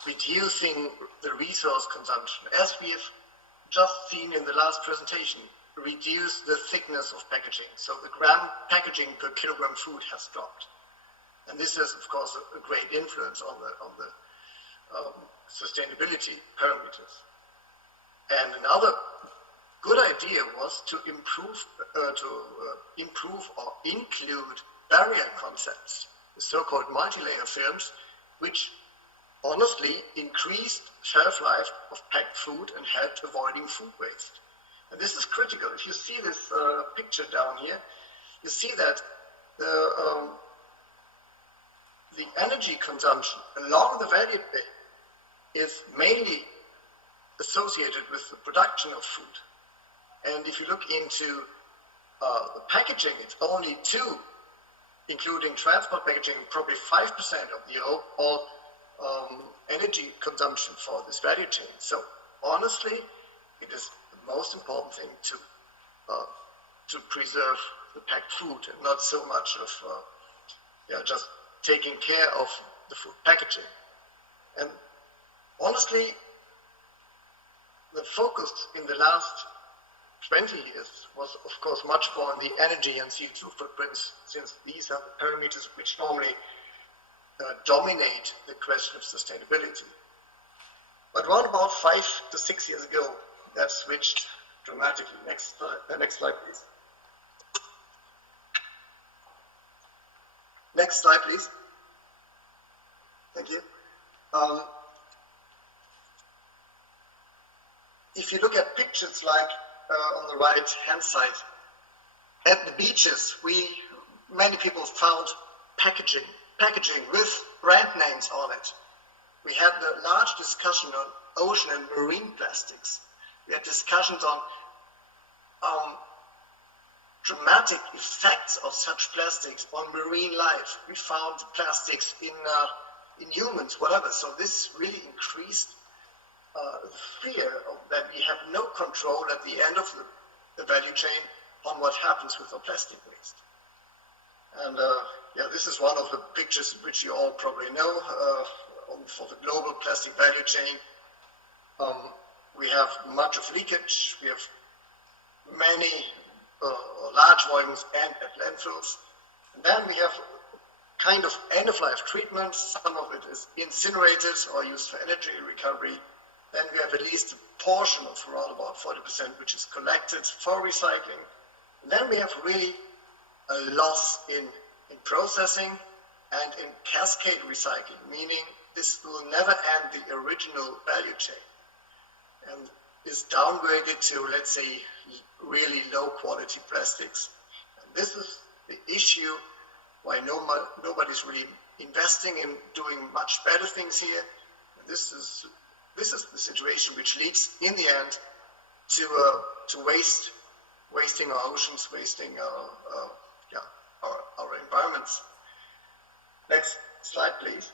reducing the resource consumption. As we have just seen in the last presentation, reduce the thickness of packaging. So the gram packaging per kilogram food has dropped. And this has, of course, a great influence on the sustainability parameters. And another good idea was to improve or include barrier concepts, the so-called multi-layer films, which honestly increased shelf life of packed food and helped avoiding food waste. And this is critical. If you see this picture down here, you see that the energy consumption along the value chain is mainly associated with the production of food. And if you look into the packaging, it's only 2, including transport packaging, probably 5% of the overall energy consumption for this value chain. So honestly, it is the most important thing to preserve the packed food and not so much of just taking care of the food packaging. And honestly, the focus in the last 20 years was, of course, much more on the energy and CO2 footprints, since these are the parameters which normally dominate the question of sustainability. But around about 5 to 6 years ago, that switched dramatically. Next slide, please. Next slide, please. Thank you. If you look at pictures like on the right-hand side, at the beaches, many people found packaging with brand names on it. We had a large discussion on ocean and marine plastics. We had discussions on dramatic effects of such plastics on marine life. We found plastics in humans, whatever. So this really increased fear that we have no control at the end of the value chain on what happens with our plastic waste. And this is one of the pictures which you all probably know for the global plastic value chain. We have much of leakage. We have many large volumes and at landfills. And then we have kind of end-of-life treatment. Some of it is incinerated or used for energy recovery. Then we have at least a portion of around about 40% which is collected for recycling. And then we have really a loss in processing and in cascade recycling, meaning this will never end the original value chain and is downgraded to, let's say, really low quality plastics. And this is the issue why nobody's really investing in doing much better things here. And this is the situation which leads in the end to wasting our oceans, wasting our environments. Next slide, please.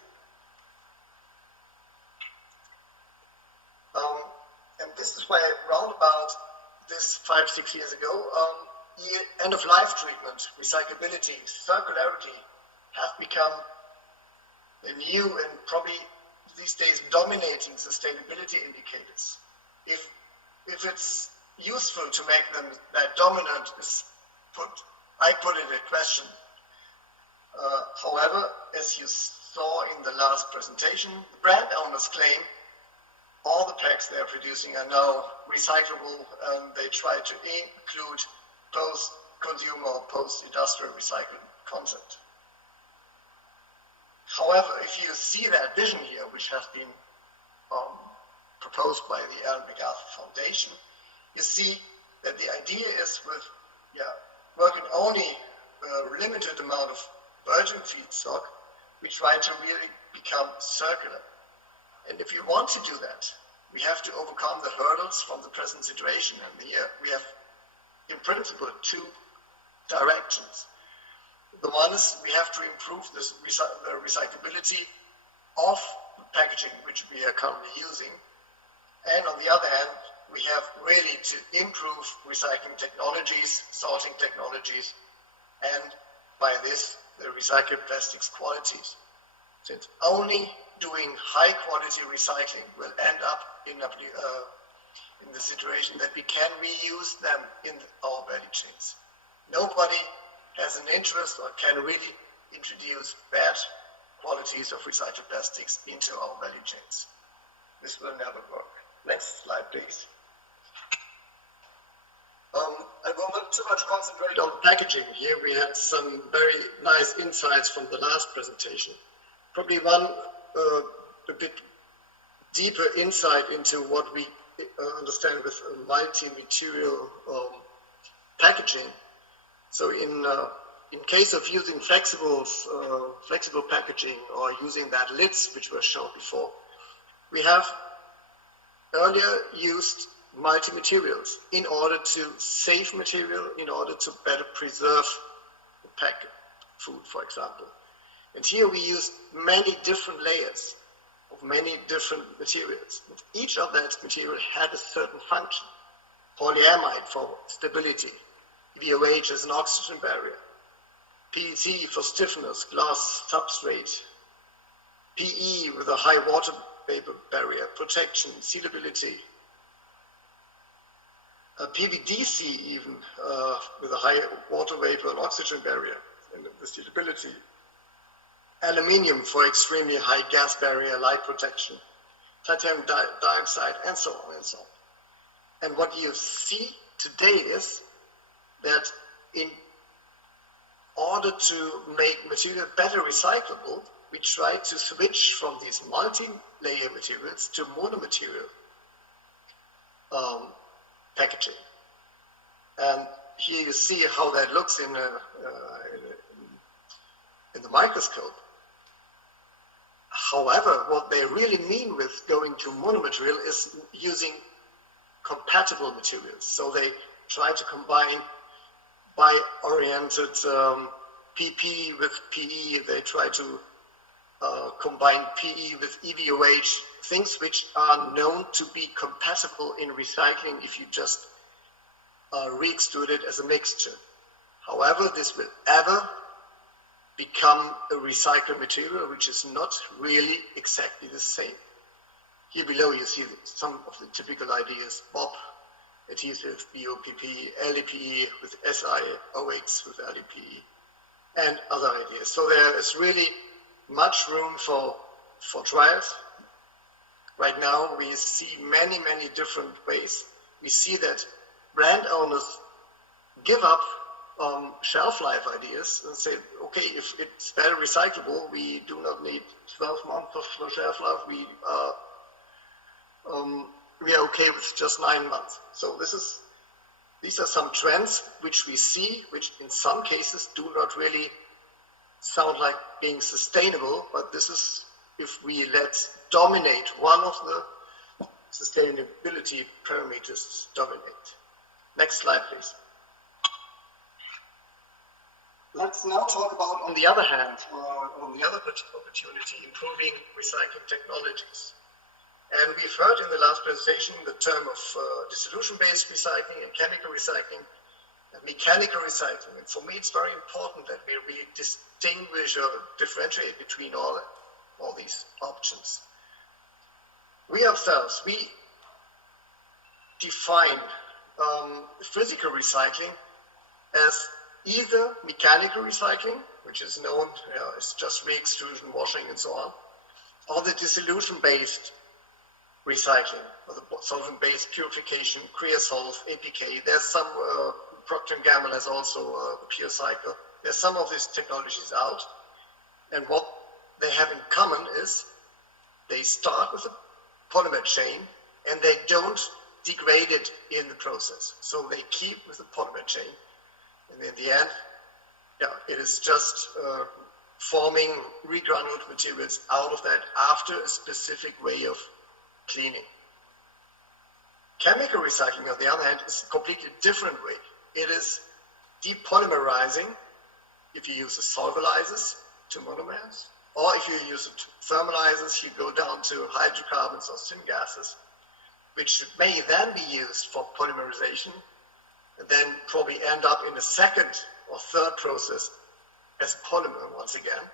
And this is why round about this 5-6 years ago, end-of-life treatment, recyclability, circularity have become the new and probably these days dominating sustainability indicators. If it's useful to make them that dominant, I put it in question. However, as you saw in the last presentation, the brand owners claim all the packs they are producing are now recyclable, and they try to include post-consumer or post-industrial recycling concept. However, if you see that vision here, which has been proposed by the Ellen MacArthur Foundation, you see that the idea is with working only a limited amount of virgin feedstock, we try to really become circular. And if you want to do that, we have to overcome the hurdles from the present situation. And here we have, in principle, 2 directions. The one is we have to improve the recyclability of the packaging which we are currently using. And on the other hand, we have really to improve recycling technologies, sorting technologies, and by this, the recycled plastics qualities. Since only doing high quality recycling will end up in the situation that we can reuse them in our value chains. Nobody has an interest or can really introduce bad qualities of recycled plastics into our value chains. This will never work. Next slide, please. I won't too much concentrate on packaging. Here we had some very nice insights from the last presentation. Probably one a bit deeper insight into what we understand with multi-material packaging. So in case of using flexible packaging or using that lids which were shown before, we have earlier used multi-materials in order to save material, in order to better preserve the packed food, for example. And here we use many different layers of many different materials. And each of that material had a certain function. Polyamide for stability, EVOH as an oxygen barrier, PET for stiffness, glass substrate, PE with a high water vapor barrier, protection, sealability, PVDC even with a high water vapor and oxygen barrier and the sealability, aluminium for extremely high gas barrier, light protection, titanium dioxide, and so on and so on. And what you see today is that in order to make material better recyclable, we try to switch from these multi-layer materials to monomaterial packaging. And here you see how that looks in the microscope. However, what they really mean with going to monomaterial is using compatible materials. So they try to combine bi-oriented PP with PE. They try to combine PE with EVOH, things which are known to be compatible in recycling if you just re-extrude it as a mixture. However, this will ever become a recycled material which is not really exactly the same. Here below you see some of the typical ideas: BOP, adhesive, BOPP, LDPE with SiOX with LDPE, and other ideas. So there is really much room for trials. Right now we see many different ways. We see that brand owners give up shelf life ideas and say, okay, if it's better recyclable, we do not need 12 months of shelf life. We are okay with just 9 months. So these are some trends which we see, which in some cases do not really sound like being sustainable, but this is if we let dominate one of the sustainability parameters dominate. Next slide, please. Let's now talk about, on the other hand, on the other opportunity, improving recycling technologies. And we've heard in the last presentation the term of dissolution-based recycling and chemical recycling and mechanical recycling. And for me, it's very important that we really distinguish or differentiate between all these options. We ourselves, we define physical recycling as either mechanical recycling, which is known as just re-extrusion, washing, and so on, or the dissolution-based recycling, or the solvent-based purification, Creosolve, APK. There's some, Procter & Gamble has also the Pure Cycle. There's some of these technologies out, and what they have in common is they start with a polymer chain, and they don't degrade it in the process. So they keep with the polymer chain. And in the end, it is just forming regranulate materials out of that after a specific way of cleaning. Chemical recycling, on the other hand, is a completely different way. It is depolymerizing if you use the solvolizers to monomers, or if you use the thermalizers, you go down to hydrocarbons or syngases, which may then be used for polymerization, and then probably end up in a second or third process as polymer once again.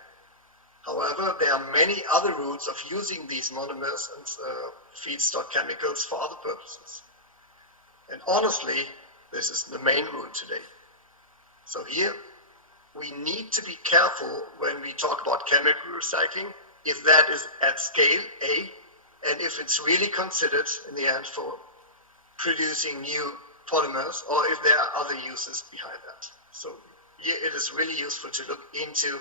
However, there are many other routes of using these monomers and feedstock chemicals for other purposes. And honestly, this is the main route today. So here we need to be careful when we talk about chemical recycling, if that is at scale, A, and if it's really considered in the end for producing new polymers, or if there are other uses behind that. So here it is really useful to look into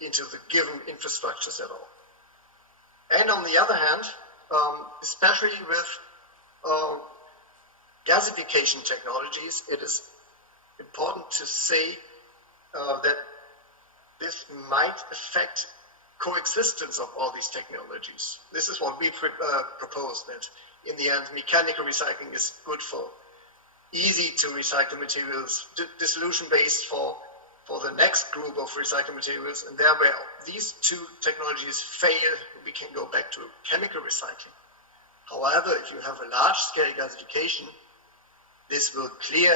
the given infrastructures at all. And on the other hand, especially with gasification technologies, it is important to say that this might affect coexistence of all these technologies. This is what we propose, that in the end, mechanical recycling is good for easy to recycle materials, dissolution-based for the next group of recycled materials, and there where these two technologies fail, we can go back to chemical recycling. However, if you have a large-scale gasification, this will clear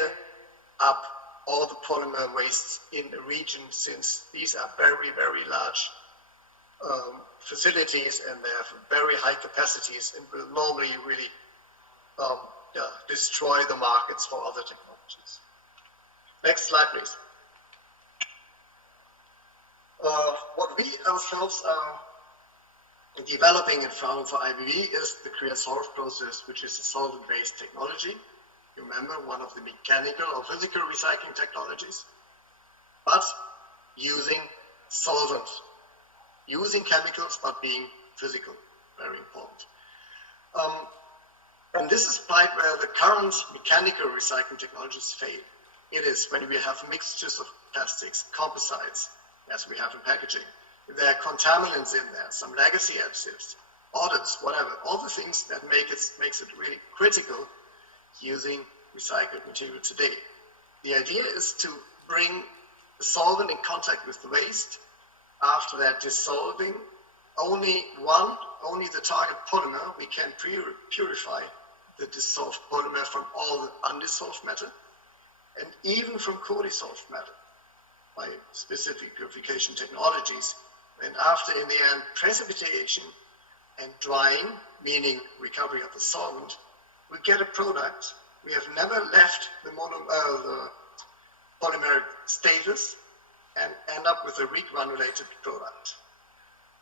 up all the polymer wastes in the region, since these are very, very large facilities, and they have very high capacities and will normally really destroy the markets for other technologies. Next slide, please. What we ourselves are developing in front for IBV is the Creasolve process, which is a solvent-based technology. You remember, one of the mechanical or physical recycling technologies, but using solvents, using chemicals, but being physical, very important. And this is part where the current mechanical recycling technologies fail. It is when we have mixtures of plastics, composites, as we have in packaging. If there are contaminants in there, some legacy additives, audits, whatever, all the things that makes it really critical using recycled material today. The idea is to bring the solvent in contact with the waste. After that, dissolving only the target polymer, we can purify the dissolved polymer from all the undissolved matter, and even from co-dissolved matter by specific purification technologies. And after, in the end, precipitation and drying, meaning recovery of the solvent, we get a product. We have never left the polymeric status and end up with a regranulated product.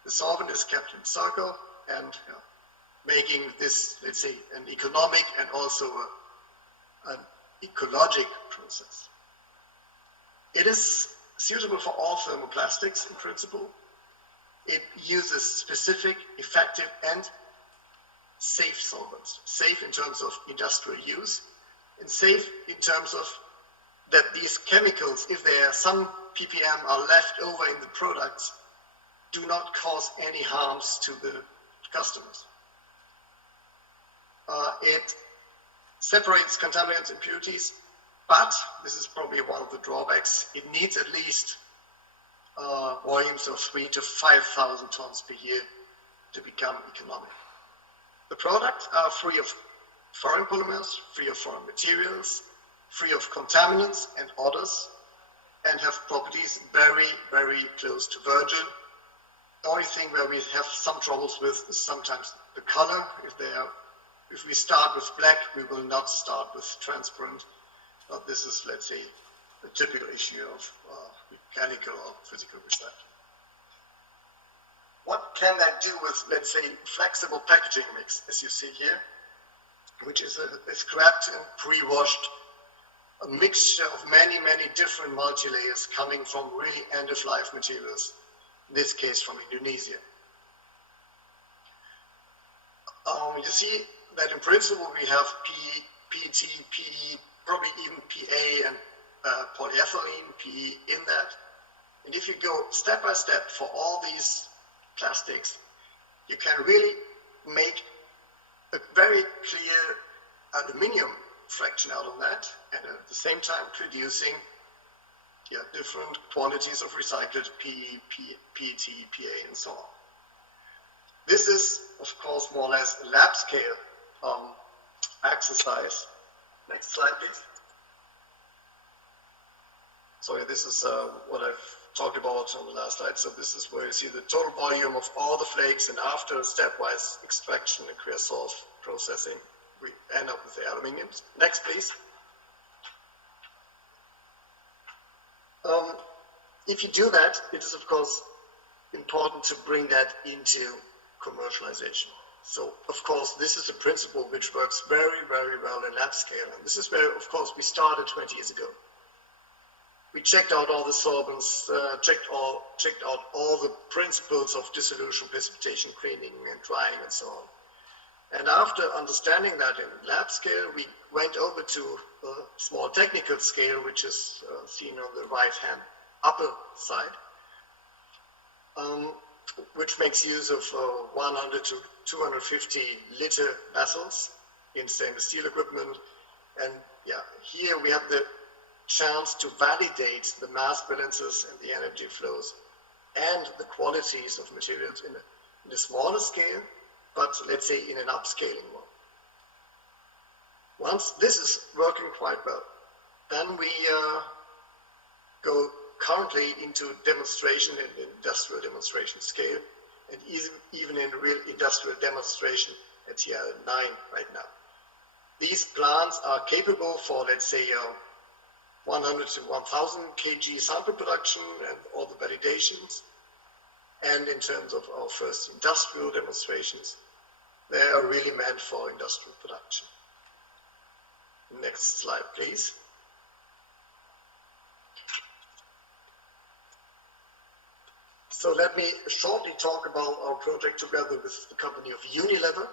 The solvent is kept in circle and making this, let's say, an economic and also an ecologic process. It is suitable for all thermoplastics in principle. It uses specific, effective, and safe solvents. Safe in terms of industrial use, and safe in terms of that these chemicals, if there are some ppm are left over in the products, do not cause any harms to the customers. It separates contaminants and impurities, but this is probably one of the drawbacks. It needs at least volumes of 3,000 to 5,000 tons per year to become economic. The products are free of foreign polymers, free of foreign materials, free of contaminants and odors, and have properties very, very close to virgin. The only thing where we have some troubles with is sometimes the color. If we start with black, we will not start with transparent. But this is, let's say, a typical issue of mechanical or physical recycling. What can that do with, let's say, flexible packaging mix, as you see here, which is a scrapped and pre-washed a mixture of many, many different multi-layers coming from really end-of-life materials, in this case from Indonesia. You see that in principle we have PET, PE, probably even PA and polyethylene, PE in that. And if you go step by step for all these plastics, you can really make a very clear aluminium fraction out of that, and at the same time producing different quantities of recycled PE, PET, PA, and so on. This is, of course, more or less a lab scale exercise. Next slide, please. Sorry, this is what I've talked about on the last slide. So this is where you see the total volume of all the flakes, and after stepwise extraction and Creasolve processing, we end up with the aluminium. Next, please. If you do that, it is of course important to bring that into commercialization. So, of course, this is a principle which works very, very well in lab scale. And this is where, of course, we started 20 years ago. We checked out all the solvents, checked out all the principles of dissolution, precipitation, cleaning, and drying, and so on. And after understanding that in lab scale, we went over to a small technical scale, which is seen on the right-hand upper side, which makes use of 100 to 250 liter vessels in stainless steel equipment. And yeah, here we have the chance to validate the mass balances and the energy flows and the qualities of materials in a smaller scale, but let's say in an upscaling one. Once this is working quite well, then we go currently into demonstration in industrial demonstration scale, and even in real industrial demonstration at TL9 right now. These plants are capable for, let's say, 100 to 1000 kg sample production and all the validations. And in terms of our first industrial demonstrations, they are really meant for industrial production. Next slide, please. So let me shortly talk about our project together with the company of Unilever,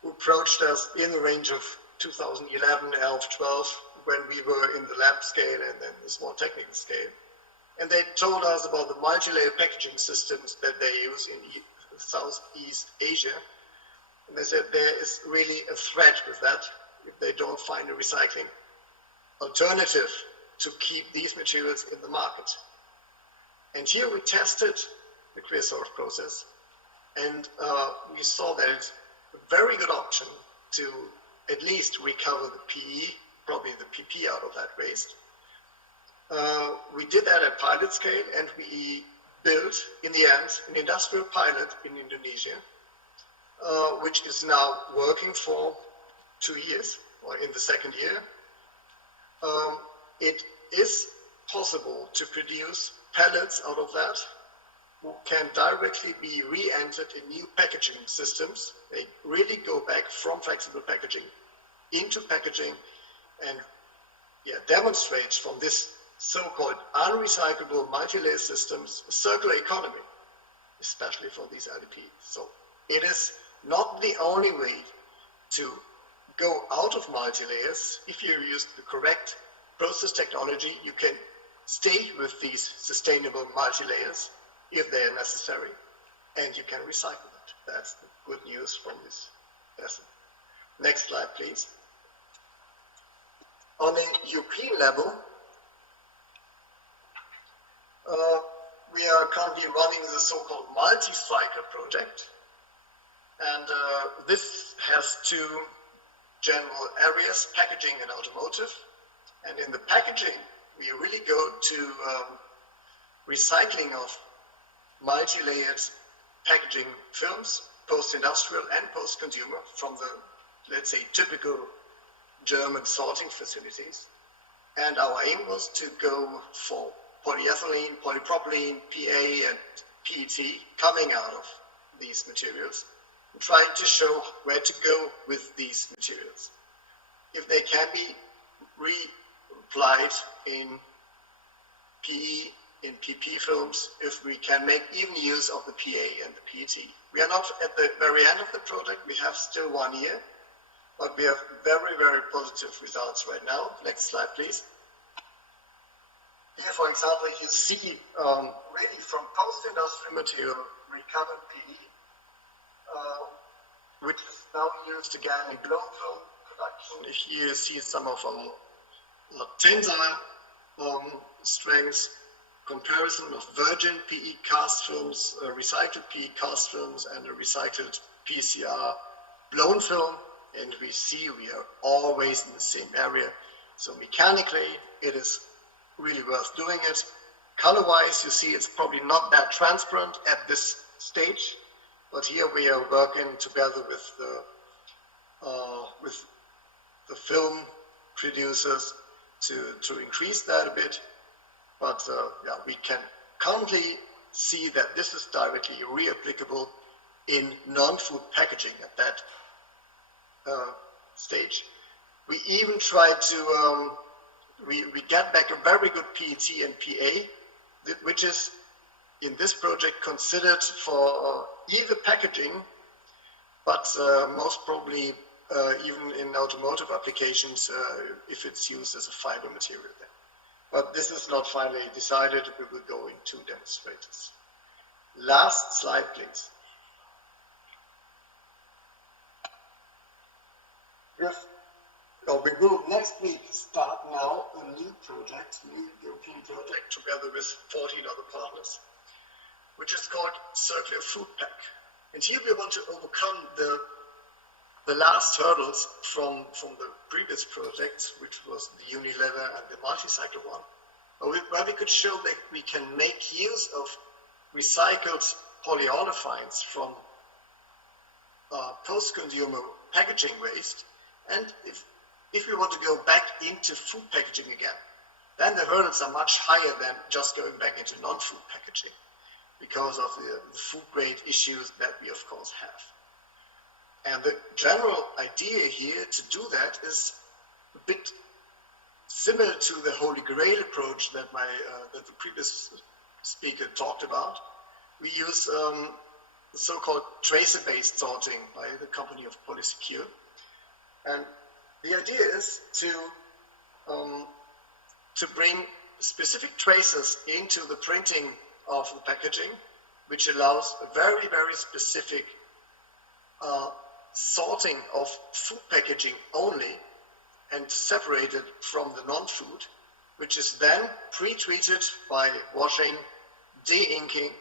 who approached us in the range of 2011, 12, 12, when we were in the lab scale and then the small technical scale. And they told us about the multi-layer packaging systems that they use in Southeast Asia. And they said there is really a threat with that if they don't find a recycling alternative to keep these materials in the market. And here we tested the creosote process, and we saw that it's a very good option to at least recover the PE, probably the PP out of that waste. We did that at pilot scale, and we built, in the end, an industrial pilot in Indonesia, which is now working for 2 years, or in the second year. It is possible to produce pellets out of that who can directly be re-entered in new packaging systems. They really go back from flexible packaging into packaging and demonstrates from this so-called unrecyclable multi-layer systems a circular economy, especially for these LDPs. So it is not the only way to go out of multi-layers. If you use the correct process technology, you can stay with these sustainable multi-layers if they are necessary, and you can recycle it. That's the good news from this lesson. Next slide, please. On a European level, we are currently running the so-called multi-cycle project, and this has two general areas, packaging and automotive. And in the packaging, we really go to recycling of multi-layered packaging films, post-industrial and post-consumer, from the, let's say, typical German sorting facilities. And our aim was to go for polyethylene, polypropylene, PA, and PET coming out of these materials, and trying to show where to go with these materials. If they can be reapplied in PE, in PP films, if we can make even use of the PA and the PET. We are not at the very end of the project, we have still 1 year, but we have very, very positive results right now. Next slide, please. Here, for example, you see really from post-industrial material recovered PE, which is now used again in blown film production. Here you see some of our tensile strengths, comparison of virgin PE cast films, recycled PE cast films, and a recycled PCR blown film, and we see we are always in the same area. So mechanically, it is really worth doing it. Color-wise, you see it's probably not that transparent at this stage, but here we are working together with the film producers to increase that a bit. But yeah, we can currently see that this is directly reapplicable in non-food packaging at that stage. We even tried to, we get back a very good PET and PA, which is in this project considered for either packaging, but most probably even in automotive applications if it's used as a fiber material then. But this is not finally decided. We will go into demonstrators. Last slide, please. Yes. So we will next week start now a new project, new European project, together with 14 other partners, which is called Circular Food Pack. And here we want to overcome the last hurdles from the previous projects, which was the Unilever and the multi-cycle one, where we could show that we can make use of recycled polyolefins from post-consumer packaging waste. And if we want to go back into food packaging again, then the hurdles are much higher than just going back into non-food packaging because of the food grade issues that we of course have. And the general idea here to do that is a bit similar to the Holy Grail approach that that the previous speaker talked about. We use the so-called tracer-based sorting by the company of Polysecure. And the idea is to bring specific tracers into the printing of the packaging, which allows a very, very specific sorting of food packaging only and separated from the non-food, which is then pre-treated by washing, de-inking,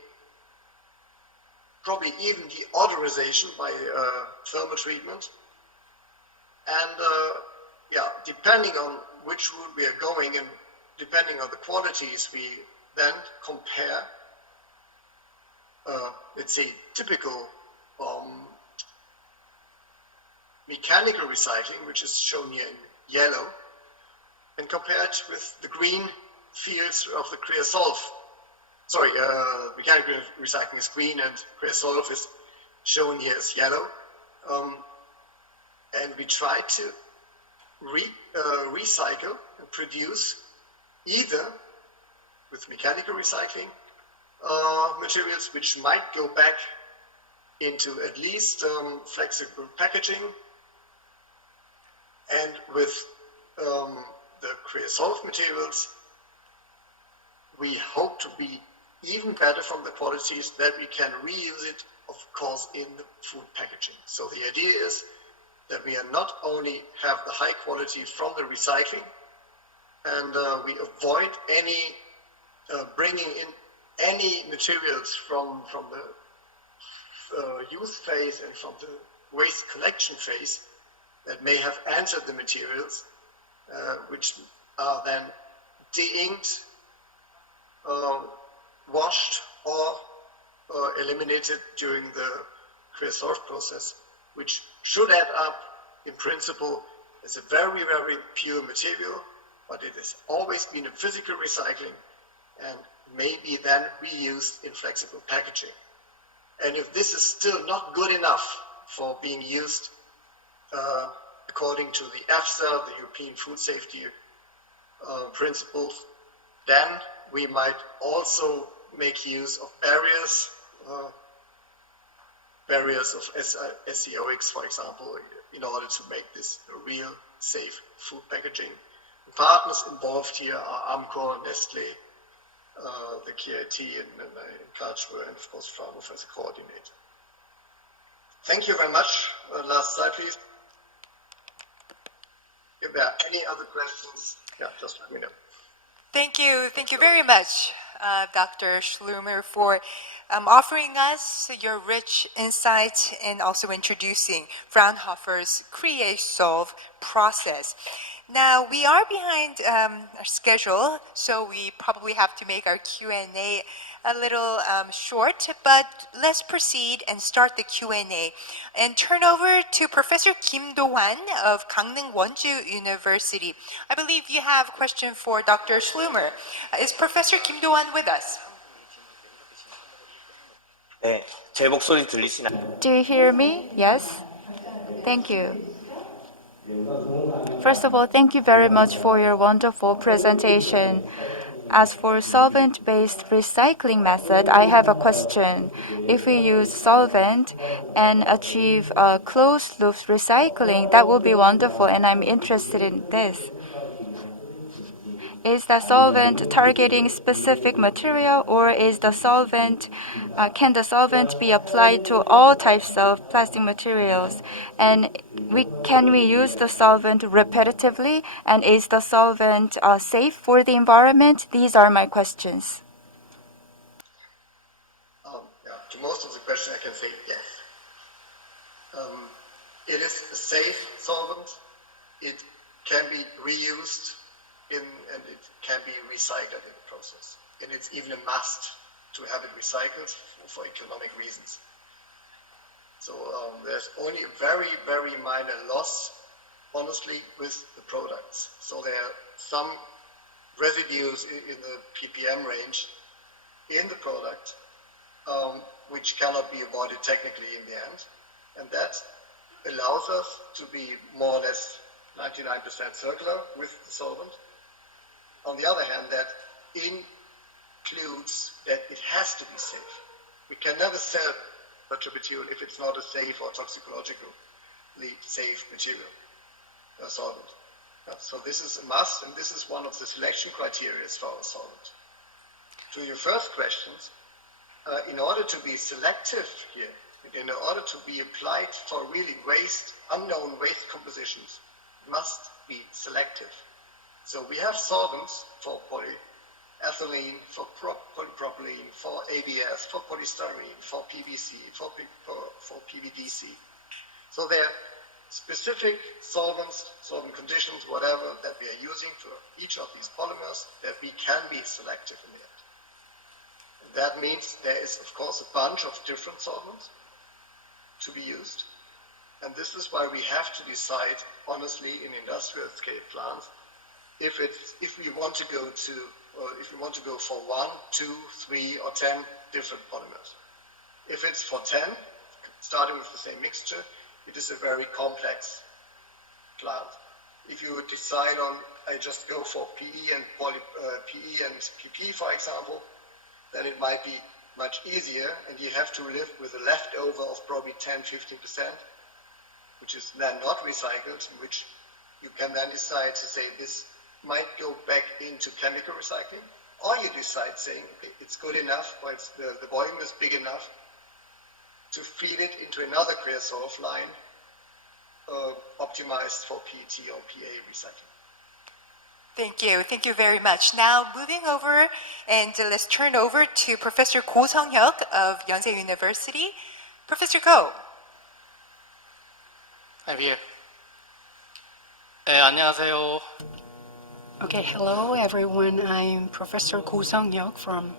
probably even deodorization by thermal treatment. And yeah, depending on which route we are going and depending on the qualities, we then compare, let's say, typical mechanical recycling, which is shown here in yellow, and compare it with the green fields of the creosote. Sorry, mechanical recycling is green and creosote is shown here as yellow. And we try to recycle and produce either with mechanical recycling materials which might go back into at least flexible packaging, and with the creosote materials we hope to be even better from the qualities that we can reuse it, of course, in the food packaging. So the idea is that we are not only have the high quality from the recycling, and we avoid any bringing in any materials from the use phase and from the waste collection phase that may have entered the materials, which are then de-inked, washed, or eliminated during the creosote process, which should add up in principle as a very, very pure material, but it has always been a physical recycling and maybe then reused in flexible packaging. And if this is still not good enough for being used according to the EFSA, the European Food Safety principles, then we might also make use of barriers of SCOX, for example, in order to make this a real safe food packaging. The partners involved here are Amcor, Nestle, the KIT and Culture, and of course Fraunhofer as a coordinator. Thank you very much. Last slide, please. If there are any other questions, yeah, just let me know. Thank you very much, Dr. Schlumer, for offering us your rich insight and also introducing Fraunhofer's Create-Solve process. Now, we are behind our schedule, so we probably have to make our Q&A a little short, but let's proceed and start the Q&A. And turn over to Professor Kim Do-hwan of Gangneung Wonju University. I believe you have a question for Dr. Schlumer. Is Professor Kim Do-hwan with us? 네, 제 목소리 들리시나요? Do you hear me? Yes? Thank you. First of all, thank you very much for your wonderful presentation. As for solvent-based recycling method, I have a question. If we use solvent and achieve closed-loop recycling, that will be wonderful, and I'm interested in this. Is the solvent targeting specific material, or is the solvent can the solvent be applied to all types of plastic materials? And can we use the solvent repetitively? And is the solvent safe for the environment? These are my questions. To most of the question, I can say yes. It is a safe solvent. It can be reused and it can be recycled in the process. And it's even a must to have it recycled for economic reasons. So there's only a very, very minor loss, honestly, with the products. So there are some residues in the ppm range in the product which cannot be avoided technically in the end. And that allows us to be more or less 99% circular with the solvent. On the other hand, that includes that it has to be safe. We can never sell such a material if it's not a safe or toxicologically safe material, solvent. So this is a must, and this is one of the selection criteria for our solvent. To your first questions, in order to be selective here, in order to be applied for really unknown waste compositions, it must be selective. So we have solvents for polyethylene, for polypropylene, for ABS, for polystyrene, for PVC, for PVDC. So there are specific solvents, solvent conditions, whatever, that we are using for each of these polymers that we can be selective in the end. And that means there is, of course, a bunch of different solvents to be used. And this is why we have to decide, honestly, in industrial scale plants, if we want to go for 1, 2, 3, or 10 different polymers. If it's for 10, starting with the same mixture, it is a very complex plant. If you would decide on, I just go for PE and PP, for example, then it might be much easier, and you have to live with a leftover of probably 10-15%, which is then not recycled, which you can then decide to say this might go back into chemical recycling, or you decide saying, okay, it's good enough, or the volume is big enough to feed it into another creosote line optimized for PET or PA recycling. Thank you very much. Now moving over, and let's turn over to Professor Go Sung-hyuk of Yonsei University. Professor Go. I'm here. 네, 안녕하세요. Okay, hello everyone. I'm Professor Go Sung-hyuk from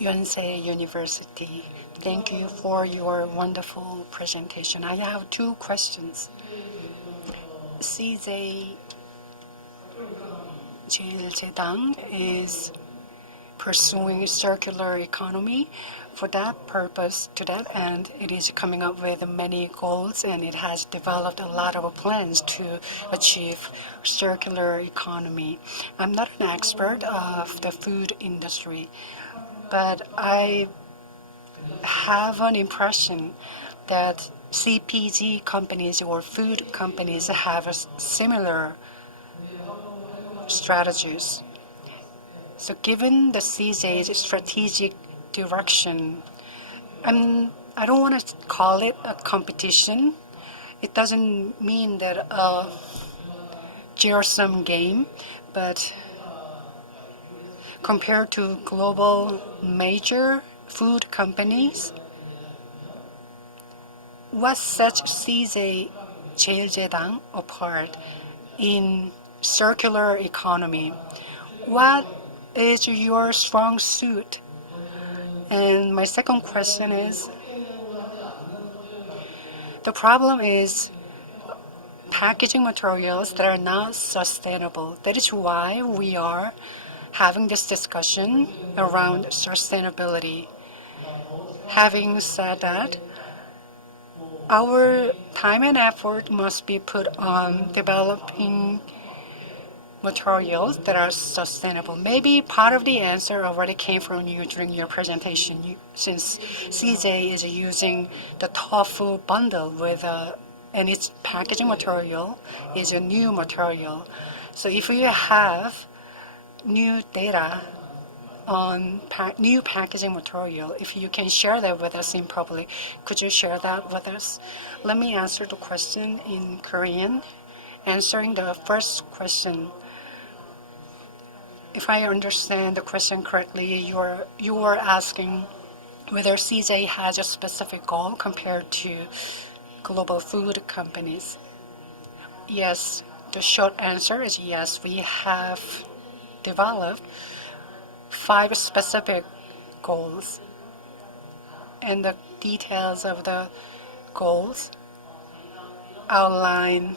Yonsei University. Thank you for your wonderful presentation. I have two questions. 제11회 is pursuing circular economy. For that purpose, to that end, it is coming up with many goals, and it has developed a lot of plans to achieve circular economy. I'm not an expert of the food industry, but I have an impression that CPG companies or food companies have similar strategies. So given the CJ's strategic direction, I don't want to call it a competition. It doesn't mean that a zero-sum game, but compared to global major food companies, what sets CJ 제일제당 apart in circular economy. What is your strong suit? And my second question is, the problem is packaging materials that are not sustainable. That is why we are having this discussion around sustainability. Having said that, our time and effort must be put on developing materials that are sustainable. Maybe part of the answer already came from you during your presentation, since CJ is using the tofu bundle with and its packaging material is a new material. So if you have new data on new packaging material, if you can share that with us in public, could you share that with us? Let me answer the question in Korean. Answering the first question, if I understand the question correctly, you are asking whether CJ has a specific goal compared to global food companies. Yes, the short answer is yes. We have developed 5 specific goals, and the details of the goals outline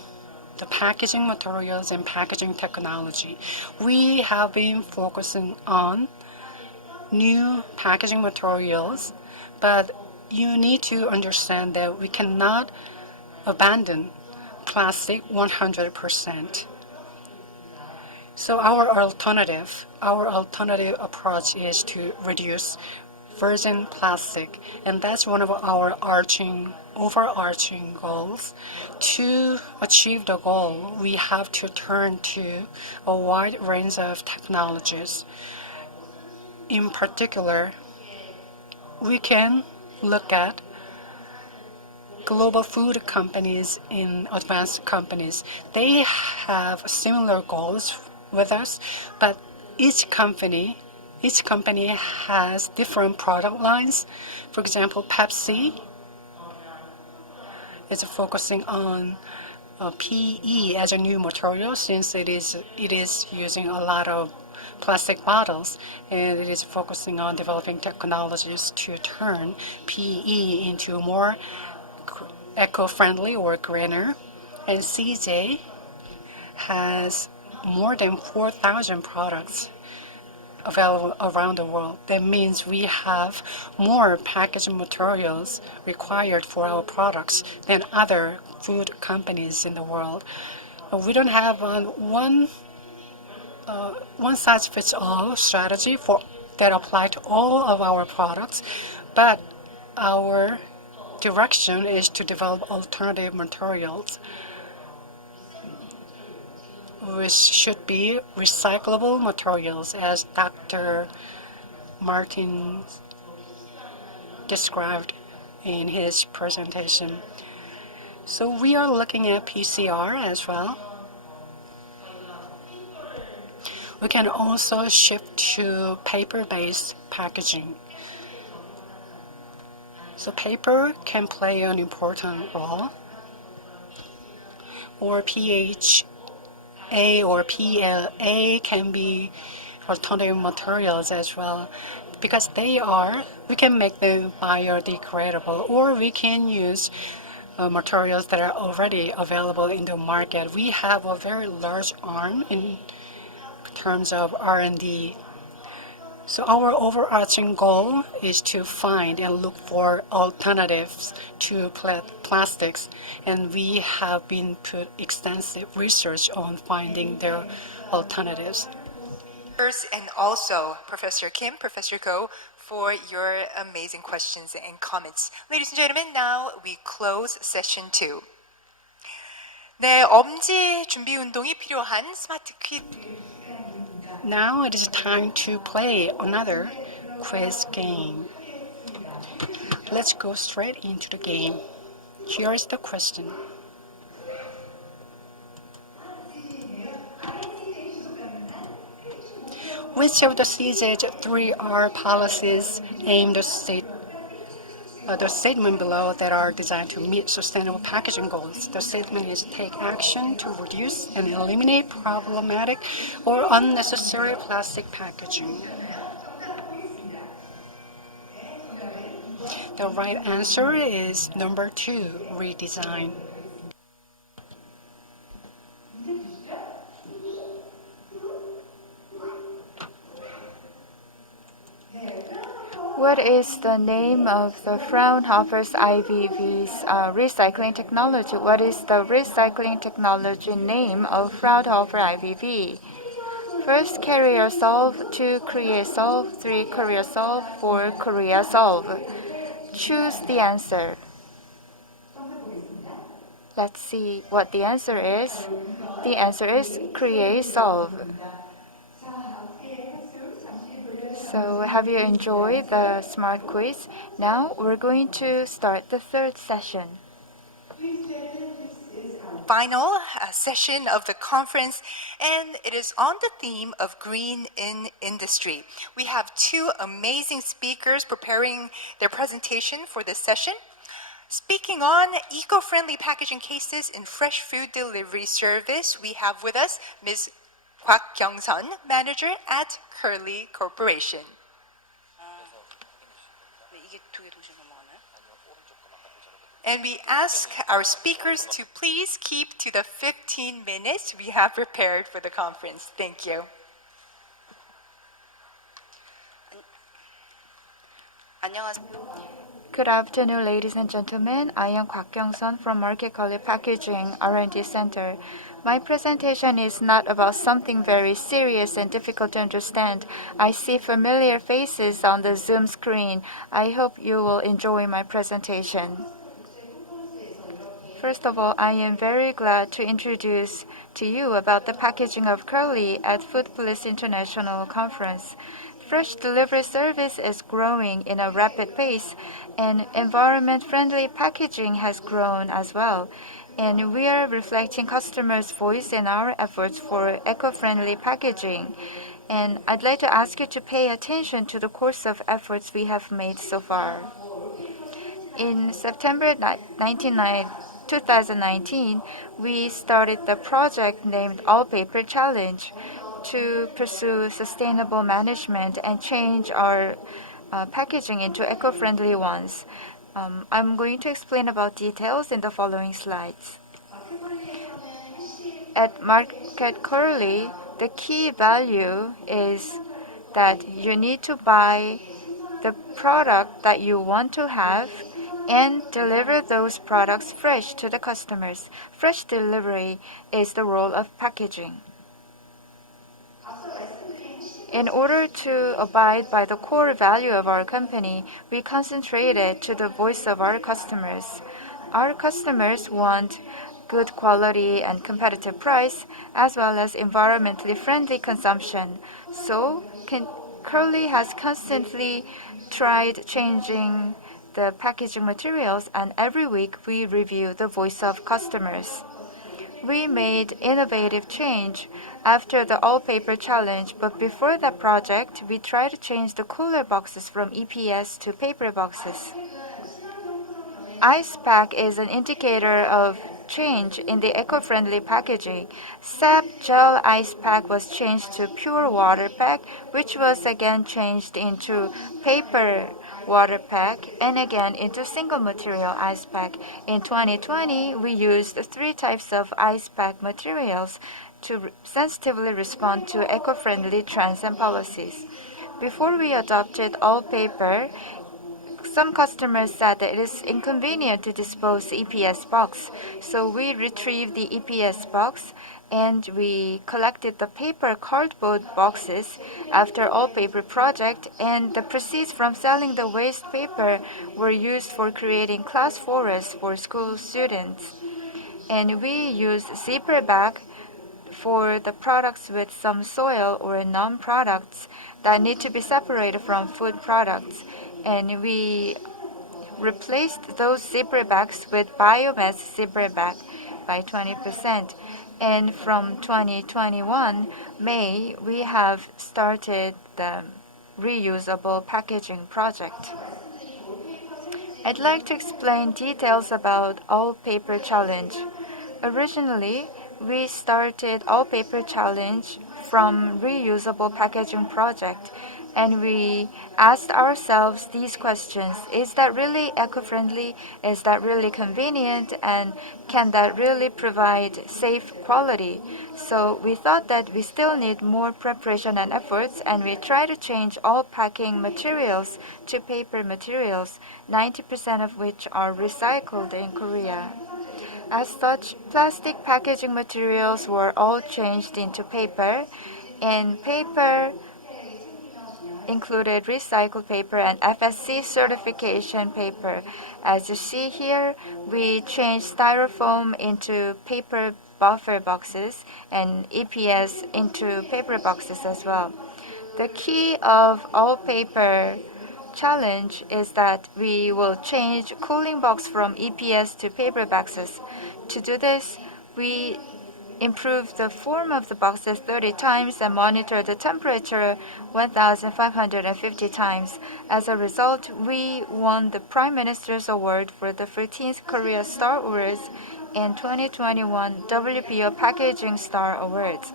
the packaging materials and packaging technology. We have been focusing on new packaging materials, but you need to understand that we cannot abandon plastic 100%. So our alternative approach is to reduce virgin plastic, and that's one of our overarching goals. To achieve the goal, we have to turn to a wide range of technologies. In particular, we can look at global food companies and advanced companies. They have similar goals with us, but each company has different product lines. For example, Pepsi is focusing on PE as a new material, since it is using a lot of plastic bottles, and it is focusing on developing technologies to turn PE into more eco-friendly or greener. And CJ has more than 4,000 products available around the world. That means we have more packaging materials required for our products than other food companies in the world. We don't have one size fits all strategy that apply to all of our products, but our direction is to develop alternative materials, which should be recyclable materials, as Dr. Martin described in his presentation. So we are looking at PCR as well. We can also shift to paper-based packaging. So paper can play an important role, or PHA or PLA can be alternative materials as well, because we can make them biodegradable, or we can use materials that are already available in the market. We have a very large arm in terms of R&D. So our overarching goal is to find and look for alternatives to plastics, and we have been put extensive research on finding their alternatives. And also Professor Kim, Professor Ko, for your amazing questions and comments. Ladies and gentlemen, now we close session 2. 네, 엄지 준비 운동이 필요한 스마트 퀴즈. Now it is time to play another quiz game. Let's go straight into the game. Here is the question. Which of the CJ's 3R policies aimed at the statement below that are designed to meet sustainable packaging goals. The statement is take action to reduce and eliminate problematic or unnecessary plastic packaging. The right answer is number 2, redesign. What is the name of the Fraunhofer's IVV's recycling technology? What is the recycling technology name of Fraunhofer IVV? First, Carrier Solve, 2, Korea Solve, 3, Korea Solve, 4, Korea Solve. Choose the answer. Let's see what the answer is. The answer is Korea Solve. So have you enjoyed the smart quiz? Now we're going to start the third session. Final session of the conference, and it is on the theme of green in industry. We have 2 amazing speakers preparing their presentation for this session. Speaking on eco-friendly packaging cases in fresh food delivery service, we have with us Ms. Kwak Kyung-sun, manager at Curly Corporation. And we ask our speakers to please keep to the 15 minutes we have prepared for the conference. Thank you. Good afternoon, ladies and gentlemen. I am Kwak Kyung-sun from Market Curly Packaging R&D Center. My presentation is not about something very serious and difficult to understand. I see familiar faces on the Zoom screen. I hope you will enjoy my presentation. First of all, I am very glad to introduce to you about the packaging of Curly at FOODPOLIS International Conference. Fresh delivery service is growing in a rapid pace, and environment-friendly packaging has grown as well. And we are reflecting customers' voice in our efforts for eco-friendly packaging. And I'd like to ask you to pay attention to the course of efforts we have made so far. In September 2019, we started the project named All Paper Challenge to pursue sustainable management and change our packaging into eco-friendly ones. I'm going to explain about details in the following slides. At Market Curly, the key value is that you need to buy the product that you want to have and deliver those products fresh to the customers. Fresh delivery is the role of packaging. In order to abide by the core value of our company, we concentrated to the voice of our customers. Our customers want good quality and competitive price, as well as environmentally friendly consumption. So, Curly has constantly tried changing the packaging materials, and every week we review the voice of customers. We made innovative change after the All Paper Challenge, but before that project, we tried to change the cooler boxes from EPS to paper boxes. Ice pack is an indicator of change in the eco-friendly packaging. SAP gel ice pack was changed to pure water pack, which was again changed into paper water pack and again into single material ice pack. In 2020, we used 3 types of ice pack materials to sensitively respond to eco-friendly trends and policies. Before we adopted all paper, some customers said that it is inconvenient to dispose EPS box, so we retrieved the EPS box and we collected the paper cardboard boxes after all paper project, and the proceeds from selling the waste paper were used for creating class forests for school students. And we used zebra bag for the products with some soil or non-products that need to be separated from food products. And we replaced those zebra bags with biomass zebra bag by 20%. And from 2021, May, we have started the reusable packaging project. I'd like to explain details about All Paper Challenge. Originally, we started All Paper Challenge from reusable packaging project, and we asked ourselves these questions. Is that really eco-friendly? Is that really convenient? And can that really provide safe quality? So we thought that we still need more preparation and efforts, and we try to change all packing materials to paper materials, 90% of which are recycled in Korea. As such, plastic packaging materials were all changed into paper, and paper included recycled paper and FSC certification paper. As you see here, we changed styrofoam into paper buffer boxes and EPS into paper boxes as well. The key of All Paper Challenge is that we will change cooling box from EPS to paper boxes. To do this, we improve the form of the boxes 30 times and monitor the temperature 1,550 times. As a result, we won the Prime Minister's Award for the 14th Korea Star Awards and 2021 WPO Packaging Star Awards.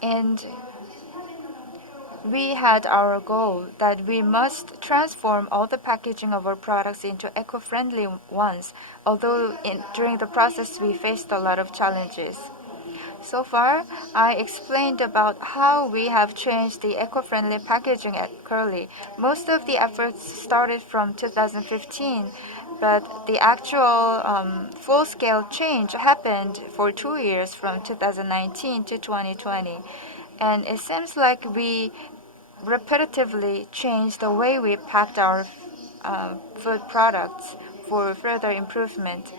And we had our goal that we must transform all the packaging of our products into eco-friendly ones, although during the process we faced a lot of challenges. So far, I explained about how we have changed the eco-friendly packaging at Curly. Most of the efforts started from 2015, but the actual full-scale change happened for 2 years from 2019 to 2020. And it seems like we repetitively changed the way we packed our food products for further improvement.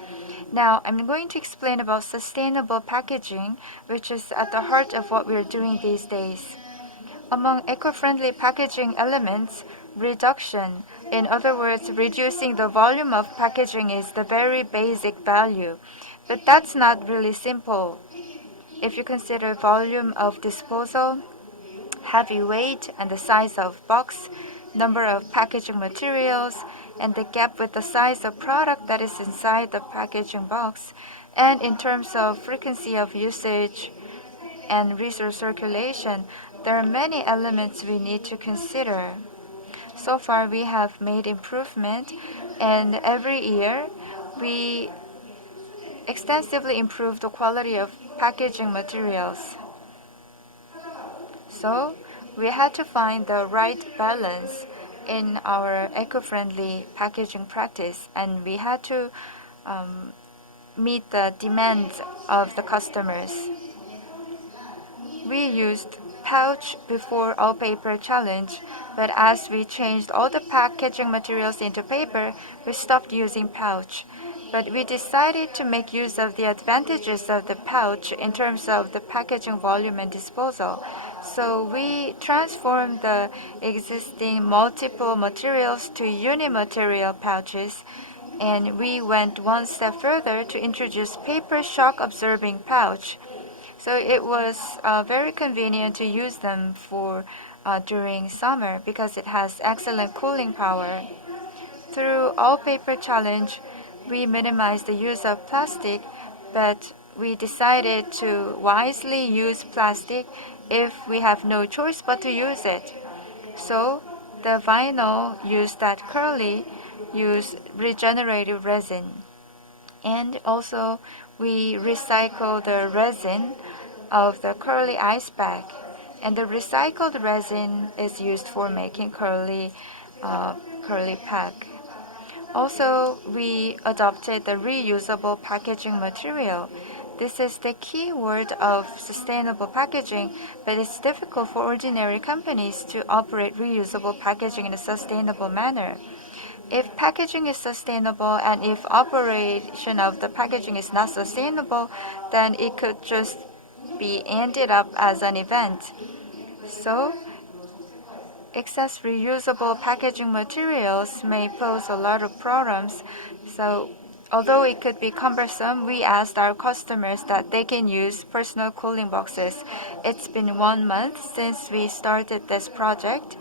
Now, I'm going to explain about sustainable packaging, which is at the heart of what we're doing these days. Among eco-friendly packaging elements, reduction, in other words, reducing the volume of packaging, is the very basic value. But that's not really simple. If you consider volume of disposal, heavy weight and the size of box, number of packaging materials, and the gap with the size of product that is inside the packaging box, and in terms of frequency of usage and resource circulation, there are many elements we need to consider. So far, we have made improvement, and every year we extensively improve the quality of packaging materials. So we had to find the right balance in our eco-friendly packaging practice, and we had to meet the demands of the customers. We used pouch before All Paper Challenge, but as we changed all the packaging materials into paper, we stopped using pouch. But we decided to make use of the advantages of the pouch in terms of the packaging volume and disposal. So we transformed the existing multiple materials to unimaterial pouches, and we went one step further to introduce paper shock absorbing pouch. So it was very convenient to use them for during summer because it has excellent cooling power. Through All Paper Challenge, we minimized the use of plastic, but we decided to wisely use plastic if we have no choice but to use it. So the vinyl used at Curly use regenerative resin. And also we recycle the resin of the Curly ice bag. And the recycled resin is used for making Curly pack. Also, we adopted the reusable packaging material. This is the key word of sustainable packaging, but it's difficult for ordinary companies to operate reusable packaging in a sustainable manner. If packaging is sustainable and if operation of the packaging is not sustainable, then it could just be ended up as an event. So, excess reusable packaging materials may pose a lot of problems. So, although it could be cumbersome, we asked our customers that they can use personal cooling boxes. It's been 1 month since we started this project.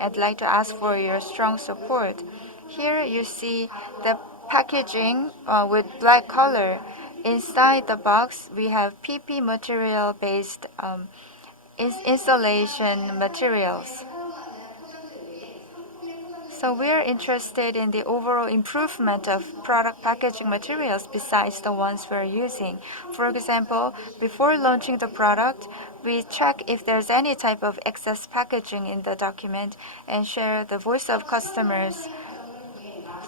I'd like to ask for your strong support. Here you see the packaging with black color. Inside the box, we have PP material-based installation materials. So we are interested in the overall improvement of product packaging materials besides the ones we're using. For example, before launching the product, we check if there's any type of excess packaging in the document and share the voice of customers.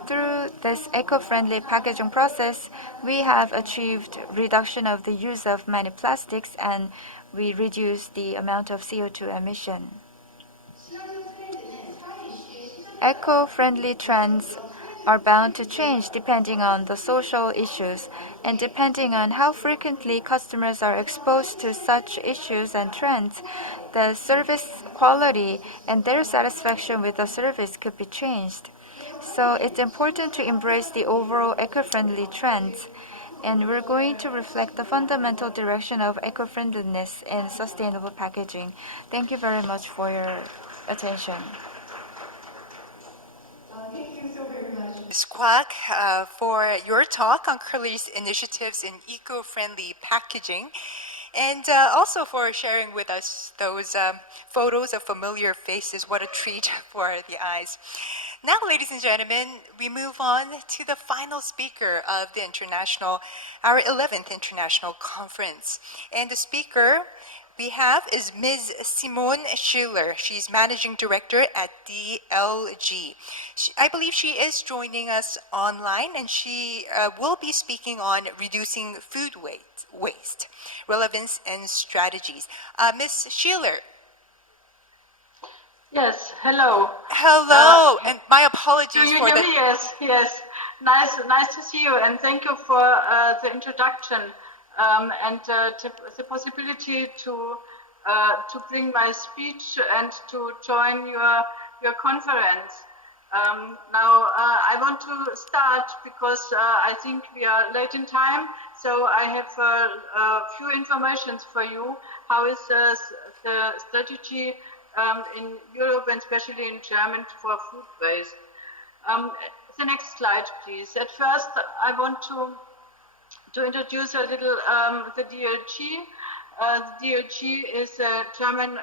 Through this eco-friendly packaging process, we have achieved reduction of the use of many plastics and we reduce the amount of CO2 emission. Eco-friendly trends are bound to change depending on the social issues and depending on how frequently customers are exposed to such issues and trends, the service quality and their satisfaction with the service could be changed. So it's important to embrace the overall eco-friendly trends, and we're going to reflect the fundamental direction of eco-friendliness in sustainable packaging. Thank you very much for your attention. Ms. Kwak, for your talk on Korea's initiatives in eco-friendly packaging, and also for sharing with us those photos of familiar faces. What a treat for the eyes. Now, ladies and gentlemen, we move on to the final speaker of the our 11th International Conference. And the speaker we have is Ms. Simone Schiller. She's Managing Director at DLG. I believe she is joining us online, and she will be speaking on reducing food waste, relevance and strategies. Ms. Schiller. Yes, hello. Hello, and my apologies for the... Yes. Nice to see you, and thank you for the introduction and the possibility to bring my speech and to join your conference. Now, I want to start because I think we are late in time, so I have a few informations for you. How is the strategy in Europe and especially in Germany for food waste? The next slide, please. At first, I want to introduce a little the DLG. The DLG is a German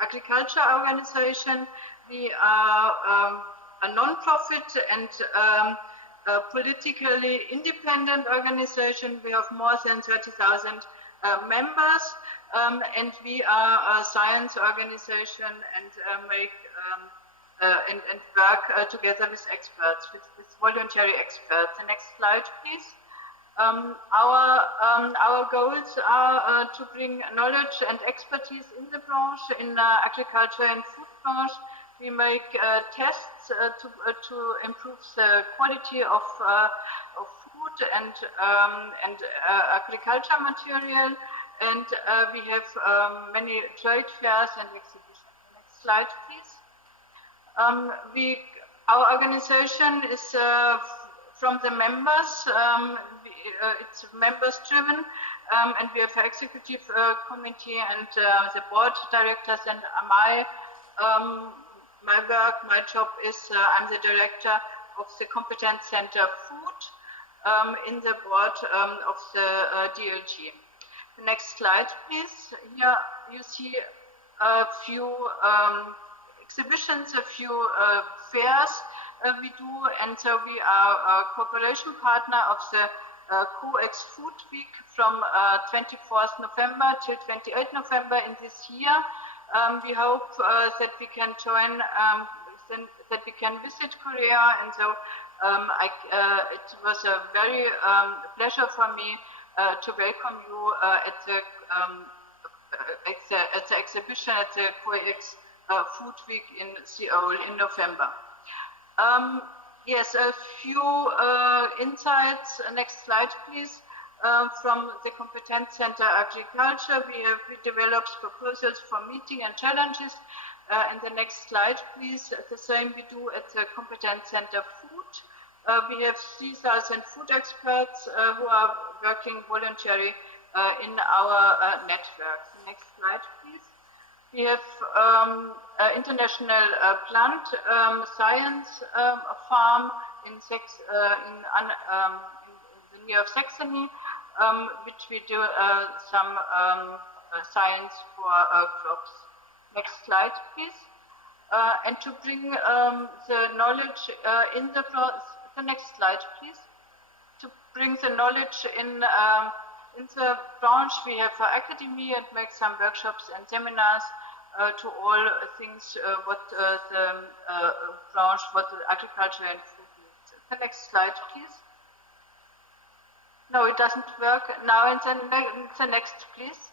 agriculture organization. We are a non-profit and a politically independent organization. We have more than 30,000 members. And we are a science organization and and work together with experts, with voluntary experts. The next slide, please. Our goals are to bring knowledge and expertise in the branch, in agriculture and food branch. We make tests to improve the quality of food and agriculture material. And we have many trade fairs and exhibitions. Next slide, please. Our organization is from the members. It's members driven, and we have an executive committee and the board directors. And my job is I'm the director of the Competence Center Food in the board of the DLG. The next slide, please. Here you see a few exhibitions, a few fairs we do, and so we are a cooperation partner of the COEX Food Week from 24th November till 28th November in this year. We hope that we can join, that we can visit Korea, and so it was a very pleasure for me to welcome you at the exhibition at the COEX Food Week in Seoul in November. Yes, a few insights. Next slide, please. From the Competence Center Agriculture, we developed proposals for meeting and challenges. And the next slide, please. The same we do at the Competence Center Food. We have 3,000 food experts who are working voluntarily in our network. Next slide, please. We have international plant science farm in the near of Saxony, which we do some science for crops. Next slide, please. And to bring the knowledge in the next slide, please. To bring the knowledge in the branch, we have academy and make some workshops and seminars to all things what the branch, what the agriculture and food needs. The next slide, please. No, it doesn't work. Now, in the next, please.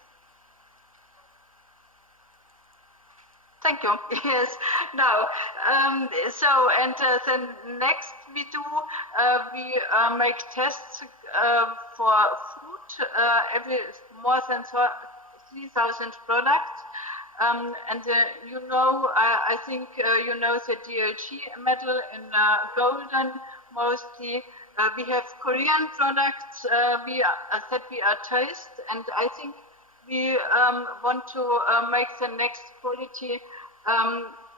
Thank you. Yes. Now, the next we do, we make tests for food, more than 3,000 products. I think you know the DLG medal in golden mostly. We have Korean products that we are taste, and I think we want to make the next quality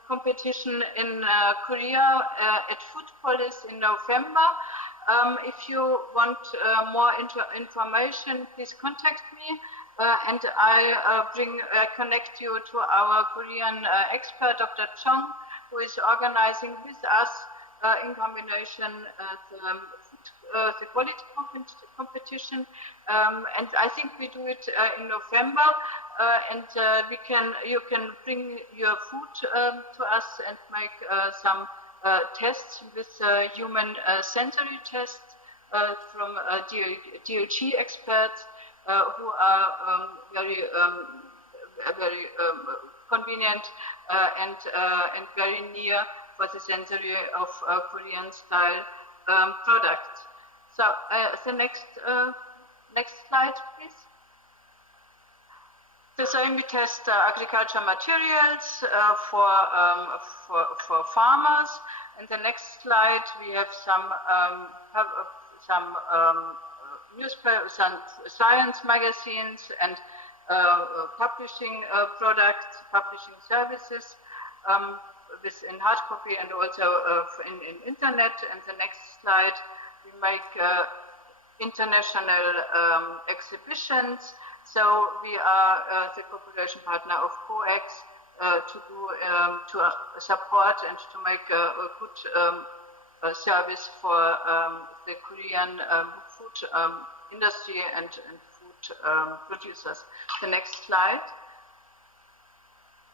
competition in Korea at FOODPOLIS in November. If you want more information, please contact me, and I connect you to our Korean expert, Dr. Chung, who is organizing with us in combination the quality competition, and I think we do it in November, and you can bring your food to us and make some tests with human sensory tests from DLG experts who are very convenient and very near for the sensory of Korean style products. So the next slide, please. The same, we test agriculture materials for farmers. In the next slide, we have some newspaper, some science magazines and publishing products, publishing services in hard copy and also in internet. And the next slide, we make international exhibitions. So we are the cooperation partner of COEX to support and to make a good service for the Korean food industry and food producers. The next slide.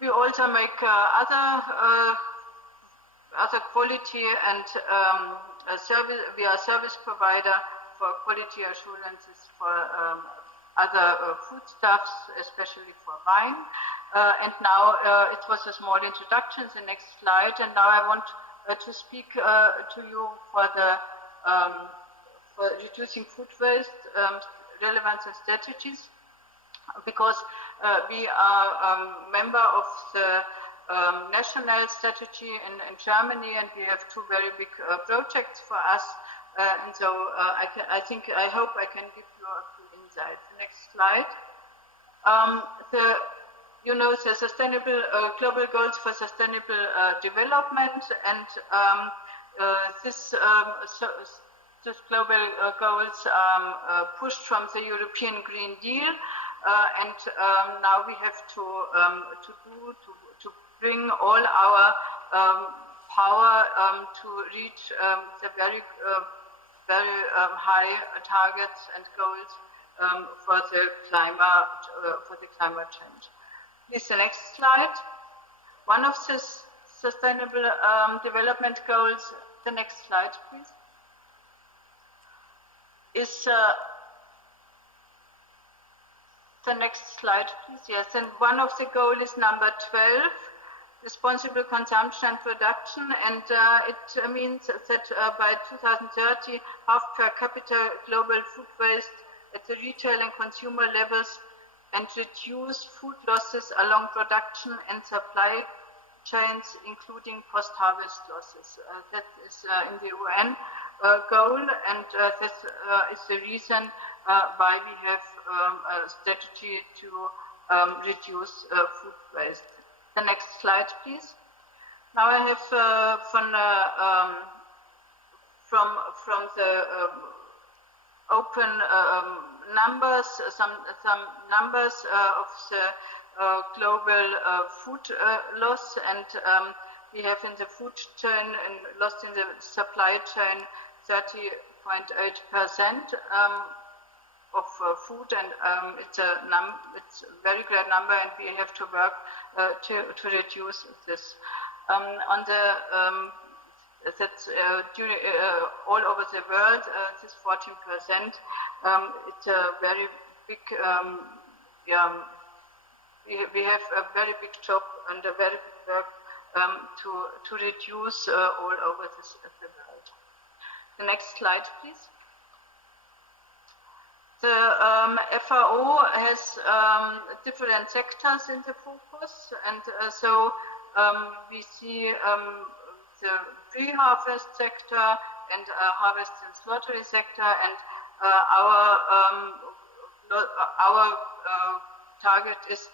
We also make other quality and service. We are service provider for quality assurances for other foodstuffs, especially for wine. And now it was a small introduction. The next slide. And now I want to speak to you for reducing food waste, relevance and strategies, because we are a member of the national strategy in Germany, and we have two very big projects for us. And so I hope I can give you a few insights. The next slide. The sustainable global goals for sustainable development, and this global goals pushed from the European Green Deal, and now we have to bring all our power to reach the very high targets and goals for the climate change. Please, the next slide. One of the sustainable development goals. The next slide, please. Is the next slide, please. Yes, and one of the goals is number 12, responsible consumption and production, and it means that by 2030, half per capita global food waste at the retail and consumer levels, and reduce food losses along production and supply chains, including post-harvest losses. That is in the UN goal, and this is the reason why we have a strategy to reduce food waste. The next slide, please. Now I have from the open numbers, some numbers of the global food loss, and we have in the food chain and loss in the supply chain 30.8% of food, and it's a very great number, and we have to work to reduce this. On the that's all over the world, this 14%. It's a very big. We have a very big job and a very big work to reduce all over the world. The next slide, please. The FAO has different sectors in the focus, and so we see the pre-harvest sector and harvest and slaughtering sector, and our target is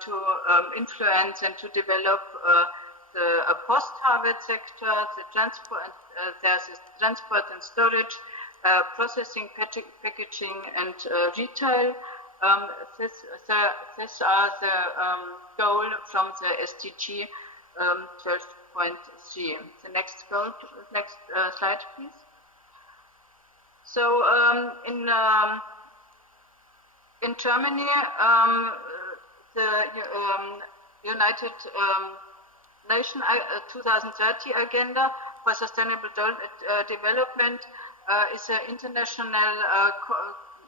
to influence and to develop the post-harvest sector, the transport, there's transport and storage, processing, packaging, and retail. These are the goal from the SDG 12.3. The next slide, please. So in Germany, the United Nations 2030 Agenda for Sustainable Development is an international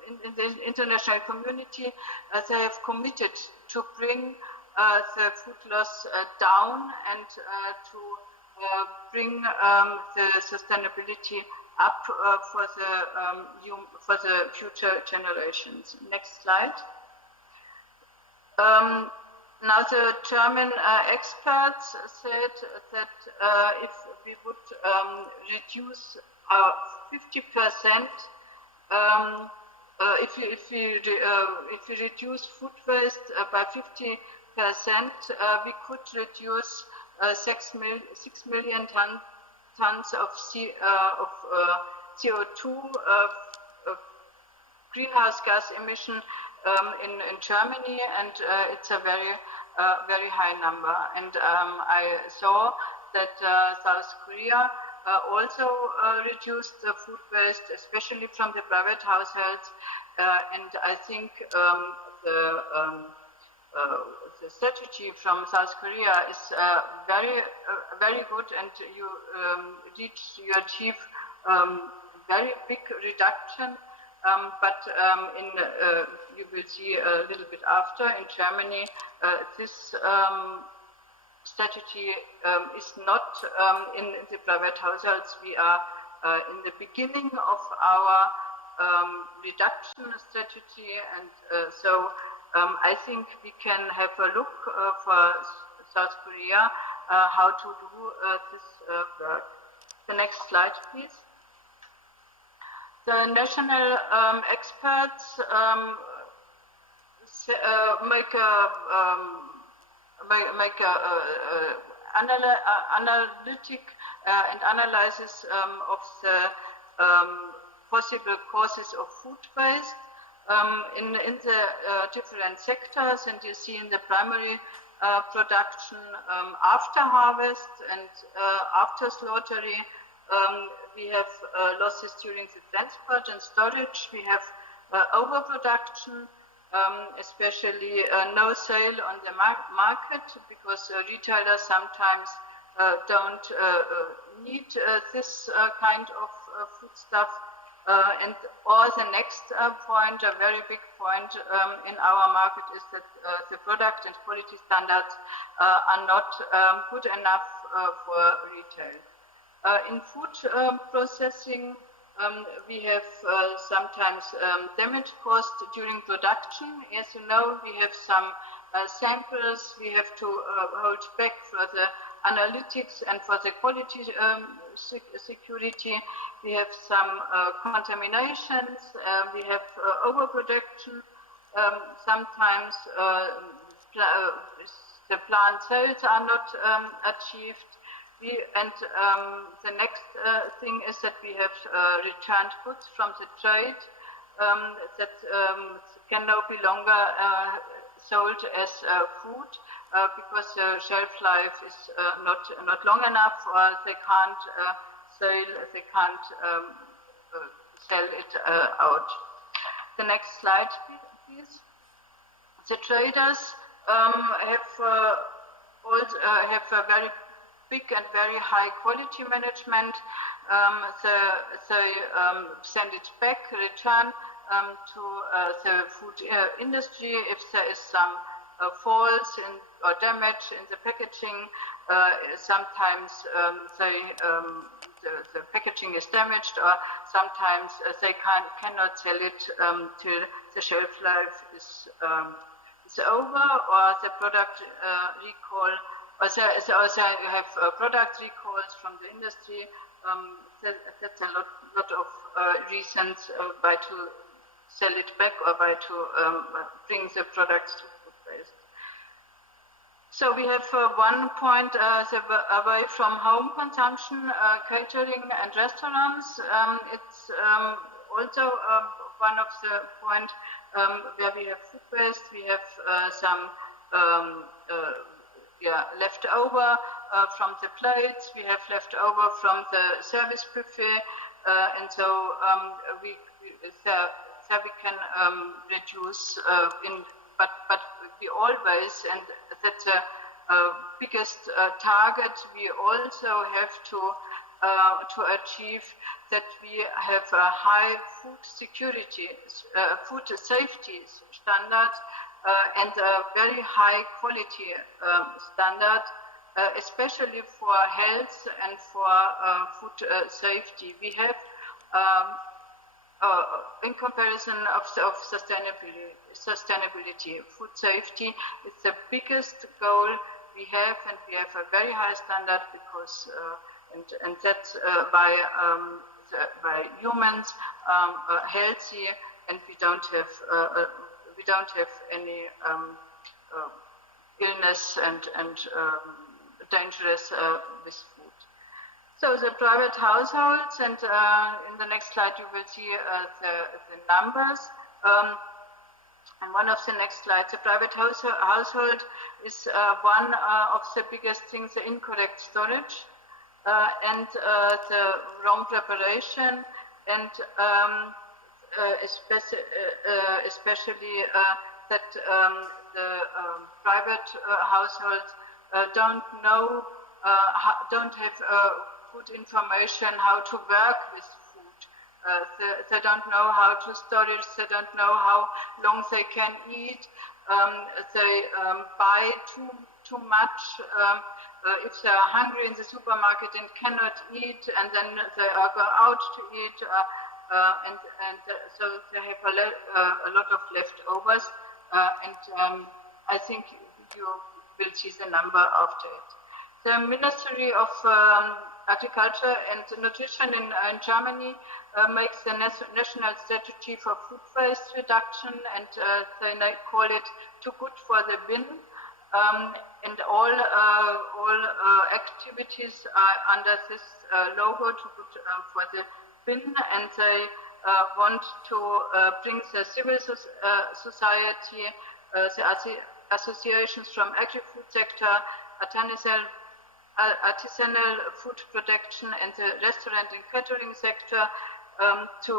in the international community. They have committed to bring the food loss down and to bring the sustainability up for the future generations. Next slide. Now the German experts said that if we would reduce 50%, if we reduce food waste by 50%, we could reduce 6 million tons of CO2 greenhouse gas emission in Germany, and it's a very high number. And I saw that South Korea also reduced the food waste, especially from the private households, and I think the strategy from South Korea is very good, and you achieve very big reduction. But you will see a little bit after in Germany, this strategy is not in the private households. We are in the beginning of our reduction strategy, and so I think we can have a look for South Korea how to do this work. The next slide, please. The national experts make analytic and analysis of the possible causes of food waste in the different sectors, and you see in the primary production after harvest and after slaughtering. We have losses during the transport and storage. We have overproduction, especially no sale on the market, because retailers sometimes don't need this kind of foodstuff. And or the next point, a very big point in our market, is that the product and quality standards are not good enough for retail. In food processing, we have sometimes damage caused during production. As you know, we have some samples we have to hold back for the analytics and for the quality security. We have some contaminations, we have overproduction, sometimes the plant sales are not achieved. The next thing is that we have returned goods from the trade that can no longer sold as food because the shelf life is not long enough, or they can't sell it out. The next slide, please. The traders have a very big and very high quality management. They send it back, return to the food industry if there is some faults or damage in the packaging. Sometimes the packaging is damaged, or sometimes they cannot sell it till the shelf life is over, or the product recall, or they also have product recalls from the industry. That's a lot of reasons why to sell it back or why to bring the products to food waste. So we have one point, the away from home consumption, catering and restaurants. It's also one of the points where we have food waste. We have some leftover from the plates. We have leftover from the service buffet, and so we can reduce but we always, and that's the biggest target, we also have to achieve that we have a high food security, food safety standard, and a very high quality standard, especially for health and for food safety. We have in comparison of sustainability, food safety is the biggest goal we have, and we have a very high standard because, and that's by humans healthy, and we don't have any illness and dangerous with food. So the private households, and in the next slide you will see the numbers. And one of the next slides, the private household is one of the biggest things, the incorrect storage and the wrong preparation, and especially that the private households don't know, don't have good information how to work with food. They don't know how to store it, they don't know how long they can eat. They buy too much if they are hungry in the supermarket and cannot eat, and then they go out to eat, so they have a lot of leftovers, and I think you will see the number after it. The Ministry of Agriculture and Nutrition in Germany makes the national strategy for food waste reduction, and they call it "Too Good for the Bin." And all activities are under this logo, "Too Good for the Bin," and they want to bring the civil society, the associations from agri-food sector, artisanal food production, and the restaurant and catering sector to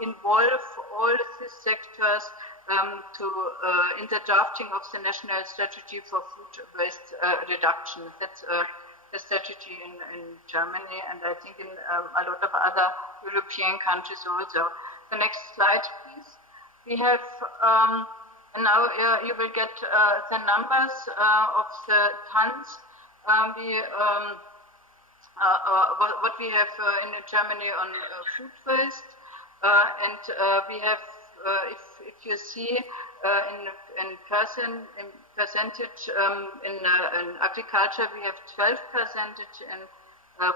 involve all these sectors in the drafting of the national strategy for food waste reduction. That's the strategy in Germany, and I think in a lot of other European countries also. The next slide, please. We have now you will get the numbers of the tons. What we have in Germany on food waste, and we have, if you see in percentage in agriculture, we have 12%, in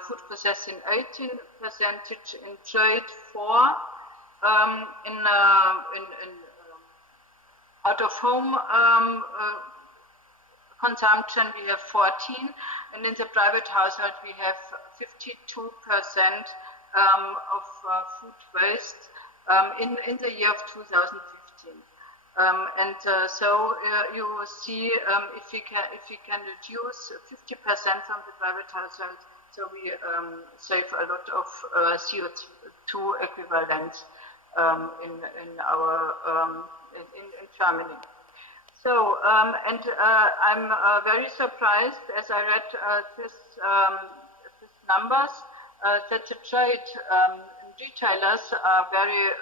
food processing 18%, in trade 4%, in out of home consumption, we have 14, and in the private household, we have 52% of food waste in the year of 2015. So you see if we can reduce 50% from the private household, so we save a lot of CO2 equivalents in Germany. So I'm very surprised as I read these numbers that the trade retailers are very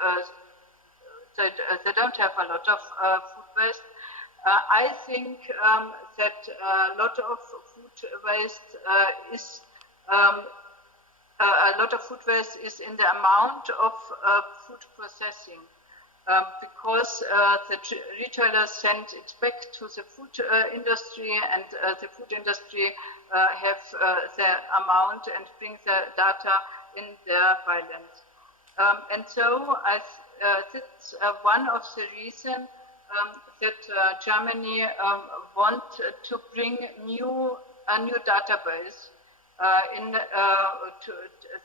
they don't have a lot of food waste. I think that a lot of food waste is in the amount of food processing, because the retailers send it back to the food industry, and the food industry have the amount and bring the data in their balance. And so that's one of the reasons that Germany want to bring a new database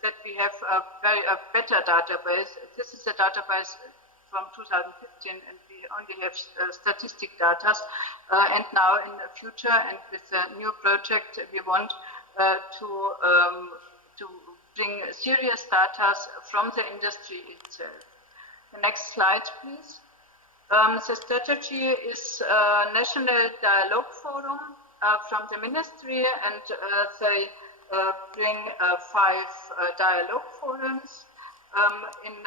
that we have a better database. This is a database from 2015, and we only have statistic data. And now in the future, and with a new project, we want to bring serious data from the industry itself. The next slide, please. The strategy is a national dialogue forum from the ministry, and they bring 5 dialogue forums in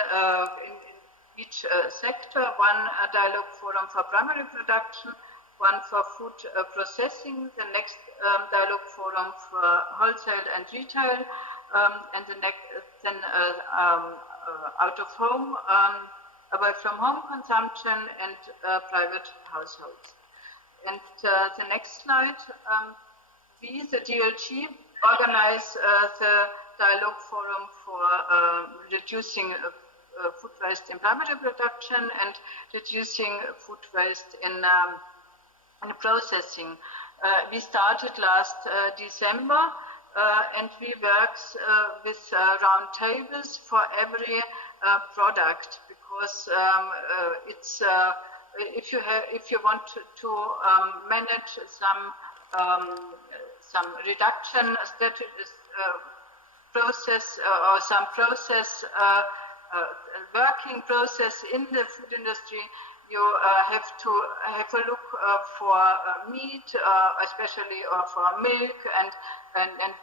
each sector. One dialogue forum for primary production, one for food processing, the next dialogue forum for wholesale and retail, and the next then out of home, away from home consumption, and private households. And the next slide, we, the DLG, organize the dialogue forum for reducing food waste in primary production and reducing food waste in processing. We started last December, and we work with round tables for every product, because it's if you want to manage some reduction process or some process working process in the food industry, you have to have a look for meat, especially, or for milk and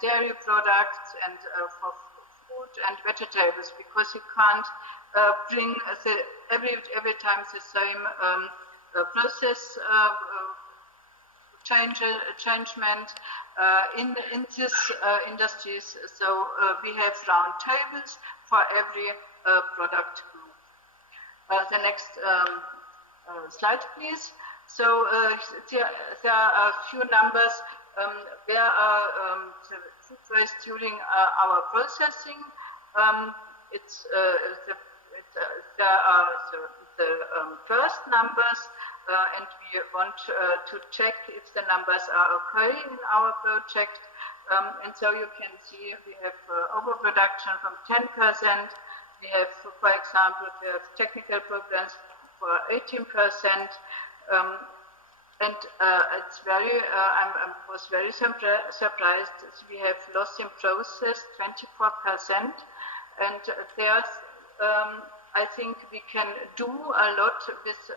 dairy products, and for fruit and vegetables, because you can't bring every time the same process changement in these industries. So we have round tables for every product group. The next slide, please. So there are a few numbers. Where are the food waste during our processing? There are the first numbers, and we want to check if the numbers are okay in our project. And so you can see we have overproduction from 10%. We have, for example, we have technical programs for 18%. And it's very, I was very surprised. We have loss in process 24%, and there's, I think we can do a lot with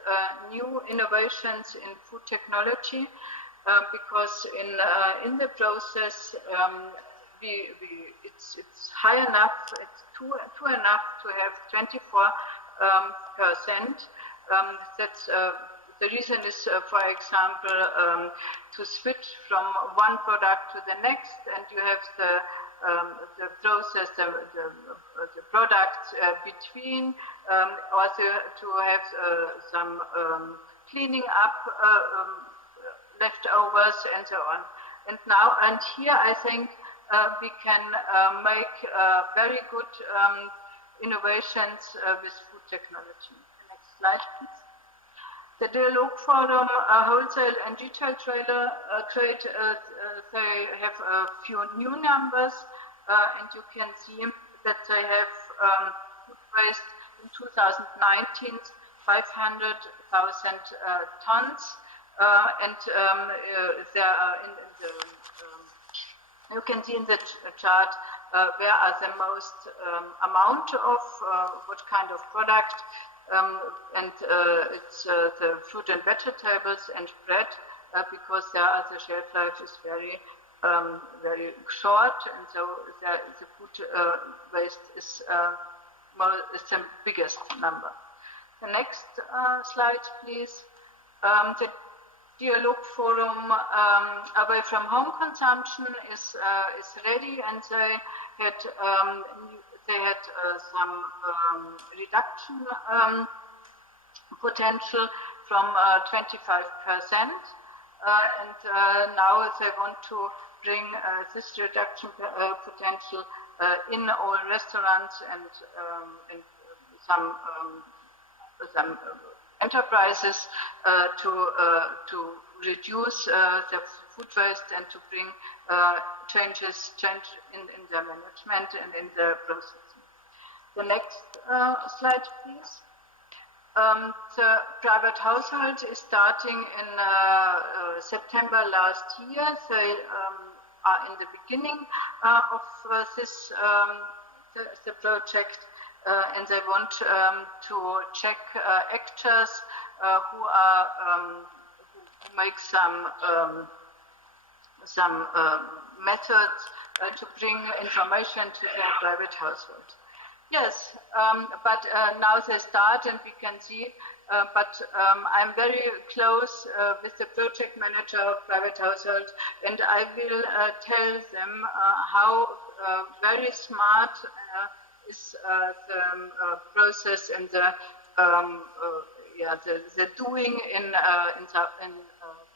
new innovations in food technology, because in the process it's high enough, it's too enough to have 24%. That's the reason is, for example, to switch from one product to the next, and you have the process, the products between, also to have some cleaning up leftovers and so on. And here I think we can make very good innovations with food technology. Next slide, please. The Dialogue Forum, wholesale and retail trade, they have a few new numbers, and you can see that they have food waste in 2019, 500,000 tons, and there are you can see in the chart where are the most amount of what kind of product, and it's the fruit and vegetables and bread, because there the shelf life is very short, and so the food waste is the biggest number. The next slide, please. The Dialogue Forum away from home consumption is ready, and they had some reduction potential from 25%, and now they want to bring this reduction potential in all restaurants and some enterprises to reduce the food waste and to bring change in their management and in the processing. The next slide, please. The private household is starting in September last year. They are in the beginning of this the project. And they want to check actors who make some methods to bring information to their private household. Yes, but now they start, and we can see. But I'm very close with the project manager of private household, and I will tell them how very smart is the process and the doing in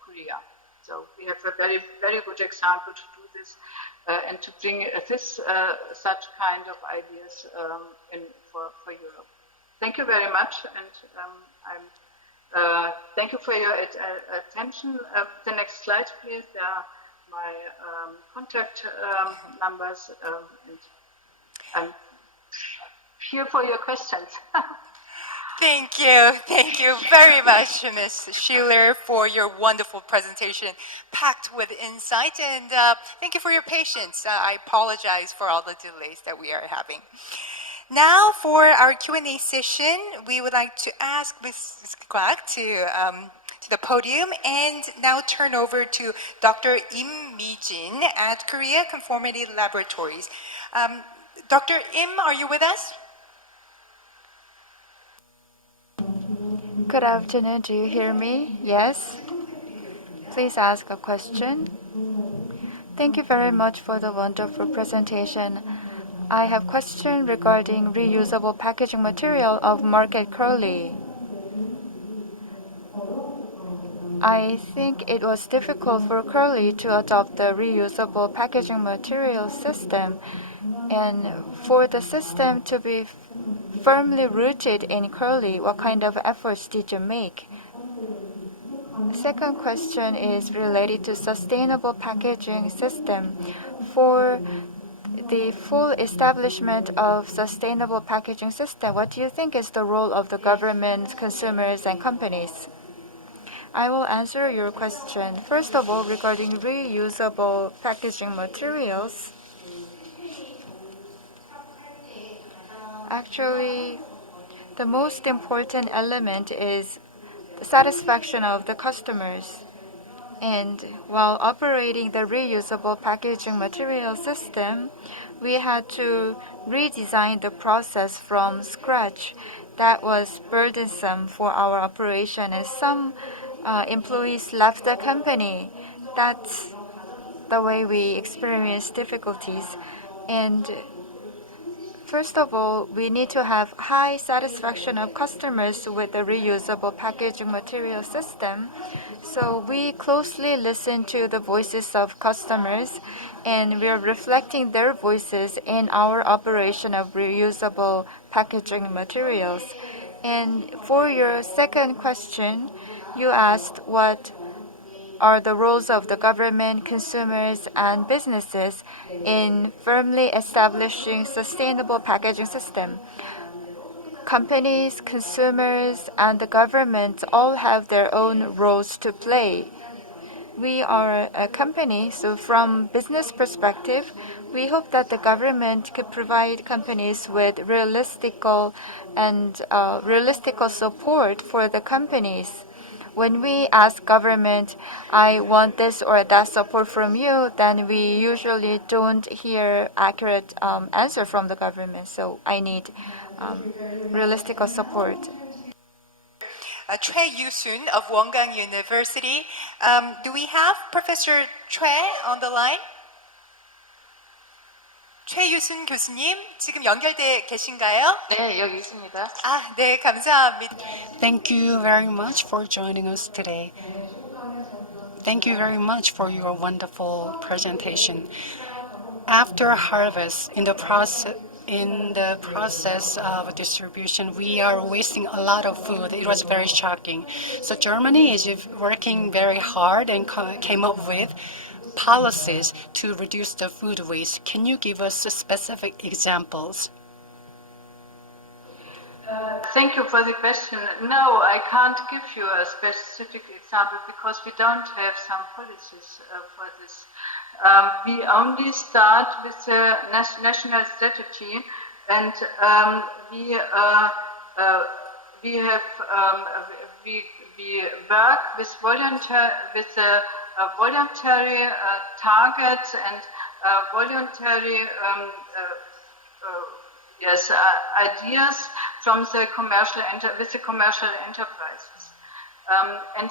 Korea. So we have a very good example to do this and to bring this such kind of ideas in for Europe. Thank you very much, and thank you for your attention. The next slide, please. There are my contact numbers, and I'm here for your questions. Thank you very much, Ms. Schiller, for your wonderful presentation, packed with insight, and thank you for your patience. I apologize for all the delays that we are having. Now, for our Q&A session, we would like to ask Ms. Kwak to the podium, and now turn over to Dr. Im Mi-jin at Korea Conformity Laboratories. Dr. Im, are you with us? Good afternoon. Do you hear me? Yes? Please ask a question. Thank you very much for the wonderful presentation. I have a question regarding reusable packaging material of Market Curly. I think it was difficult for Curly to adopt the reusable packaging material system, and for the system to be firmly rooted in Curly, what kind of efforts did you make? Second question is related to sustainable packaging system. For the full establishment of sustainable packaging system, what do you think is the role of the government, consumers, and companies? I will answer your question. First of all, regarding reusable packaging materials, actually, the most important element is the satisfaction of the customers. And while operating the reusable packaging material system, we had to redesign the process from scratch. That was burdensome for our operation, and some employees left the company. That's the way we experienced difficulties. And first of all, we need to have high satisfaction of customers with the reusable packaging material system. So we closely listen to the voices of customers, and we are reflecting their voices in our operation of reusable packaging materials. And for your second question, you asked what are the roles of the government, consumers, and businesses in firmly establishing sustainable packaging system. Companies, consumers, and the government all have their own roles to play. We are a company, so from business perspective, we hope that the government could provide companies with realistical support for the companies. When we ask government, I want this or that support from you, then we usually don't hear accurate answer from the government. So I need realistic support. Choi Yoo-soon of Wongang University. Do we have Professor Choi on the line? 최유순 교수님, 지금 연결돼 계신가요? 네, 여기 있습니다. 네, 감사합니다. Thank you very much for joining us today. Thank you very much for your wonderful presentation. After harvest, in the process of distribution, we are wasting a lot of food. It was very shocking. So Germany is working very hard and came up with policies to reduce the food waste. Can you give us specific examples? Thank you for the question. No, I can't give you a specific example because we don't have some policies for this. We only start with a national strategy, and we work with voluntary targets and voluntary ideas from the commercial enterprises, and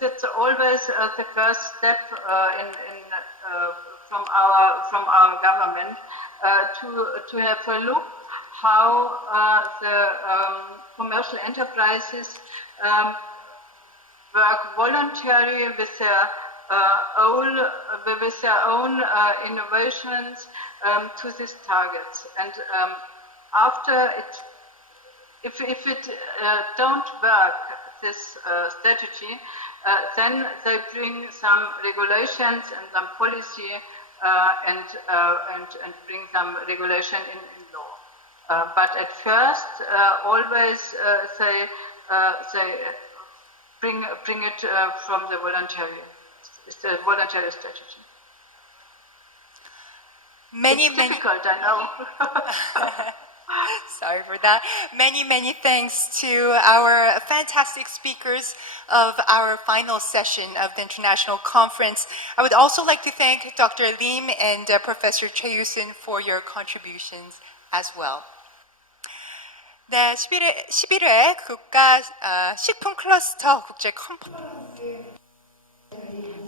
that's always the first step from our government to have a look how the commercial enterprises work voluntarily with their own innovations to these targets. And after it, if it don't work, this strategy, then they bring some regulations and some policy and bring some regulation in law. But at first, always they bring it from the voluntary strategy. It's difficult, I know. Sorry for that. Many thanks to our fantastic speakers of our final session of the International Conference. I would also like to thank Dr. Lim and Professor Choi Yoo-soon for your contributions as well. 네, 11회 국가 식품 클러스터 국제 컨퍼런스.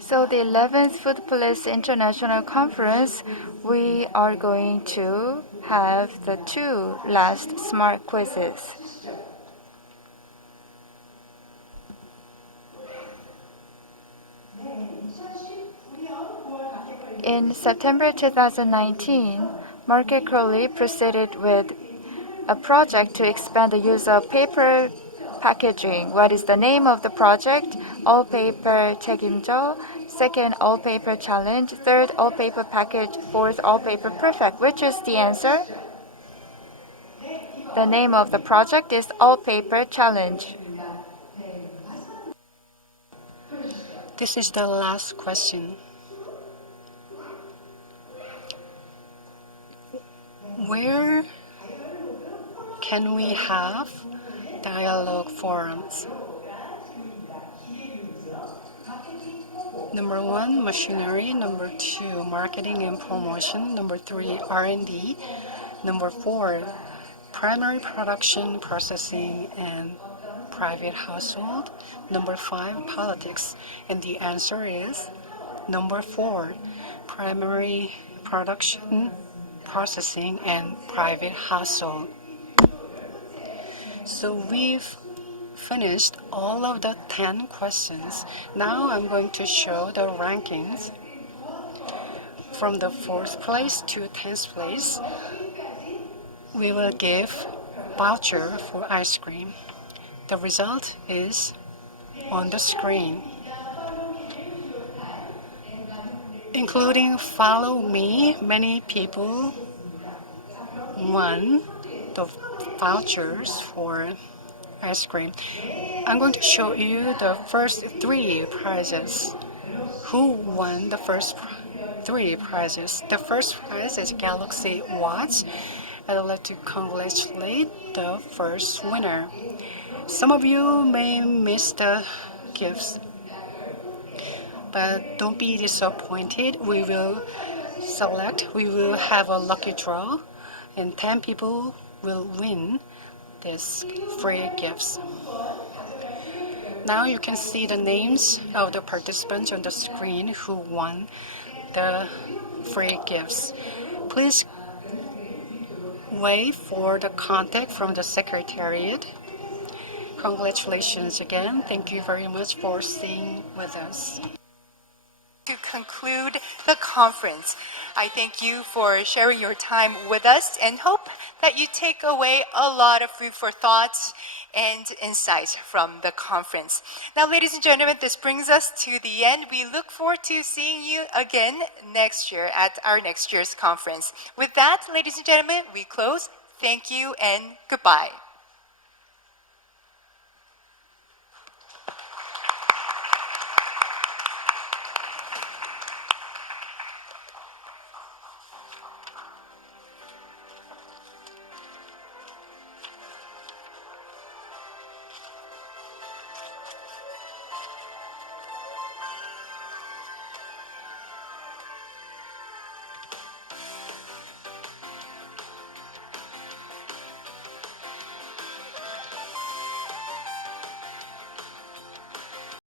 So the 11th FOODPOLIS International Conference, we are going to have the 2 last smart quizzes. In September 2019, Market Crowley proceeded with a project to expand the use of paper packaging. What is the name of the project? All Paper 책임져. Second, All Paper Challenge. Third, All Paper Package. Fourth, All Paper Perfect. Which is the answer? The name of the project is All Paper Challenge. This is the last question. Where can we have dialogue forums? Number 1, machinery. Number 2, marketing and promotion. Number 3, R&D. Number 4, primary production, processing, and private household. Number 5, politics. And the answer is number 4, primary production, processing, and private household. So we've finished all of the 10 questions. Now I'm going to show the rankings from the 4th place to 10th place. We will give voucher for ice cream. The result is on the screen, including Follow Me. Many people won the vouchers for ice cream. I'm going to show you the first 3 prizes. Who won the first 3 prizes? The first prize is Galaxy Watch. I'd like to congratulate the first winner. Some of you may miss the gifts, but don't be disappointed. We will have a lucky draw, and 10 people will win these free gifts. Now you can see the names of the participants on the screen who won the free gifts. Please wait for the contact from the Secretariat. Congratulations again. Thank you very much for staying with us. To conclude the conference, I thank you for sharing your time with us and hope that you take away a lot of food for thought and insights from the conference. Now, ladies and gentlemen, this brings us to the end. We look forward to seeing you again next year at our next year's conference. With that, ladies and gentlemen, we close. Thank you and goodbye.